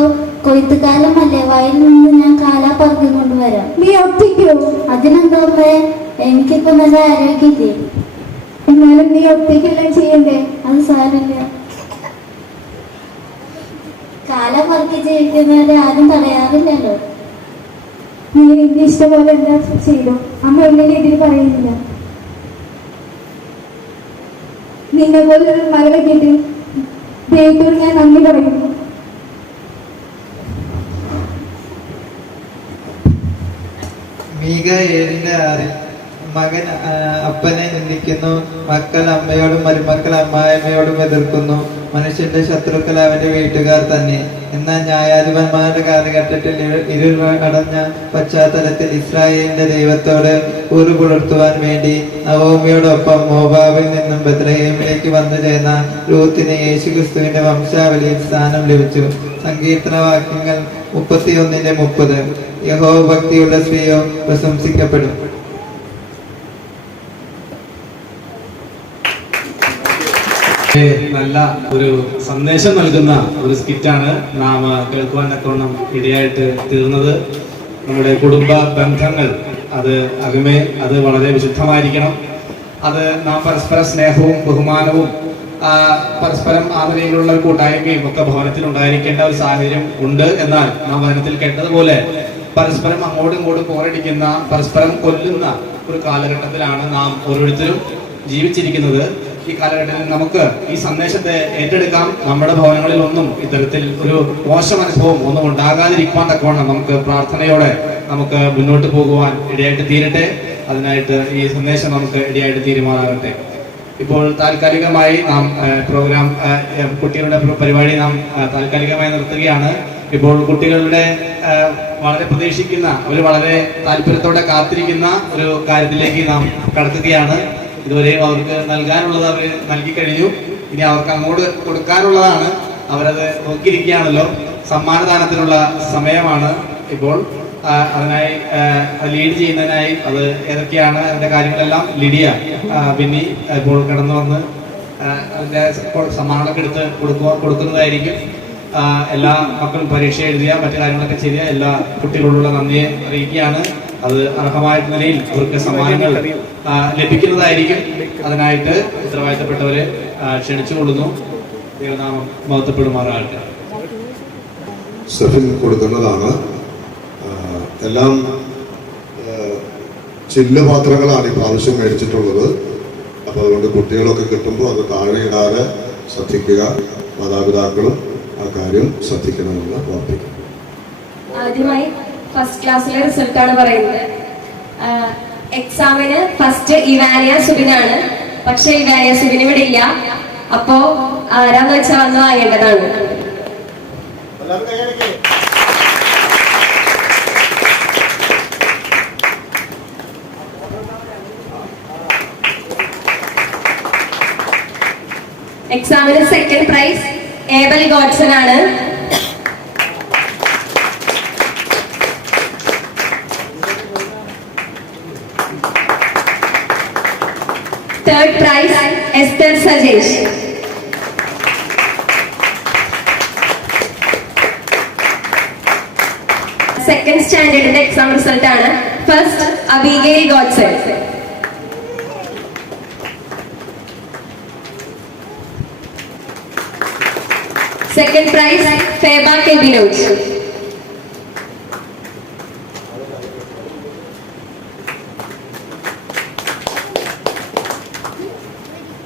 കൊയ്ത്തുകാലമല്ലേ. വയലിൽ നിന്ന് ഞാൻ കാലാ പറക്കി കൊണ്ടുവരാം. നീ ഒറ്റയ്ക്കോ? അതിനെന്താ അമ്മേ, എനിക്കിപ്പോ നല്ല ആരോഗ്യമില്ലേ. എന്നാലും നീ ഒറ്റയ്ക്കെല്ലാം ചെയ്യണ്ടേ? അത് സാരല്ല. കാല പറക്കി ജീവിക്കുന്നവരെ ആരും തടയാറില്ലല്ലോ. നീ നിന്റെ ഇഷ്ടം പോലെ എന്താ ചെയ്തോ. അമ്മ എങ്ങനെ ഇതിൽ പറയുന്നില്ല. നിന്നെ പോലൊരു മകളെ കേട്ട് ദൈവത്തോട് ഞാൻ നന്ദി പറയുന്നു. മീഖായേലിന്റെ 6 മകൻ അപ്പനെ നിന്ദിക്കുന്നു. മക്കൾ അമ്മയോടും മരുമക്കൾ അമ്മായിയമ്മയോടും എതിർക്കുന്നു. മനുഷ്യന്റെ ശത്രുക്കൾ അവന്റെ വീട്ടുകാർ തന്നെ. എന്നാൽ ന്യായാധിപന്മാരുടെ കാലഘട്ടത്തിൽ ഇരുൾ അടഞ്ഞ പശ്ചാത്തലത്തിൽ ഇസ്രായേലിന്റെ ദൈവത്തോട് കൂറു പുലർത്തുവാൻ വേണ്ടി നവോമിയോടൊപ്പം മോവാബിൽ നിന്നും ബത്ലഹേമിലേക്ക് വന്നു ചേർന്ന രൂത്തിന് യേശുക്രിസ്തുവിന്റെ വംശാവലിയിൽ സ്ഥാനം ലഭിച്ചു. സങ്കീർത്തനവാക്യങ്ങൾ 31:30. യഹോവ ഭക്തിയുള്ള സ്ത്രീയോ പ്രശംസിക്കപ്പെടും. നല്ല ഒരു സന്ദേശം നൽകുന്ന ഒരു സ്കിറ്റാണ് നാം കേൾക്കുവാൻ തക്കവണ്ണം ഇടയായിട്ട് തീർന്നത്. നമ്മുടെ കുടുംബ ബന്ധങ്ങൾ അത് വളരെ വിശുദ്ധമായിരിക്കണം. അത് നാം പരസ്പര സ്നേഹവും ബഹുമാനവും പരസ്പരം ആ നിലയിലുള്ള ഒരു കൂട്ടായ്മയും ഒക്കെ ഭവനത്തിൽ ഉണ്ടായിരിക്കേണ്ട ഒരു സാഹചര്യം ഉണ്ട്. എന്നാൽ നാം വചനത്തിൽ കേട്ടതുപോലെ പരസ്പരം അങ്ങോട്ടും ഇങ്ങോട്ടും പോരടിക്കുന്ന, പരസ്പരം കൊല്ലുന്ന ഒരു കാലഘട്ടത്തിലാണ് നാം ഓരോരുത്തരും ജീവിച്ചിരിക്കുന്നത്. ഈ കാലഘട്ടത്തിൽ നമുക്ക് ഈ സന്ദേശത്തെ ഏറ്റെടുക്കാം. നമ്മുടെ ഭവനങ്ങളിൽ ഒന്നും ഇത്തരത്തിൽ ഒരു മോശം അനുഭവം ഒന്നും ഉണ്ടാകാതിരിക്കാൻ തക്കവണ്ണം നമുക്ക് പ്രാർത്ഥനയോടെ നമുക്ക് മുന്നോട്ട് പോകുവാൻ ഇടയായിട്ട് തീരട്ടെ. അതിനായിട്ട് ഈ സന്ദേശം നമുക്ക് ഇടയായിട്ട് തീരുമാനാകട്ടെ. ഇപ്പോൾ താൽക്കാലികമായി നാം പ്രോഗ്രാം കുട്ടികളുടെ പരിപാടി നാം താൽക്കാലികമായി നിർത്തുകയാണ്. ഇപ്പോൾ കുട്ടികളുടെ വളരെ പ്രതീക്ഷിക്കുന്ന, വളരെ താല്പര്യത്തോടെ കാത്തിരിക്കുന്ന ഒരു കാര്യത്തിലേക്ക് നാം കടക്കുകയാണ്. ഇതുവരെയും അവർക്ക് നൽകാനുള്ളത് അവർ നൽകി കഴിഞ്ഞു. ഇനി അവർക്ക് അങ്ങോട്ട് കൊടുക്കാനുള്ളതാണ്. അവരത് നോക്കിയിരിക്കുകയാണല്ലോ. സമ്മാനദാനത്തിനുള്ള സമയമാണ് ഇപ്പോൾ. അതിനായി ലീഡ് ചെയ്യുന്നതിനായി അത് ഏതൊക്കെയാണ് അതിന്റെ കാര്യങ്ങളെല്ലാം ലിഡിയ പിന്നെ ഇപ്പോൾ കടന്നു വന്ന് അതിന്റെ സമ്മാനങ്ങളൊക്കെ എടുത്ത് കൊടുക്കുന്നതായിരിക്കും. എല്ലാ മക്കളും പരീക്ഷ എഴുതിയ മറ്റു കാര്യങ്ങളൊക്കെ ചെയ്ത എല്ലാ കുട്ടികളോടുള്ള നന്ദിയെ അറിയിക്കുകയാണ്. അത് അർഹമായ നിലയിൽ അവർക്ക് സമ്മാനങ്ങൾ ലഭിക്കുന്നതായിരിക്കും. അതിനായിട്ട് ഉത്തരവാദിത്തപ്പെട്ടവരെ ക്ഷണിച്ചുകൊള്ളുന്നു. ദൈവനാമം മഹത്വപ്പെടുമാറാകട്ടെ. സെഫിൻ കൊടുക്കുന്നതാണ്. എല്ലാം ചില്ല് പാത്രങ്ങളാണ് ഈ പ്രാവശ്യം മേടിച്ചിട്ടുള്ളത്. അപ്പോൾ അതുകൊണ്ട് കുട്ടികളൊക്കെ കിട്ടുമ്പോൾ അത് താഴെ ഇടാതെ ശ്രദ്ധിക്കുക. മാതാപിതാക്കളും ആ കാര്യം ശ്രദ്ധിക്കണമെന്ന് ഓർപ്പിക്കുന്നു. ആദ്യമായി ഫസ്റ്റ് ക്ലാസ്സിലെ റിസൾട്ടാണ് പറയുന്നത്. എക്സാമിന് ഫസ്റ്റ് ഇവാനിയ സുബിനാണ്. പക്ഷെ ഇവാനിയ സുബിൻ ഇവിടെ ഇല്ല. അപ്പോ ആരാന്ന് വെച്ചാൽ വന്ന് വാങ്ങേണ്ടതാണ്. എക്സാമിന് സെക്കൻഡ് പ്രൈസ് ഏബൽ ഗോഡ്സൺ ആണ്. Third prize Esther Sajesh. Second സ്റ്റാൻഡേർഡിന്റെ എക്സാം റിസൾട്ട് ആണ്. First Abigail Godson. Second prize Febha K Binoj.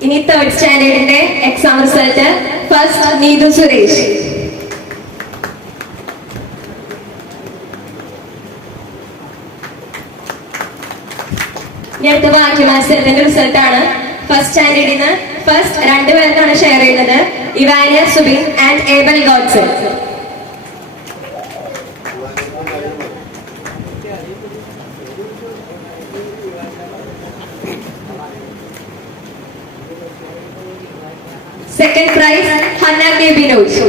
ഇനി തേർഡ് സ്റ്റാൻഡേർഡിന്റെ exam result. First Neethu Suresh. ഇനി അടുത്ത ബാക്കി മത്സരത്തിന്റെ റിസൾട്ട് ആണ്. ഫസ്റ്റ് സ്റ്റാൻഡേർഡിന് ഫസ്റ്റ് രണ്ടുപേർക്കാണ് ഷെയർ ചെയ്യുന്നത്. Ivania Subin and Abel Godson. Second prize Hanna K Binoj.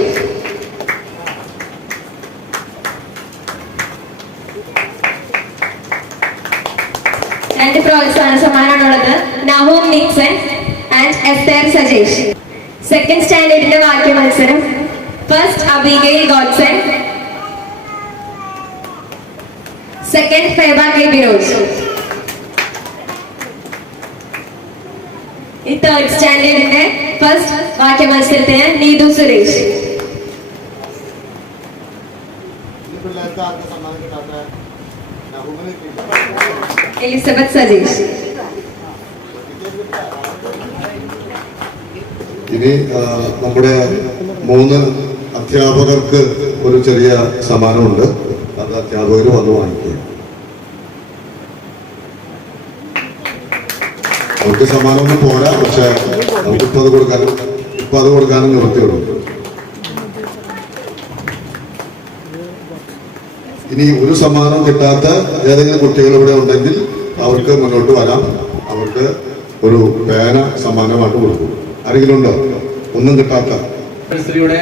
രണ്ട് പ്രോത്സാഹന സമ്മാനമാണുള്ളത്. Nahum Nixon and Esther Sajesh. Second സ്റ്റാൻഡേർഡിന്റെ വാക്യ മത്സരം. First Abigail Godson. Second Feba K Binoj. ഈ തേർഡ് സ്റ്റാൻഡേർഡിന്റെ ഫസ്റ്റ് വാക്യ മത്സരത്തിന് നീതു സുരേഷ്. എലിസബത്ത് സജീഷ്. ഇനി നമ്മുടെ 3 അധ്യാപകർക്ക് ഒരു ചെറിയ സമ്മാനമുണ്ട്. അത് അധ്യാപകർ വന്ന് വാങ്ങിക്കുക. അവർക്ക് സമ്മാനമൊന്നും പോരാ. പക്ഷെ നമുക്കിപ്പോൾ അത് കൊടുക്കാനും നിവൃത്തിയുള്ളൂ. ഇനി ഒരു സമ്മാനം കിട്ടാത്ത ഏതെങ്കിലും കുട്ടികൾ ഇവിടെ ഉണ്ടെങ്കിൽ അവർക്ക് മുന്നോട്ട് വരാം. അവർക്ക് ഒരു പേന സമ്മാനമായിട്ട് കൊടുക്കും. ആരെങ്കിലും ഉണ്ടോ ഒന്നും കിട്ടാത്ത? യുടെ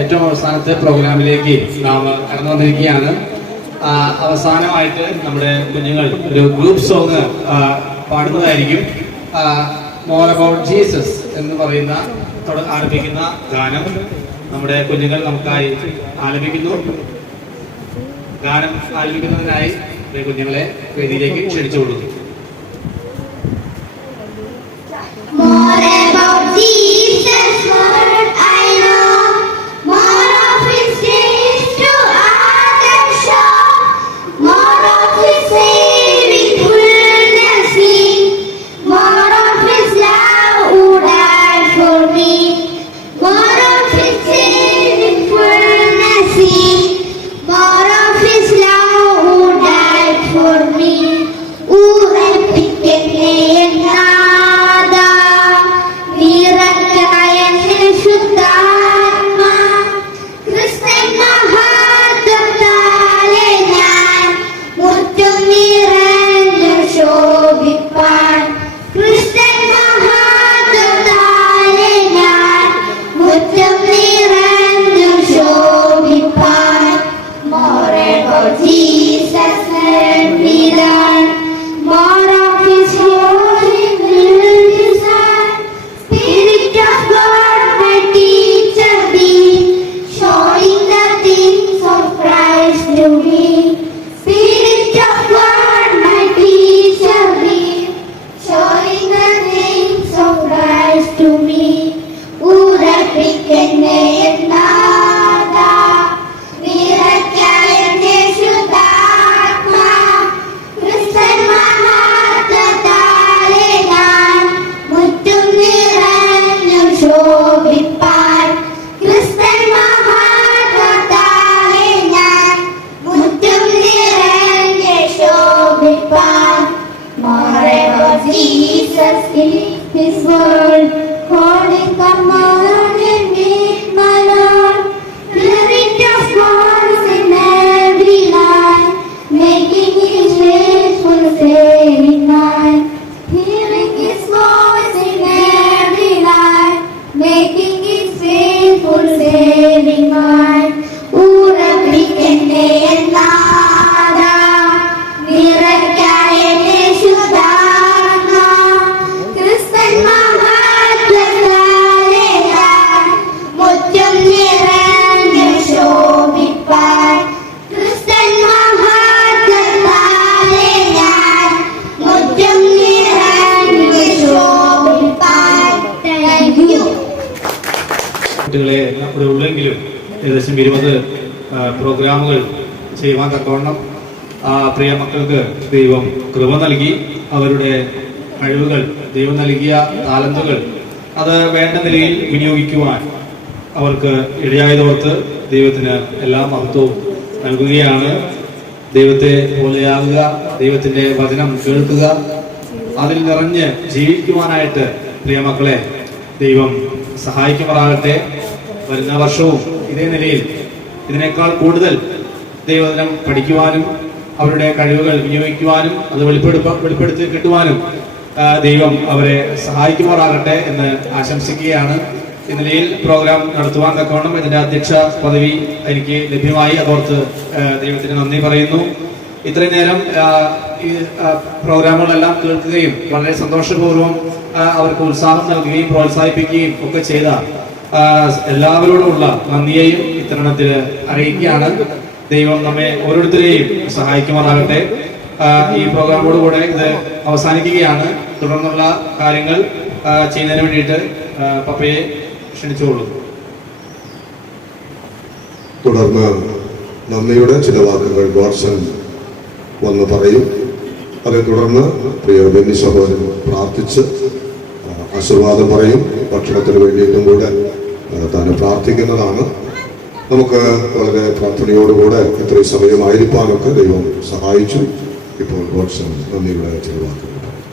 ഏറ്റവും അവസാനത്തെ പ്രോഗ്രാമിലേക്ക് നാം കടന്നു വന്നിരിക്കുകയാണ്. അവസാനമായിട്ട് നമ്മുടെ കുഞ്ഞുങ്ങൾ ഒരു ഗ്രൂപ്പ് സോങ് പാടുന്നതായിരിക്കും. മോർ അബൌട്ട് ജീസസ് എന്ന് പറയുന്ന ആലപിക്കുന്ന ഗാനം നമ്മുടെ കുഞ്ഞുങ്ങൾ നമുക്കായി ആലപിക്കുന്നു. ഗാനം ആലപിക്കുന്നതിനായി കുഞ്ഞുങ്ങളെ വേദിയിലേക്ക് ക്ഷണിച്ചുകൊള്ളുന്നു. More about Jesus, Lord, I know. More of His days to others show. More of His saving fullness sing. More of His love who died for me. More of His saving fullness sing. More of His love who died for me. Ooh, Jesus in His word, calling, come on and meet my Lord. Hearing His voice in every line, making His faithful saving mine. Hearing His voice in every line, making His faithful saving mine. ഊരപ്പിക്കന്റെ നാദ നിറയ്ക്കായെന്നെ ശുദ്ധാത്മ ക്രിസ്തൻ മഹത്വത്താലെ ഞാൻ മുറ്റം നിറഞ്ഞു ശോഭിപ്പാൻ. ക്രിസ്തൻ മഹത്വത്താലെ ഞാൻ മുറ്റം നിറഞ്ഞു ശോഭിപ്പാൻ. Thank you. കുട്ടികളെ ഇവിടെ ഉള്ളെങ്കിലും ഏകദേശം 20 പ്രോഗ്രാമുകൾ ചെയ്യുവാൻ തക്കവണ്ണം പ്രിയ മക്കൾക്ക് ദൈവം കൃപ നൽകി. അവരുടെ കഴിവുകൾ, ദൈവം നൽകിയ താലന്തുകൾ അത് വേണ്ട നിലയിൽ വിനിയോഗിക്കുവാൻ അവർക്ക് ഇടയായതോർത്ത് ദൈവത്തിന് എല്ലാ മഹത്വവും നൽകുകയാണ്. ദൈവത്തെ പോലെയാകുക, ദൈവത്തിന്റെ വചനം കേൾക്കുക, അതിൽ നിറഞ്ഞ് ജീവിക്കുവാനായിട്ട് പ്രിയ മക്കളെ ദൈവം സഹായിക്കുമാറാകട്ടെ. വരുന്ന വർഷവും ഇതേ നിലയിൽ ഇതിനേക്കാൾ കൂടുതൽ ദൈവവചനം പഠിക്കുവാനും അവരുടെ കഴിവുകൾ വിനിയോഗിക്കുവാനും അത് വെളിപ്പെടുത്തി കിട്ടുവാനും ദൈവം അവരെ സഹായിക്കുമാറാകട്ടെ എന്ന് ആശംസിക്കുകയാണ്. ഈ നിലയിൽ പ്രോഗ്രാം നടത്തുവാൻ തക്കവണ്ണം ഇതിന്റെ അധ്യക്ഷ പദവി എനിക്ക് ലഭ്യമായി. അതോർത്ത് ദൈവത്തിന് നന്ദി പറയുന്നു. ഇത്രയും നേരം ഈ പ്രോഗ്രാമുകളെല്ലാം കേൾക്കുകയും വളരെ സന്തോഷപൂർവ്വം അവർക്ക് ഉത്സാഹം നൽകുകയും പ്രോത്സാഹിപ്പിക്കുകയും ഒക്കെ ചെയ്ത എല്ലാവരോടുമുള്ള നന്ദിയെയും ഇത്തരണത്തിൽ അറിയിക്കുകയാണ്. ദൈവം നമ്മെ ഓരോരുത്തരെയും സഹായിക്കുമാറാകട്ടെ. ഈ പ്രോഗ്രാമോടുകൂടെ ഇത് അവസാനിക്കുകയാണ്. തുടർന്നുള്ള കാര്യങ്ങൾ ചെയ്യുന്നതിന് വേണ്ടിയിട്ട് പപ്പയെ ക്ഷണിച്ചോളൂ. തുടർന്ന് നന്ദിയുടെ ചില വാക്കുകൾ വാട്സൺ വന്ന് പറയും. അതേ തുടർന്ന് പ്രിയ ബെന്നി സഹോദരൻ പ്രാർത്ഥിച്ച് ആശീർവാദം പറയും. ഭക്ഷണത്തിന് വേണ്ടിയിട്ടും കൂടെ താൻ പ്രാർത്ഥിക്കുന്നതാണ്. നമുക്ക് വളരെ പ്രാർത്ഥനയോടുകൂടെ ഇത്രയും സമയമായിരിക്കാനൊക്കെ ദൈവം സഹായിച്ചു. ഇപ്പോൾ വാട്സൺ നന്ദിയുടെ ചില വാക്കുകൾ പറയും.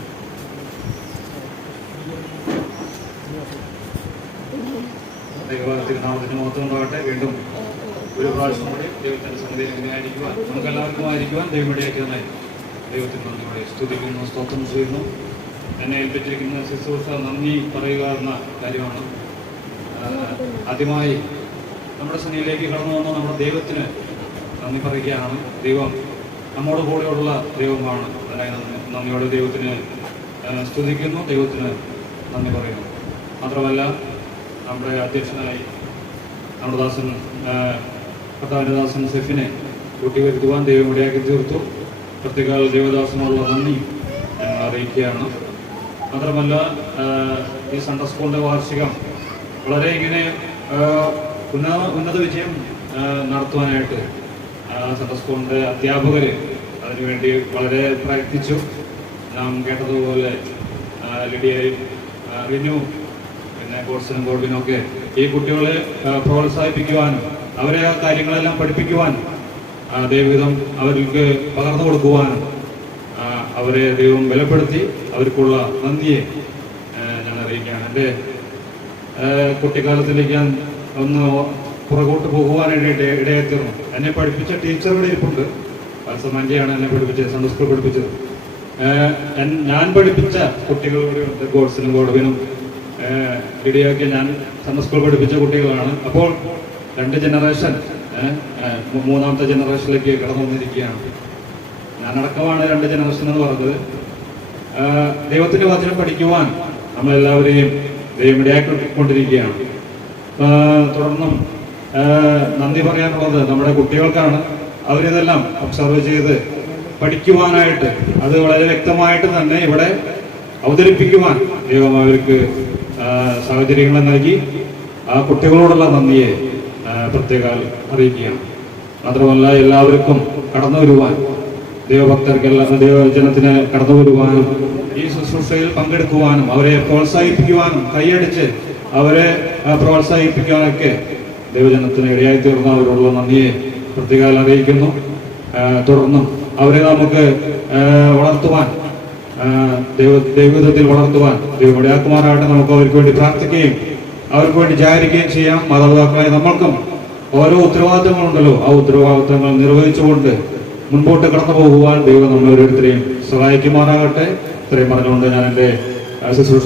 തിരുനാമത്തിന് മഹത്വം ഉണ്ടാകട്ടെ. വീണ്ടും ഒരു പ്രാവശ്യം കൂടി ദൈവത്തിന്റെ സന്നിധിയിൽ എങ്ങനെയായിരിക്കുവാൻ നമുക്ക് എല്ലാവർക്കും ആയിരിക്കുവാൻ ദൈവം ഇടയാക്കിയതായി ദൈവത്തിന് നന്ദിയോടെ സ്തുതിക്കുന്നു, സ്തോത്രം ചെയ്യുന്നു. എന്നെ ഏൽപ്പിച്ചിരിക്കുന്ന ശുശ്രൂഷ നന്ദി പറയുക എന്ന കാര്യമാണ്. ആദ്യമായി നമ്മുടെ സന്നിധിയിലേക്ക് കടന്നു വന്ന നമ്മുടെ ദൈവത്തിന് നന്ദി പറയുകയാണ്. ദൈവം നമ്മോട് കൂടെയുള്ള ദൈവമാണ്. അതായത് നന്ദിയോടെ ദൈവത്തിന് സ്തുതിക്കുന്നു, ദൈവത്തിന് നന്ദി പറയുന്നു. മാത്രമല്ല നമ്മുടെ അധ്യക്ഷനായി നമ്മുടെ ദാസൻ കർത്താവിൻ്റെ ദാസൻ സെഫിനെ കൂട്ടിവരുത്തുവാൻ ദൈവം ഇടയാക്കി തീർത്തു. പ്രത്യേക ദേവദാസനുള്ള നന്ദി ഞങ്ങൾ അറിയിക്കുകയാണ്. മാത്രമല്ല ഈ സൺഡേ സ്കൂളിൻ്റെ വാർഷികം വളരെ ഇങ്ങനെ ഉന്നത വിജയം നടത്തുവാനായിട്ട് സൺഡേ സ്കൂളിൻ്റെ അധ്യാപകർ അതിനുവേണ്ടി വളരെ പ്രയത്നിച്ചു. നാം കേട്ടതുപോലെ ലിഡിയയും റിനു പിന്നെ ഗോഡ്സനും ഗോഡ്വിനും ഒക്കെ ഈ കുട്ടികളെ പ്രോത്സാഹിപ്പിക്കുവാനും അവരെ ആ കാര്യങ്ങളെല്ലാം പഠിപ്പിക്കുവാനും ദൈവവിധം അവർക്ക് പകർന്നു കൊടുക്കുവാനും അവരെ ദൈവം ബലപ്പെടുത്തി. അവർക്കുള്ള നന്ദിയെ ഞാൻ അറിയിക്കുകയാണ്. എൻ്റെ കുട്ടിക്കാലത്തിലേക്ക് ഞാൻ ഒന്ന് പുറകോട്ട് പോകുവാനായിട്ട് ഇടയായിത്തീർന്നു. എന്നെ പഠിപ്പിച്ച ടീച്ചറുടെ ഇരിപ്പുണ്ട്. വത്സമാൻ്റെയാണ് എന്നെ പഠിപ്പിച്ചത്, സൺഡേ സ്കൂൾ പഠിപ്പിച്ചത്. ഞാൻ പഠിപ്പിച്ച കുട്ടികളുടെ ഗോഡ്സനും ഗോഡ്വിനും ഇടയൊക്കെ ഞാൻ സൺഡേ സ്കൂൾ പഠിപ്പിച്ച കുട്ടികളാണ്. അപ്പോൾ 2 ജനറേഷൻ മൂന്നാമത്തെ ജനറേഷനിലേക്ക് കടന്നു വന്നിരിക്കുകയാണ്. ഞാനടക്കമാണ് 2 ജനറേഷൻ എന്ന് പറഞ്ഞത്. ദൈവത്തിന്റെ വചനം പഠിക്കുവാൻ നമ്മളെല്ലാവരെയും ദൈവം ഇടയാക്കിക്കൊണ്ടിരിക്കുകയാണ്. തുടർന്നും നന്ദി പറയാനുള്ളത് നമ്മുടെ കുട്ടികൾക്കാണ്. അവരിതെല്ലാം ഒബ്സർവ് ചെയ്ത് പഠിക്കുവാനായിട്ട് അത് വളരെ വ്യക്തമായിട്ട് തന്നെ ഇവിടെ അവതരിപ്പിക്കുവാൻ ദൈവം അവർക്ക് സാഹചര്യങ്ങൾ നൽകി. ആ കുട്ടികളോടുള്ള നന്ദിയെ പ്രത്യേകം അറിയിക്കുകയാണ്. മാത്രമല്ല എല്ലാവർക്കും കടന്നു വരുവാൻ, ദൈവഭക്തർക്കെല്ലാം ദൈവജനത്തിന് കടന്നു വരുവാനും ഈ ശുശ്രൂഷയിൽ പങ്കെടുക്കുവാനും അവരെ പ്രോത്സാഹിപ്പിക്കുവാനും കൈയടിച്ച് അവരെ പ്രോത്സാഹിപ്പിക്കാനൊക്കെ ദൈവജനത്തിന് ഇടയായി തീർന്ന അവരോടുള്ള നന്ദിയെ പ്രത്യേകം അറിയിക്കുന്നു. തുടർന്നും അവരെ നമുക്ക് വളർത്തുവാൻ ദൈവവിധത്തിൽ വളർത്തുവാൻ ദൈവം ഇടയാക്കുമാറാകട്ടെ. നമുക്ക് അവർക്ക് വേണ്ടി പ്രാർത്ഥിക്കുകയും അവർക്ക് വേണ്ടി ജാഗരിക്കുകയും ചെയ്യാം. മാതാപിതാക്കളായ നമ്മൾക്കും ഓരോ ഉത്തരവാദിത്തങ്ങളുണ്ടല്ലോ, ആ ഉത്തരവാദിത്തങ്ങൾ നിർവഹിച്ചുകൊണ്ട് മുൻപോട്ട് കടന്നു പോകുവാൻ ദൈവം നമ്മൾ ഓരോരുത്തരെയും സഹായിക്കുമാറാകട്ടെ. ഇത്രയും പറഞ്ഞുകൊണ്ട് ഞാൻ എൻ്റെ ശുശ്രൂഷ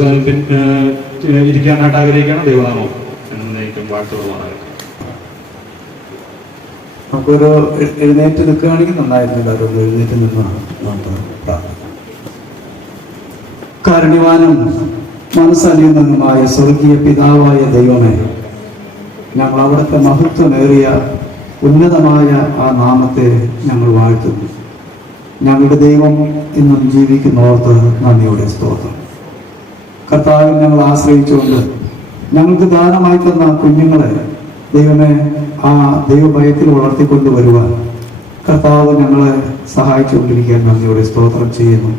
ഇരിക്കാനായിട്ട് ആഗ്രഹിക്കുകയാണ്. ദൈവനാമം എന്നേക്കും വാഴ്ത്തുകൊള്ളുമാറാകട്ടെ. നമുക്കൊരു എഴുന്നേറ്റ് നിൽക്കുകയാണെങ്കിൽ നന്നായിരുന്നില്ല. ഒരു എഴുന്നേറ്റ് നിന്ന് നമുക്ക് പ്രാർത്ഥിക്കാം. കാരുണ്യവാനും മനസ്സലിയുന്നതുമായ സ്വർഗീയ പിതാവായ ദൈവമേ, ഞങ്ങൾ അവിടുത്തെ മഹത്വമേറിയ ഉന്നതമായ ആ നാമത്തെ ഞങ്ങൾ വാഴ്ത്തുന്നു. ഞങ്ങളുടെ ദൈവം ഇന്നും ജീവിക്കുന്നോർത്ത് നന്ദിയോടെ സ്തോത്രം. കർത്താവിൽ ഞങ്ങൾ ആശ്രയിച്ചുകൊണ്ട് ഞങ്ങൾക്ക് ദാനമായി തന്ന കുഞ്ഞുങ്ങളെ ദൈവമേ ആ ദൈവഭയത്തിൽ വളർത്തിക്കൊണ്ടുവരുവാൻ കർത്താവ് ഞങ്ങളെ സഹായിച്ചുകൊണ്ടിരിക്കാൻ നന്ദിയോടെ സ്തോത്രം ചെയ്യുന്നു.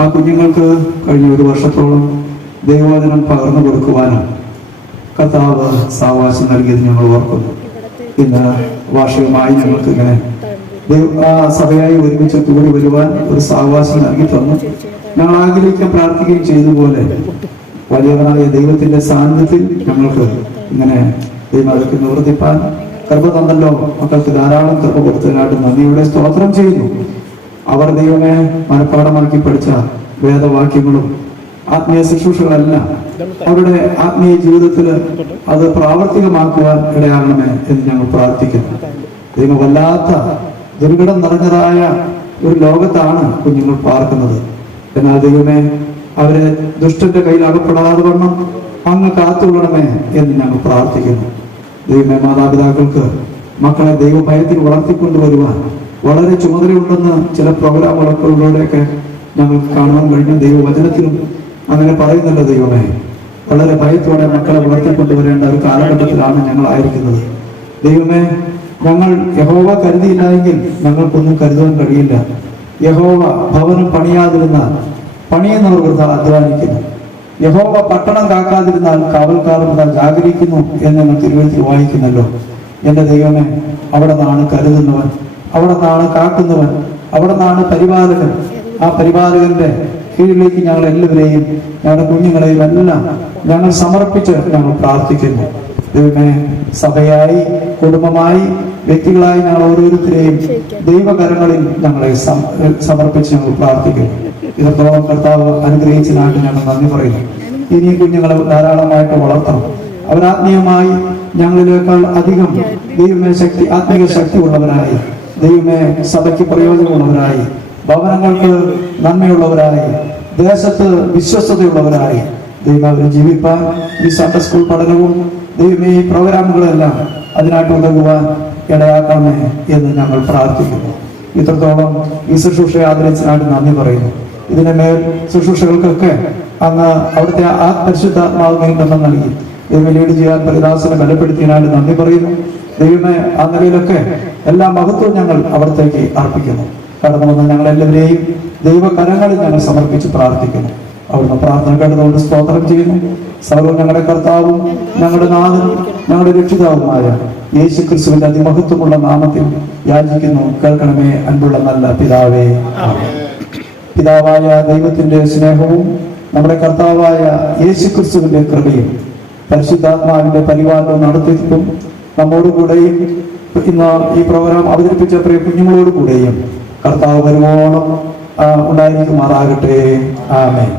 ആ കുഞ്ഞുങ്ങൾക്ക് കഴിഞ്ഞ ഒരു വർഷത്തോളം ദൈവവചനം പകർന്നു കൊടുക്കുവാനും കർത്താവ് സാവകാശം നൽകിയത് ഞങ്ങൾ ഓർക്കുന്നു. ഇന്ന് വാർഷികമായി ഞങ്ങൾക്ക് ഇങ്ങനെ സഭയായി ഒരുമിച്ച് കൂടി വരുവാൻ ഒരു സാവകാശം നൽകി തന്നു. ഞങ്ങൾ ആഗ്രഹിക്കാൻ പ്രാർത്ഥിക്കുകയും ചെയ്തതുപോലെ വലിയവനായ ദൈവത്തിന്റെ സാന്നിധ്യത്തിൽ ഞങ്ങൾക്ക് ഇങ്ങനെ ദൈവം അതൊക്കെ നിവർത്തിപ്പാൻ കൃപ തന്നല്ലോ. മക്കൾക്ക് ധാരാളം കൃപ കൊടുത്തതിനായിട്ട് നന്ദിയുടെ സ്തോത്രം ചെയ്യുന്നു. അവർ ദൈവമേ മനഃപ്പാഠമാക്കി പഠിച്ച വേദവാക്യങ്ങളും ആത്മീയ ശുശ്രൂഷകളെല്ലാം അവരുടെ ആത്മീയ ജീവിതത്തിൽ അത് പ്രാവർത്തികമാക്കുവാൻ ഇടയാകണമേ എന്ന് ഞങ്ങൾ പ്രാർത്ഥിക്കുന്നു. ദൈവം വല്ലാത്ത ദുർഘടം നിറഞ്ഞതായ ഒരു ലോകത്താണ് കുഞ്ഞുങ്ങൾ പാർക്കുന്നത്. എന്നാൽ ദൈവമേ അവരെ ദുഷ്ടന്റെ കയ്യിൽ അകപ്പെടാതെ വണ്ണം അങ്ങ് കാത്തുകൊള്ളണമേ എന്ന് ഞങ്ങൾ പ്രാർത്ഥിക്കുന്നു. ദൈവമേ മാതാപിതാക്കൾക്ക് മക്കളെ ദൈവഭയത്തിൽ വളർത്തിക്കൊണ്ടുവരുവാൻ വളരെ ചുമതലയുണ്ടെന്ന് ചില പ്രോഗ്രാമുകളിലൂടെയൊക്കെ ഞങ്ങൾക്ക് കാണുവാൻ കഴിഞ്ഞു. ദൈവവചനത്തിലും അങ്ങനെ പറയുന്നല്ലോ. ദൈവമേ വളരെ ഭയത്തോടെ മക്കളെ വളർത്തിക്കൊണ്ടുവരേണ്ട ഒരു കാലഘട്ടത്തിലാണ് ഞങ്ങൾ ആയിരിക്കുന്നത്. ദൈവമേ ഞങ്ങൾ യഹോവ കരുതിയില്ലെങ്കിൽ ഞങ്ങൾക്കൊന്നും കരുതാൻ കഴിയില്ല. യഹോവ ഭവനം പണിയാതിരുന്നാൽ പണിയുന്നവർ വൃഥ അധ്വാനിക്കുന്നു. യഹോവ പട്ടണം കാക്കാതിരുന്നാൽ കാവൽക്കാർ വൃഥ ജാഗരിക്കുന്നു എന്ന് ഞങ്ങൾ തിരുവഴുത്തിൽ വായിക്കുന്നല്ലോ. എന്റെ ദൈവമേ, അവിടെ നിന്നാണ് കരുതുന്നവൻ, അവിടെ നിന്നാണ് കാക്കുന്നവൻ, അവിടെ നിന്നാണ് പരിപാലകൻ. ആ പരിപാലകന്റെ കീഴിലേക്ക് ഞങ്ങൾ എല്ലാവരെയും ഞങ്ങളുടെ കുഞ്ഞുങ്ങളെയും എല്ലാം ഞങ്ങൾ സമർപ്പിച്ച് ഞങ്ങൾ പ്രാർത്ഥിക്കുന്നു. ദൈവമേ സഭയായി കുടുംബമായി വ്യക്തികളായി ഞങ്ങൾ ഓരോരുത്തരെയും ദൈവകരങ്ങളിൽ ഞങ്ങളെ സമർപ്പിച്ച് ഞങ്ങൾ പ്രാർത്ഥിക്കുന്നു. ഇത്രത്തോളം കർത്താവ് അനുഗ്രഹിച്ചതിനായിട്ട് ഞങ്ങൾ നന്ദി പറയുന്നു. ഇനി കുഞ്ഞുങ്ങളെ ധാരാളമായിട്ട് വളർത്തണം. അവരാത്മീയമായി ഞങ്ങളിലേക്കാൾ അധികം ദൈവമേ ആത്മീയ ശക്തി ഉള്ളവരായി, ദൈവമേ സഭയ്ക്ക് പ്രയോജനമുള്ളവരായി, ഭവനങ്ങൾക്ക് നന്മയുള്ളവരായി, ദേശത്ത് വിശ്വസ്തതയുള്ളവരായി ദൈവം അവർ ജീവിപ്പാൻ ഈ സൺഡേ സ്കൂൾ പഠനവും ദൈവമേ ഈ പ്രോഗ്രാമുകളെല്ലാം അതിനായിട്ട് ഉതകുവാൻ ഇടയാക്കണമേ എന്ന് ഞങ്ങൾ പ്രാർത്ഥിക്കുന്നു. ഇത്രത്തോളം ഈ ശുശ്രൂഷയെ ആദരിച്ചതിനായിട്ട് നന്ദി പറയുന്നു. ഇതിന്റെ മേൽ ശുശ്രൂഷകൾക്കൊക്കെ അങ്ങ് അവിടുത്തെ ആ പരിശുദ്ധാത്മാവ് മേൽബന്ധം നൽകി ദൈവം ലീഡ് ചെയ്യാൻ പരിദാസനെ ബലപ്പെടുത്തിയതിനായിട്ട് നന്ദി പറയുന്നു. ദൈവമേ ആ നിലയിലൊക്കെ എല്ലാ മഹത്വവും ഞങ്ങൾ അവിടത്തേക്ക് അർപ്പിക്കുന്നു. കടന്നു വന്ന് ഞങ്ങളെല്ലാവരെയും ദൈവകരങ്ങളിൽ ഞങ്ങൾ സമർപ്പിച്ച് പ്രാർത്ഥിക്കുന്നു. അവിടുന്ന് പ്രാർത്ഥന കേട്ടതുകൊണ്ട് സ്തോത്രം ചെയ്യുന്നു. സർവ്വം ഞങ്ങളുടെ കർത്താവും ഞങ്ങളുടെ നാഥനും ഞങ്ങളുടെ രക്ഷിതാവുമായ യേശു ക്രിസ്തുവിന്റെ അതിമഹത്വമുള്ള നാമത്തിൽ യാചിക്കുന്നു. കേൾക്കണമേ അൻപുള്ള നല്ല പിതാവേ. പിതാവായ ദൈവത്തിന്റെ സ്നേഹവും നമ്മുടെ കർത്താവായ യേശു ക്രിസ്തുവിന്റെ കൃപയും പരിശുദ്ധാത്മാവിന്റെ പരിപാലനവും നടത്തിയിട്ടും നമ്മോടുകൂടെയും ഇന്ന് ഈ പ്രോഗ്രാം അവതരിപ്പിച്ച പ്രിയ കുഞ്ഞുങ്ങളോടുകൂടെയും കർത്താവ് വരുവോളം ഉണ്ടായിരിക്കുമാറാകട്ടെ. ആമേൻ.